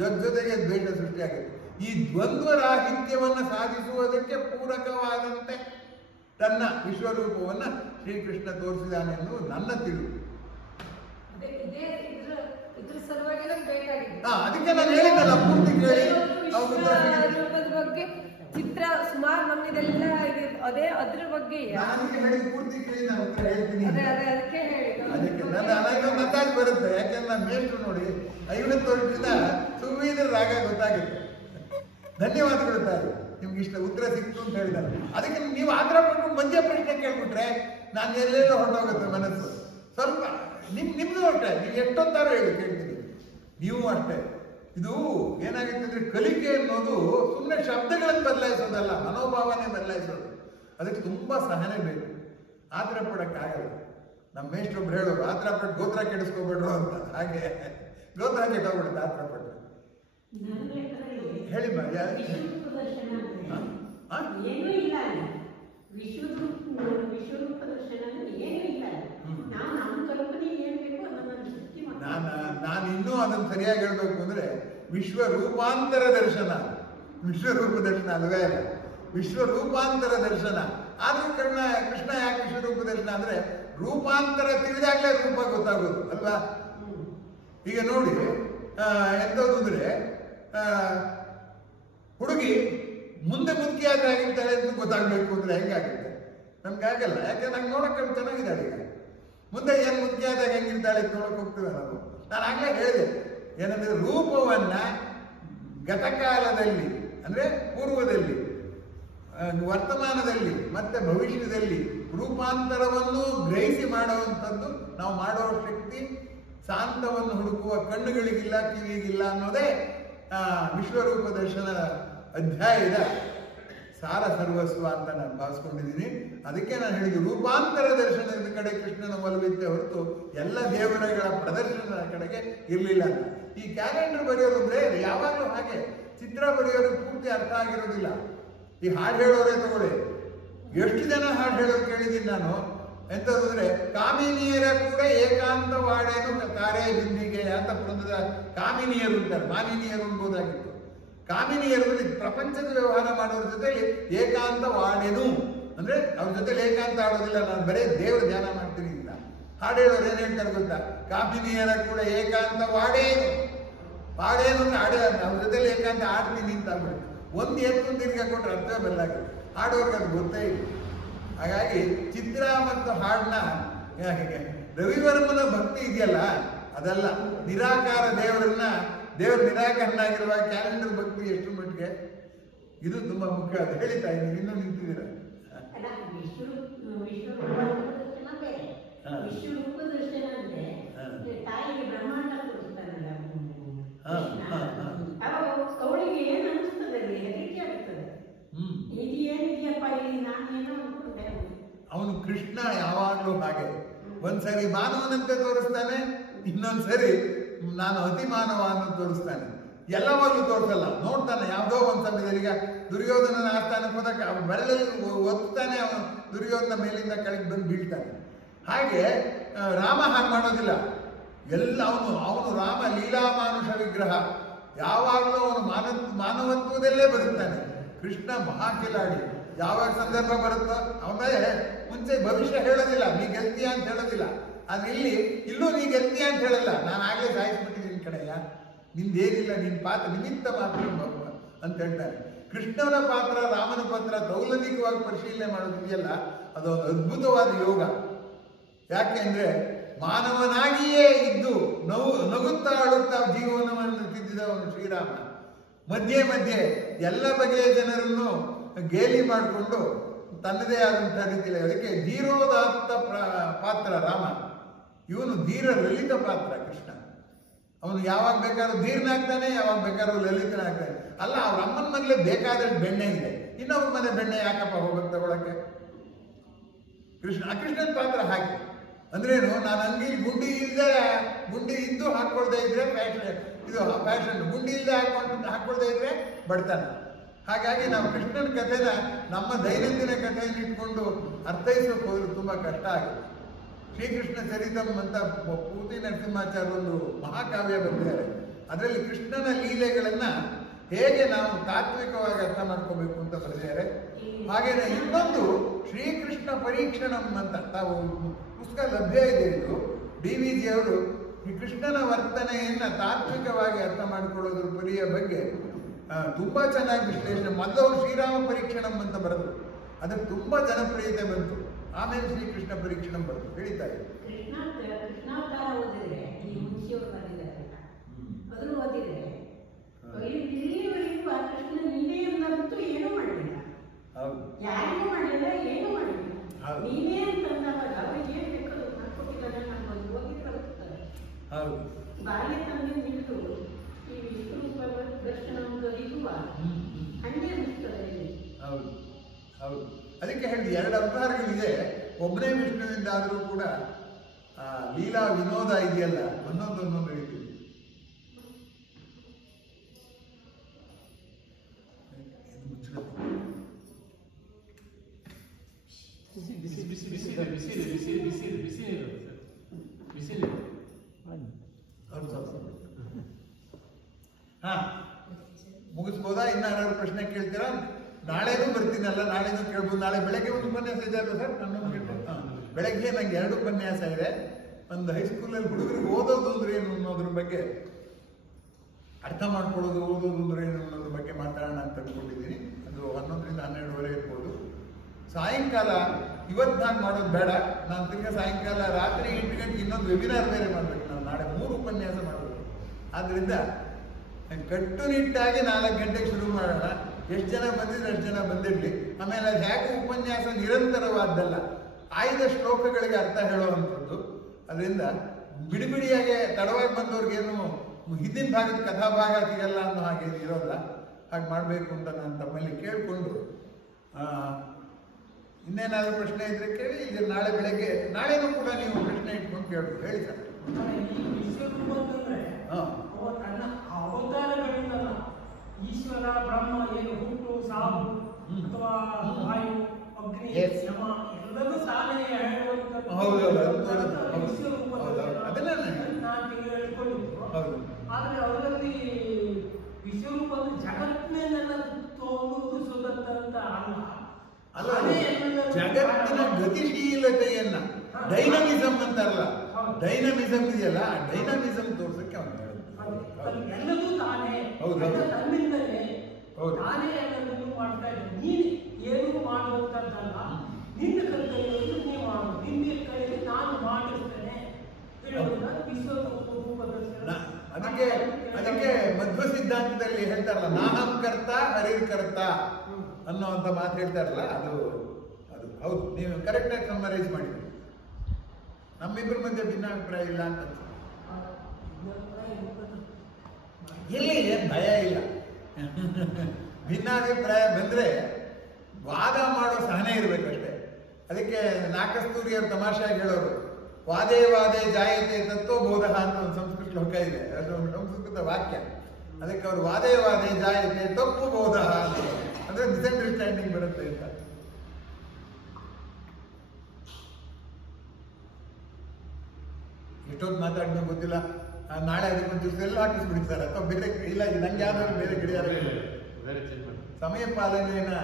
ಜೊತೆಗೆ ದ್ವೇಷ ಸೃಷ್ಟಿಯಾಗುತ್ತೆ. ಈ ದ್ವಂದ್ವ ರಾಹಿತ್ಯವನ್ನು ಸಾಧಿಸುವುದಕ್ಕೆ ಪೂರಕವಾದಂತೆ ತನ್ನ ವಿಶ್ವರೂಪವನ್ನ ಶ್ರೀಕೃಷ್ಣ ತೋರಿಸಿದಾನೆ ಎನ್ನುವುದು ನನ್ನ ತಿಳಿವು. ಅದಕ್ಕೆ ನಾನು ಹೇಳಿದ್ದಲ್ಲ, ಪೂರ್ತಿ ಕೇಳಿ ಬಗ್ಗೆ ಚಿತ್ರ ಸುಮಾರು ನಮ್ಮಿದೆಲ್ಲ ಅದೇ ಅದ್ರ ಬಗ್ಗೆ ಪೂರ್ತಿ ಕೇಳಿ ನಾನು ಉತ್ತರ ಹೇಳ್ತೀನಿ. ಅದಕ್ಕೆ ಮತ್ತಾಗಿ ಬರುತ್ತೆ. ಯಾಕಂದ್ರೆ ನಾನು ಮೇಷ್ಟ್ರು ನೋಡಿ 50 ವರ್ಷದಿಂದ ಸುವೀದ್ರ ರಾಗ ಗೊತ್ತಾಗುತ್ತೆ. ಧನ್ಯವಾದಗಳು ತಾಯಿ, ನಿಮ್ಗೆ ಇಷ್ಟ ಉತ್ತರ ಸಿಕ್ತು ಅಂತ ಹೇಳಿದ್ದಾರೆ. ಅದಕ್ಕೆ ನೀವು ಆತರ ಪಟ್ಟು ಮಧ್ಯ ಪ್ರಶ್ನೆ ಕೇಳ್ಬಿಟ್ರೆ ನಾನು ಎಲ್ಲೆಲ್ಲೋ ಹೊರಟೋಗುತ್ತೆ ಮನಸ್ಸು. ಸ್ವಲ್ಪ ನಿಮ್ದು ಅಷ್ಟೇ, ನೀವು ಎಷ್ಟೊತ್ತಾರು ಹೇಳಿ ಕೇಳ್ತೀನಿ. ನೀವು ಅಷ್ಟೇ. ಇದು ಏನಾಗುತ್ತೆ ಅಂದ್ರೆ ಕಲಿಕೆ ಅನ್ನೋದು ಸುಮ್ಮನೆ ಶಬ್ದಗಳನ್ನು ಬದಲಾಯಿಸೋದಲ್ಲ, ಮನೋಭಾವನೆ ಬದಲಾಯಿಸೋದು. ಅದಕ್ಕೆ ತುಂಬಾ ಸಹನೆ ಬೇಕು. ಆತರ ಪಡಕ್ಕಾಗಲ್ಲ. ನಮ್ಮ ಮೇಷ್ಟ್ರೊಬ್ರು ಹೇಳೋರು, ಆತರ ಪಟ್ಟು ಗೋತ್ರ ಕೆಡಿಸ್ಕೋಬೇಡ್ರು ಅಂತ. ಹಾಗೆ ಗೋತ್ರ ಕೆಟ್ಟೋಗ್ಬಿಡುತ್ತೆ ಆತರ ಪಟ್ಟು. ಹೇಳಿ ನಾನು ಇನ್ನೂ ಅದನ್ನು ಸರಿಯಾಗಿ ಹೇಳ್ಬೇಕು ಅಂದ್ರೆ ವಿಶ್ವರೂಪಾಂತರ ದರ್ಶನ, ವಿಶ್ವರೂಪ ದರ್ಶನ ಅಲ್ವೇ ಅಲ್ಲ, ವಿಶ್ವರೂಪಾಂತರ ದರ್ಶನ. ಆದ್ರೂ ಕೃಷ್ಣ ಯಾಕೆ ವಿಶ್ವರೂಪ ದರ್ಶನ ಅಂದ್ರೆ ರೂಪಾಂತರ ತಿಳಿದಾಗ್ಲೇ ರೂಪ ಗೊತ್ತಾಗೋದು ಅಲ್ವಾ. ಈಗ ನೋಡಿ ಎಂಥದ್ದು ಅಂದ್ರೆ ಹುಡುಗಿ ಮುಂದೆ ಮುದುಕಿಯಾಗಿರ್ತಾಳೆ ಅಂತ ಗೊತ್ತಾಗ್ಬೇಕು ಅಂದ್ರೆ ಹೆಂಗಾಗುತ್ತೆ? ನಮ್ಗೆ ಆಗಲ್ಲ. ಯಾಕೆ ನಂಗೆ ನೋಡಕ್ಕೆ ಚೆನ್ನಾಗಿದ್ದಾಳೆ. ಈಗ ಮುಂದೆ ಏನ್ ಮುದುಕಿಯಾದಾಗ ಹೆಂಗಿರ್ತಾಳೆ ನೋಡಕ್ ಹೋಗ್ತೀವಿ ನಾವು. ನಾನು ಆಗ್ಲೇ ಹೇಳಿದೆ ಏನಂದ್ರೆ ರೂಪವನ್ನ ಗತಕಾಲದಲ್ಲಿ ಅಂದ್ರೆ ಪೂರ್ವದಲ್ಲಿ, ವರ್ತಮಾನದಲ್ಲಿ ಮತ್ತೆ ಭವಿಷ್ಯದಲ್ಲಿ ರೂಪಾಂತರವನ್ನು ಗ್ರಹಿಸಿ ಮಾಡುವಂಥದ್ದು ನಾವು ಮಾಡೋ ಶಕ್ತಿ ಶಾಂತವನ್ನು ಹುಡುಕುವ ಕಣ್ಣುಗಳಿಗಿಲ್ಲ, ಕಿವಿಗಿಲ್ಲ ಅನ್ನೋದೇ ವಿಶ್ವರೂಪ ದರ್ಶನದ ಅಧ್ಯಾಯದ ಸಾರ ಸರ್ವಸ್ವ ಅಂತ ನಾನು ಭಾವಿಸ್ಕೊಂಡಿದ್ದೀನಿ. ಅದಕ್ಕೆ ನಾನು ಹೇಳಿದ್ದು ರೂಪಾಂತರ ದರ್ಶನದ ಕಡೆ ಕೃಷ್ಣನ ಒಲವಿದ್ದೆ ಹೊರತು ಎಲ್ಲ ದೇವರುಗಳ ಪ್ರದರ್ಶನದ ಕಡೆಗೆ ಇರಲಿಲ್ಲ ಅಂತ. ಈ ಕ್ಯಾಲೆಂಡರ್ ಬರೆಯೋರು ಅಂದ್ರೆ ಯಾವಾಗಲೂ ಹಾಗೆ, ಚಿತ್ರ ಬರೆಯೋರು ಪೂರ್ತಿ ಅರ್ಥ ಆಗಿರೋದಿಲ್ಲ. ಈ ಹಾಡು ಹೇಳೋರೇ ತಗೊಳ್ಳಿ, ಎಷ್ಟು ಜನ ಹಾಡು ಹೇಳೋರು ಕೇಳಿದ್ದೀನಿ ನಾನು. ಎಂತಂದ್ರೆ ಕಾಮಿನಿಯರ ಕೂಡ ಏಕಾಂತವಾಡೇನು ಕಾರ್ಯ ಬಿಂದಿಗೆ ಅಂತ ಬೃಂದದ ಕಾಮಿನಿಯರು ಅಂತಾರೆ. ಮಾನಿನಿಯರು ಅನ್ಬೋದಾಗಿತ್ತು. ಕಾಮಿನಿಯರು ಪ್ರಪಂಚದ ವ್ಯವಹಾರ ಮಾಡೋರ ಜೊತೆಲಿ ಏಕಾಂತವಾಡೇನು ಅಂದ್ರೆ ಅವ್ರ ಜೊತೆಲಿ ಏಕಾಂತ ಆಡೋದಿಲ್ಲ, ನಾನು ಬರೇ ದೇವ್ರ ಧ್ಯಾನ ಮಾಡ್ತೀನಿ ಇಲ್ಲ. ಹಾಡು ಹೇಳೋರು ಏನ್ ಹೇಳ್ತಾರೆ ಗೊತ್ತಾ? ಕಾಮಿನಿಯರ ಕೂಡ ಏಕಾಂತವಾಡೇನು, ಪಾಡೇನು ಅಂದ್ರೆ ಆಡೇ ಅವ್ರ ಜೊತೆಲಿ ಏಕಾಂತ ಆಡ್ತೀನಿ ಅಂತ ಆಗ್ಬಿಟ್ಟು ಒಂದು ಎತ್ತು ದೀರ್ಘ ಕೊಟ್ಟರೆ ಅರ್ಥವೇ ಬದಲಾಗುತ್ತೆ. ಹಾಡೋರ್ಗೆ ಅದು ಗೊತ್ತೇ ಇಲ್ಲ. ಹಾಗಾಗಿ ಚಿತ್ರ ಮತ್ತು ಹಾಡನ್ನ ರವಿವರ್ಮನ ಭಕ್ತಿ ಇದೆಯಲ್ಲ ಅದಲ್ಲ, ನಿರಾಕಾರ ದೇವರನ್ನ, ದೇವರ ನಿರಾಕರನಾಗಿರುವಾಗ ಕ್ಯಾಲೆಂಡರ್ ಭಕ್ತಿ ಎಷ್ಟು ಮಟ್ಟಿಗೆ ಇದು ತುಂಬಾ ಮುಖ್ಯ. ಅದು ಹೇಳಿತಾ ನೀವು ಇನ್ನೂ ನಿಂತಿದ್ದೀರ. ಅವನು ಕೃಷ್ಣ ಯಾವಾಗ್ಲೂ ಹಾಗೆ, ಒಂದ್ಸರಿ ಮಾನವನಂತೆ ತೋರಿಸ್ತಾನೆ, ಇನ್ನೊಂದ್ಸರಿ ನಾನು ಅತಿಮಾನವನ್ನು ತೋರಿಸ್ತಾನೆ. ಎಲ್ಲವಲ್ಲೂ ತೋರಿಸಲ್ಲ, ನೋಡ್ತಾನೆ. ಯಾವುದೋ ಒಂದು ಸಮಯದಲ್ಲಿ ಈಗ ದುರ್ಯೋಧನನ ಆಸ್ಥಾನಕ್ಕೆ ಹೋದಾಗ ಬೆರಳಲ್ಲಿ ಒತ್ತಾನೆ, ಅವನು ದುರ್ಯೋಧನ ಮೇಲಿಂದ ಕೆಳಗೆ ಬಂದು ಬೀಳ್ತಾನೆ. ಹಾಗೆ ರಾಮ ಹಾಗೆ ಮಾಡೋದಿಲ್ಲ. ಅವನು ರಾಮ ಲೀಲಾಮಾನುಷ ವಿಗ್ರಹ. ಯಾವಾಗಲೂ ಅವನು ಮಾನವತ್ವದಲ್ಲೇ ಬದುಕ್ತಾನೆ. ಕೃಷ್ಣ ಮಹಾಕಿಲಾಡಿ. ಯಾವಾಗ ಸಂದರ್ಭ ಬರುತ್ತೋ ಅವನೇ ಮುಂಚೆ ಭವಿಷ್ಯ ಹೇಳೋದಿಲ್ಲ, ನೀ ಗೆಲ್ತೀಯ ಅಂತ ಹೇಳೋದಿಲ್ಲ. ಆದ್ರೆ ಇಲ್ಲೂ ನೀ ಗೆಲ್ತೀಯ ಅಂತ ಹೇಳಲ್ಲ, ನಾನು ಆಗ್ಲೇ ಸಾಯಿಸ್ಬಿಟ್ಟಿದ್ದೀನಿ ಕಡೆಯ, ನಿಂದೇನಿಲ್ಲ, ನಿನ್ ಪಾತ್ರ ನಿಮಿತ್ತ ಮಾತ್ರ ಅಂತ ಹೇಳ್ತಾರೆ. ಕೃಷ್ಣನ ಪಾತ್ರ ರಾಮನ ಪಾತ್ರ ದೌಲನಿಕವಾಗಿ ಪರಿಶೀಲನೆ ಮಾಡೋದಿದೆಯಲ್ಲ, ಅದೊಂದು ಅದ್ಭುತವಾದ ಯೋಗ. ಯಾಕೆಂದ್ರೆ ಮಾನವನಾಗಿಯೇ ಇದ್ದು ನಗುತ್ತಾ ಅಳುತ್ತಾ ಜೀವನವನ್ನು ತಿದ್ದಿದವನು ಶ್ರೀರಾಮ. ಮಧ್ಯೆ ಮಧ್ಯೆ ಎಲ್ಲ ಬಗೆಯ ಜನರನ್ನು ಗೇಲಿ ಮಾಡಿಕೊಂಡು ತನ್ನದೇ ಆದಂತಹ ರೀತಿಯಲ್ಲಿ, ಅದಕ್ಕೆ ಧೀರೋದಾತ್ತ ಪಾತ್ರ ರಾಮ. ಇವನು ಧೀರ ಲಲಿತ ಪಾತ್ರ ಕೃಷ್ಣ. ಅವನು ಯಾವಾಗ ಬೇಕಾದ್ರೂ ಧೀರನಾಗ್ತಾನೆ, ಯಾವಾಗ ಬೇಕಾದ್ರೂ ಲಲಿತನಾಗ್ತಾನೆ. ಅಲ್ಲ, ಅವ್ರ ಅಮ್ಮನ ಮನೇಲೆ ಬೇಕಾದಷ್ಟು ಬೆಣ್ಣೆ ಇದೆ, ಇನ್ನೊಬ್ಬರ ಮನೆ ಬೆಣ್ಣೆ ಯಾಕಪ್ಪ ಹೋಗಕ್ಕೆ ತಗೊಳಕ್ಕೆ? ಕೃಷ್ಣನ ಪಾತ್ರ ಹಾಗೆ. ಅಂದ್ರೇನು, ನಾನು ಅಂಗಿ ಗುಂಡಿ ಇದ್ದು ಹಾಕೊಳ್ದೇ ಇದ್ರೆ ಫ್ಯಾಷನ್, ಗುಂಡಿ ಇಲ್ಲದೆ ಹಾಕೊಳ್ದೇ ಇದ್ರೆ ಬಡತನ. ಹಾಗಾಗಿ ನಾವು ಕೃಷ್ಣನ ಕಥೆನ ನಮ್ಮ ದೈನಂದಿನ ಕಥೆಯನ್ನು ಇಟ್ಕೊಂಡು ಅರ್ಥೈಸೋಕೆ ಹೋದ್ರೆ ತುಂಬಾ ಕಷ್ಟ ಆಗುತ್ತೆ. ಶ್ರೀಕೃಷ್ಣ ಚರಿತಂ ಅಂತ ಪೂತಿ ನರಸಿಂಹಾಚಾರ್ಯ ಒಂದು ಮಹಾಕಾವ್ಯ ಬರೆದಿದ್ದಾರೆ. ಅದರಲ್ಲಿ ಕೃಷ್ಣನ ಲೀಲೆಗಳನ್ನ ಹೇಗೆ ನಾವು ತಾತ್ವಿಕವಾಗಿ ಅರ್ಥ ಮಾಡ್ಕೋಬೇಕು ಅಂತ ಬರೆದಿದ್ದಾರೆ. ಹಾಗೇನೆ ಇನ್ನೊಂದು ಶ್ರೀಕೃಷ್ಣ ಪರೀಕ್ಷಣಂ ಅಂತ ತಾವು ಪುಸ್ತಕ ಲಭ್ಯ ಇದೆ. ಇದು DVG ಅವರು ಈ ಕೃಷ್ಣನ ವರ್ತನೆಯನ್ನ ತಾತ್ವಿಕವಾಗಿ ಅರ್ಥ ಮಾಡಿಕೊಳ್ಳೋದ್ರ ಪರಿಯ ಬಗ್ಗೆ ತುಂಬಾ ಚೆನ್ನಾಗಿ ವಿಶ್ಲೇಷಣೆ. ಮೊದಲು ಶ್ರೀರಾಮ ಪರೀಕ್ಷಣಂ ಅಂತ ಬರೆದ್ರು, ಅದಕ್ಕೆ ತುಂಬಾ ಜನಪ್ರಿಯತೆ ಬಂತು. ಆಮೇಲೆ ಶ್ರೀಕೃಷ್ಣ ಪರೀಕ್ಷಣಂ ಬರೆದು ಹೇಳ್ತಾ ಇದೆ. ಕೃಷ್ಣಾವತಾರ ಓದಿದ್ರೆ ಈ ಮುಂಚೆಯವರು ಬರೆದಿದ್ದಾರೆ, ಅದನ್ನು ಓದಿದ್ರೆ ಇಲ್ಲಿವರೆಗೂ ಆ ಕೃಷ್ಣ ನೀನೇ ಬಂತು, ಏನೂ ಮಾಡಲಿಲ್ಲ, ಯಾರಿಗೂ ಮಾಡಲಿಲ್ಲ, ಏನೂ ಮಾಡಲಿಲ್ಲ. ನೀನೇ ಅಂತಂದಾಗ ಅವ್ರಿಗೆ ಏನ್ ಬೇಕಾದ್ರು ಮಾಡ್ಕೊಟ್ಟಿಲ್ಲ, ನಾನು ಹೋಗಿದ್ರೆ ಬರುತ್ತಾರೆ. ಬಾಲ್ಯ ತಂದೆ ನಿಂತು ಈ ವಿಶ್ವ ದರ್ಶನ ಇರುವ ಹಂಗೆ ಅನಿಸ್ತದೆ. ಹೌದು, ಅದಕ್ಕೆ ಹೇಳಿದ ಎರಡು ಅವತಾರಗಳಿದೆ. ಒಬ್ಬನೇ ವಿಷ್ಣುವಿಂದ ಆದರೂ ಕೂಡ ಲೀಲಾ ವಿನೋದ ಇದೆಯಲ್ಲ, ಒಂದೊಂದು ರೀತಿ. ಮುಗಿಸ್ಬೋದಾ? ಇನ್ನಾರು ಪ್ರಶ್ನೆ ಕೇಳ್ತೀರಾ? ನಾಳೆನೂ ಬರ್ತೀನಲ್ಲ, ನಾಳೆನೂ ಕೇಳ್ಬೋದು. ನಾಳೆ ಬೆಳಗ್ಗೆ ಒಂದು ಉಪನ್ಯಾಸ ಇದೆ ಅಲ್ಲ ಸರ್? ಬೆಳಗ್ಗೆ ನಂಗೆ 2 ಉಪನ್ಯಾಸ ಇದೆ. ಒಂದು ಹೈಸ್ಕೂಲಲ್ಲಿ ಹುಡುಗರಿಗೆ ಓದೋದು ಅಂದ್ರೆ ಏನು ಅನ್ನೋದ್ರ ಬಗ್ಗೆ, ಅರ್ಥ ಮಾಡ್ಕೊಳ್ಳೋದು, ಓದೋದು ಅಂದ್ರೆ ಏನು ಅನ್ನೋದ್ರ ಬಗ್ಗೆ ಮಾತಾಡೋಣ ಅಂತ ಅಂದ್ಕೊಂಡಿದ್ದೀನಿ. ಅದು 11ರಿಂದ 12 ಇರ್ಬೋದು. ಸಾಯಂಕಾಲ ಇವತ್ತು ನಾನು ಮಾಡೋದು ಬೇಡ, ನಾನು ತಿರ್ಗಿ ಸಾಯಂಕಾಲ ರಾತ್ರಿ 8 ಗಂಟೆಗೆ ಇನ್ನೊಂದು ವೆಬಿನಾರ್ ಬೇರೆ ಮಾಡ್ಬೇಕು. ನಾನು ನಾಳೆ 3 ಉಪನ್ಯಾಸ ಮಾಡಬೇಕು. ಆದ್ರಿಂದ ಕಟ್ಟುನಿಟ್ಟಾಗಿ 4 ಗಂಟೆಗೆ ಶುರು ಮಾಡೋಣ. ಎಷ್ಟು ಜನ ಬಂದಿದ್ರೆ ಅಷ್ಟು ಜನ ಬಂದಿರಲಿ. ಆಮೇಲೆ ಅದು ಹೇಗೆ ಉಪನ್ಯಾಸ ನಿರಂತರವಾದ್ದಲ್ಲ, ಆಯ್ದ ಶ್ಲೋಕಗಳಿಗೆ ಅರ್ಥ ಹೇಳುವಂಥದ್ದು. ಅದರಿಂದ ಬಿಡಿಯಾಗೆ ತಡವಾಗಿ ಬಂದವ್ರಿಗೇನು ಹಿಂದಿನ ಭಾಗದ ಕಥಾಭಾಗ ಸಿಗಲ್ಲ ಅನ್ನೋ ಹಾಗೆ ಇರೋಲ್ಲ. ಹಾಗೆ ಮಾಡಬೇಕು ಅಂತ ನಾನು ತಮ್ಮಲ್ಲಿ ಕೇಳಿಕೊಂಡು, ಇನ್ನೇನಾದ್ರೂ ಪ್ರಶ್ನೆ ಇದ್ರೆ ಕೇಳಿ. ಈಗ ನಾಳೆ ಬೆಳಗ್ಗೆ, ನಾಳೆನೂ ಕೂಡ ನೀವು ಪ್ರಶ್ನೆ ಇಟ್ಕೊಂಡು ಕೇಳ್ಬೋದು. ಹೇಳಿ ಸರ್. ಅವತಾರಗಳಿಂದಲ್ಲ, ಈಶ್ವರ ಬ್ರಹ್ಮ ಏನು ಹುಟ್ಟು ಸಾವು ಅಥವಾ ವಾಯು ಅಗ್ನಿ ಯಮ ಎಲ್ಲರೂ ತಾನೇ ಹೇಳುವಂಥದ್ದು ನಾನು ಹೇಳ್ಕೊಂಡಿದ್ದು. ಆದ್ರೆ ಅವರಲ್ಲಿ ವಿಶ್ವರೂಪದ ಜಗತ್ತಿನೆಲ್ಲ ತೋರಿಸುವುದಂತ ಅಲ್ಲ, ಜಗತ್ತಿನ ಗತಿಶೀಲತೆಯನ್ನ ಡೈನಮಿಸಮ್ ಅಂತಾರಲ್ಲ, ಡೈನಮಿಸಮ್ ಇದೆಯಲ್ಲ, ಡೈನಮಿಸಮ್ ತೋರ್ಸಕ್ಕೆ ಅವನು ಎಲ್ಲದೂ ತಾನೇ, ತನ್ನಿಂದಲೇ ತಾನೇ ಎಲ್ಲದನ್ನು ಮಾಡ್ತಾ ಇದ್ದ. ನೀನು ಏನೂ ಮಾಡುವಂತದ್ದಲ್ಲ, ನಿನ್ನ ಕೈಯಲ್ಲಿ ನೀವು ಮಾಡು, ನಿನ್ನ ಕೈಯಲ್ಲಿ ನಾನು ಮಾಡಿರ್ತೇನೆ ಹೇಳೋದನ್ನ ವಿಶ್ವರೂಪದರ್ಶನ. ಅದಕ್ಕೆ ಮಧ್ವ ಸಿದ್ಧಾಂತದಲ್ಲಿ ಹೇಳ್ತಾರಲ್ಲ, ನಾಹಂ ಕರ್ತ ಹರಿರ್ ಕರ್ತ ಅನ್ನೋಂಥ ಮಾತು ಹೇಳ್ತಾರಲ್ಲ, ಅದು ಹೌದು. ನೀವು ಕರೆಕ್ಟಾಗಿ ಸಮ್ಮರೈಸ್ ಮಾಡಿದ್ರಿ. ನಮ್ಮಿಬ್ಬರ ಮಧ್ಯೆ ಭಿನ್ನಾಭಿಪ್ರಾಯ ಇಲ್ಲ ಅಂತ ಇಲ್ಲಿ ಏನ್ ಭಯ ಇಲ್ಲ. ಭಿನ್ನಾಭಿಪ್ರಾಯ ಬಂದ್ರೆ ವಾದ ಮಾಡೋ ಸಹನೆ ಇರ್ಬೇಕಷ್ಟೇ. ಅದಕ್ಕೆ ನಾಕಸ್ತೂರಿ ಅವ್ರು ತಮಾಷೆಯಾಗಿ ಹೇಳೋರು, ವಾದೇ ವಾದೇ ಜಾಯತೆ ತತ್ವಬೋಧ ಅಂತ ಒಂದು ಸಂಸ್ಕೃತ ಶ್ಲೋಕ ಇದೆ, ಅದು ಒಂದು ಸಂಸ್ಕೃತ ವಾಕ್ಯ. ಅದಕ್ಕೆ ಅವರು ವಾದೇ ವಾದೇ ಜಾಯತೆ ತಪ್ಪು ಬೋಧ ಅಂದ್ರೆ ಮಿಸ್ಅಂಡರ್ಸ್ಟ್ಯಾಂಡಿಂಗ್ ಬರುತ್ತೆ ಅಂತ. ಎಷ್ಟೊತ್ತು ಮಾತಾಡಿದ್ರೆ ಗೊತ್ತಿಲ್ಲ, ನಾಳೆ ಅದಕ್ಕೊಂದು ದಿವಸ ಎಲ್ಲ ಹಾಕಿಸ್ಬಿಡ್ತಾರೆ ಅಥವಾ ಬೇರೆ ಇಲ್ಲ, ನಂಗೆ ಯಾವ್ದಾದ್ರು ಬೇರೆ ಗಡಿಯಾರ ಸಮಯ ಪಾಲನೆಯನ್ನ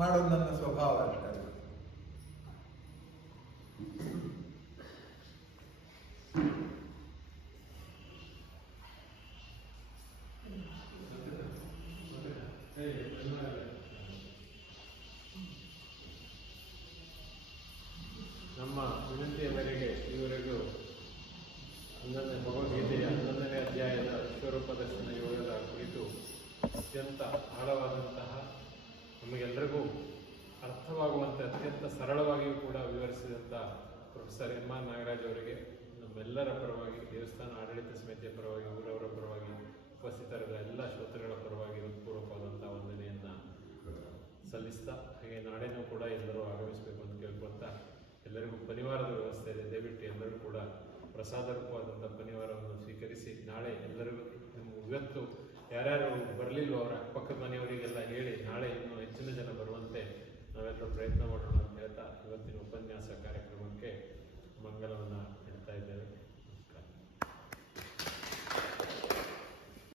ಮಾಡೋದು ನನ್ನ ಸ್ವಭಾವ ಅಷ್ಟೇ. ನಮ್ಮ ವಿನಂತಿಯ ಮೇರೆಗೆ ಈವರೆಗೂ 11ನೇ ಭಗವದ್ಗೀತೆಯ 11ನೇ ಅಧ್ಯಾಯದ ವಿಶ್ವರೂಪ ದರ್ಶನ ಯೋಗದ ಕುರಿತು ಅತ್ಯಂತ ಆಳವಾದಂತಹ, ನಮಗೆಲ್ಲರಿಗೂ ಅರ್ಥವಾಗುವಂತೆ ಅತ್ಯಂತ ಸರಳವಾಗಿಯೂ ಕೂಡ ವಿವರಿಸಿದಂಥ ಪ್ರೊಫೆಸರ್ ಎಂ.ಆರ್. ನಾಗರಾಜ್ ಅವರಿಗೆ ನಮ್ಮೆಲ್ಲರ ಪರವಾಗಿ, ದೇವಸ್ಥಾನ ಆಡಳಿತ ಸಮಿತಿಯ ಪರವಾಗಿ, ಊರವರ ಪರವಾಗಿ, ಉಪಸ್ಥಿತರಾದ ಎಲ್ಲ ಶ್ರೋತೃಗಳ ಪರವಾಗಿ ಹೃತ್ಪೂರ್ವಕವಾದಂಥ ವಂದನೆಯನ್ನು ಸಲ್ಲಿಸ್ತಾ, ಹಾಗೆ ನಾಳೆನೂ ಕೂಡ ಎಲ್ಲರೂ ಆಗಮಿಸಬೇಕು ಅಂತ ಕೇಳ್ಕೊಳ್ತಾ, ಎಲ್ಲರಿಗೂ ಪನಿವಾರದ ವ್ಯವಸ್ಥೆ ಇದೆ, ದಯವಿಟ್ಟು ಎಲ್ಲರೂ ಕೂಡ ಪ್ರಸಾದ ರೂಪವಾದಂಥ ಪನಿವಾರವನ್ನು ಸ್ವೀಕರಿಸಿ, ನಾಳೆ ಎಲ್ಲರಿಗೂ ಇವತ್ತು ಯಾರ್ಯಾರು ಬರಲಿಲ್ಲವೋ ಅವರ ಅಕ್ಕಪಕ್ಕದ ಮನೆಯವರಿಗೆಲ್ಲ ಹೇಳಿ ನಾಳೆ ಇನ್ನೂ ಹೆಚ್ಚಿನ ಜನ ಬರುವಂತೆ ನಾವೆಲ್ಲರೂ ಪ್ರಯತ್ನ ಮಾಡೋಣ.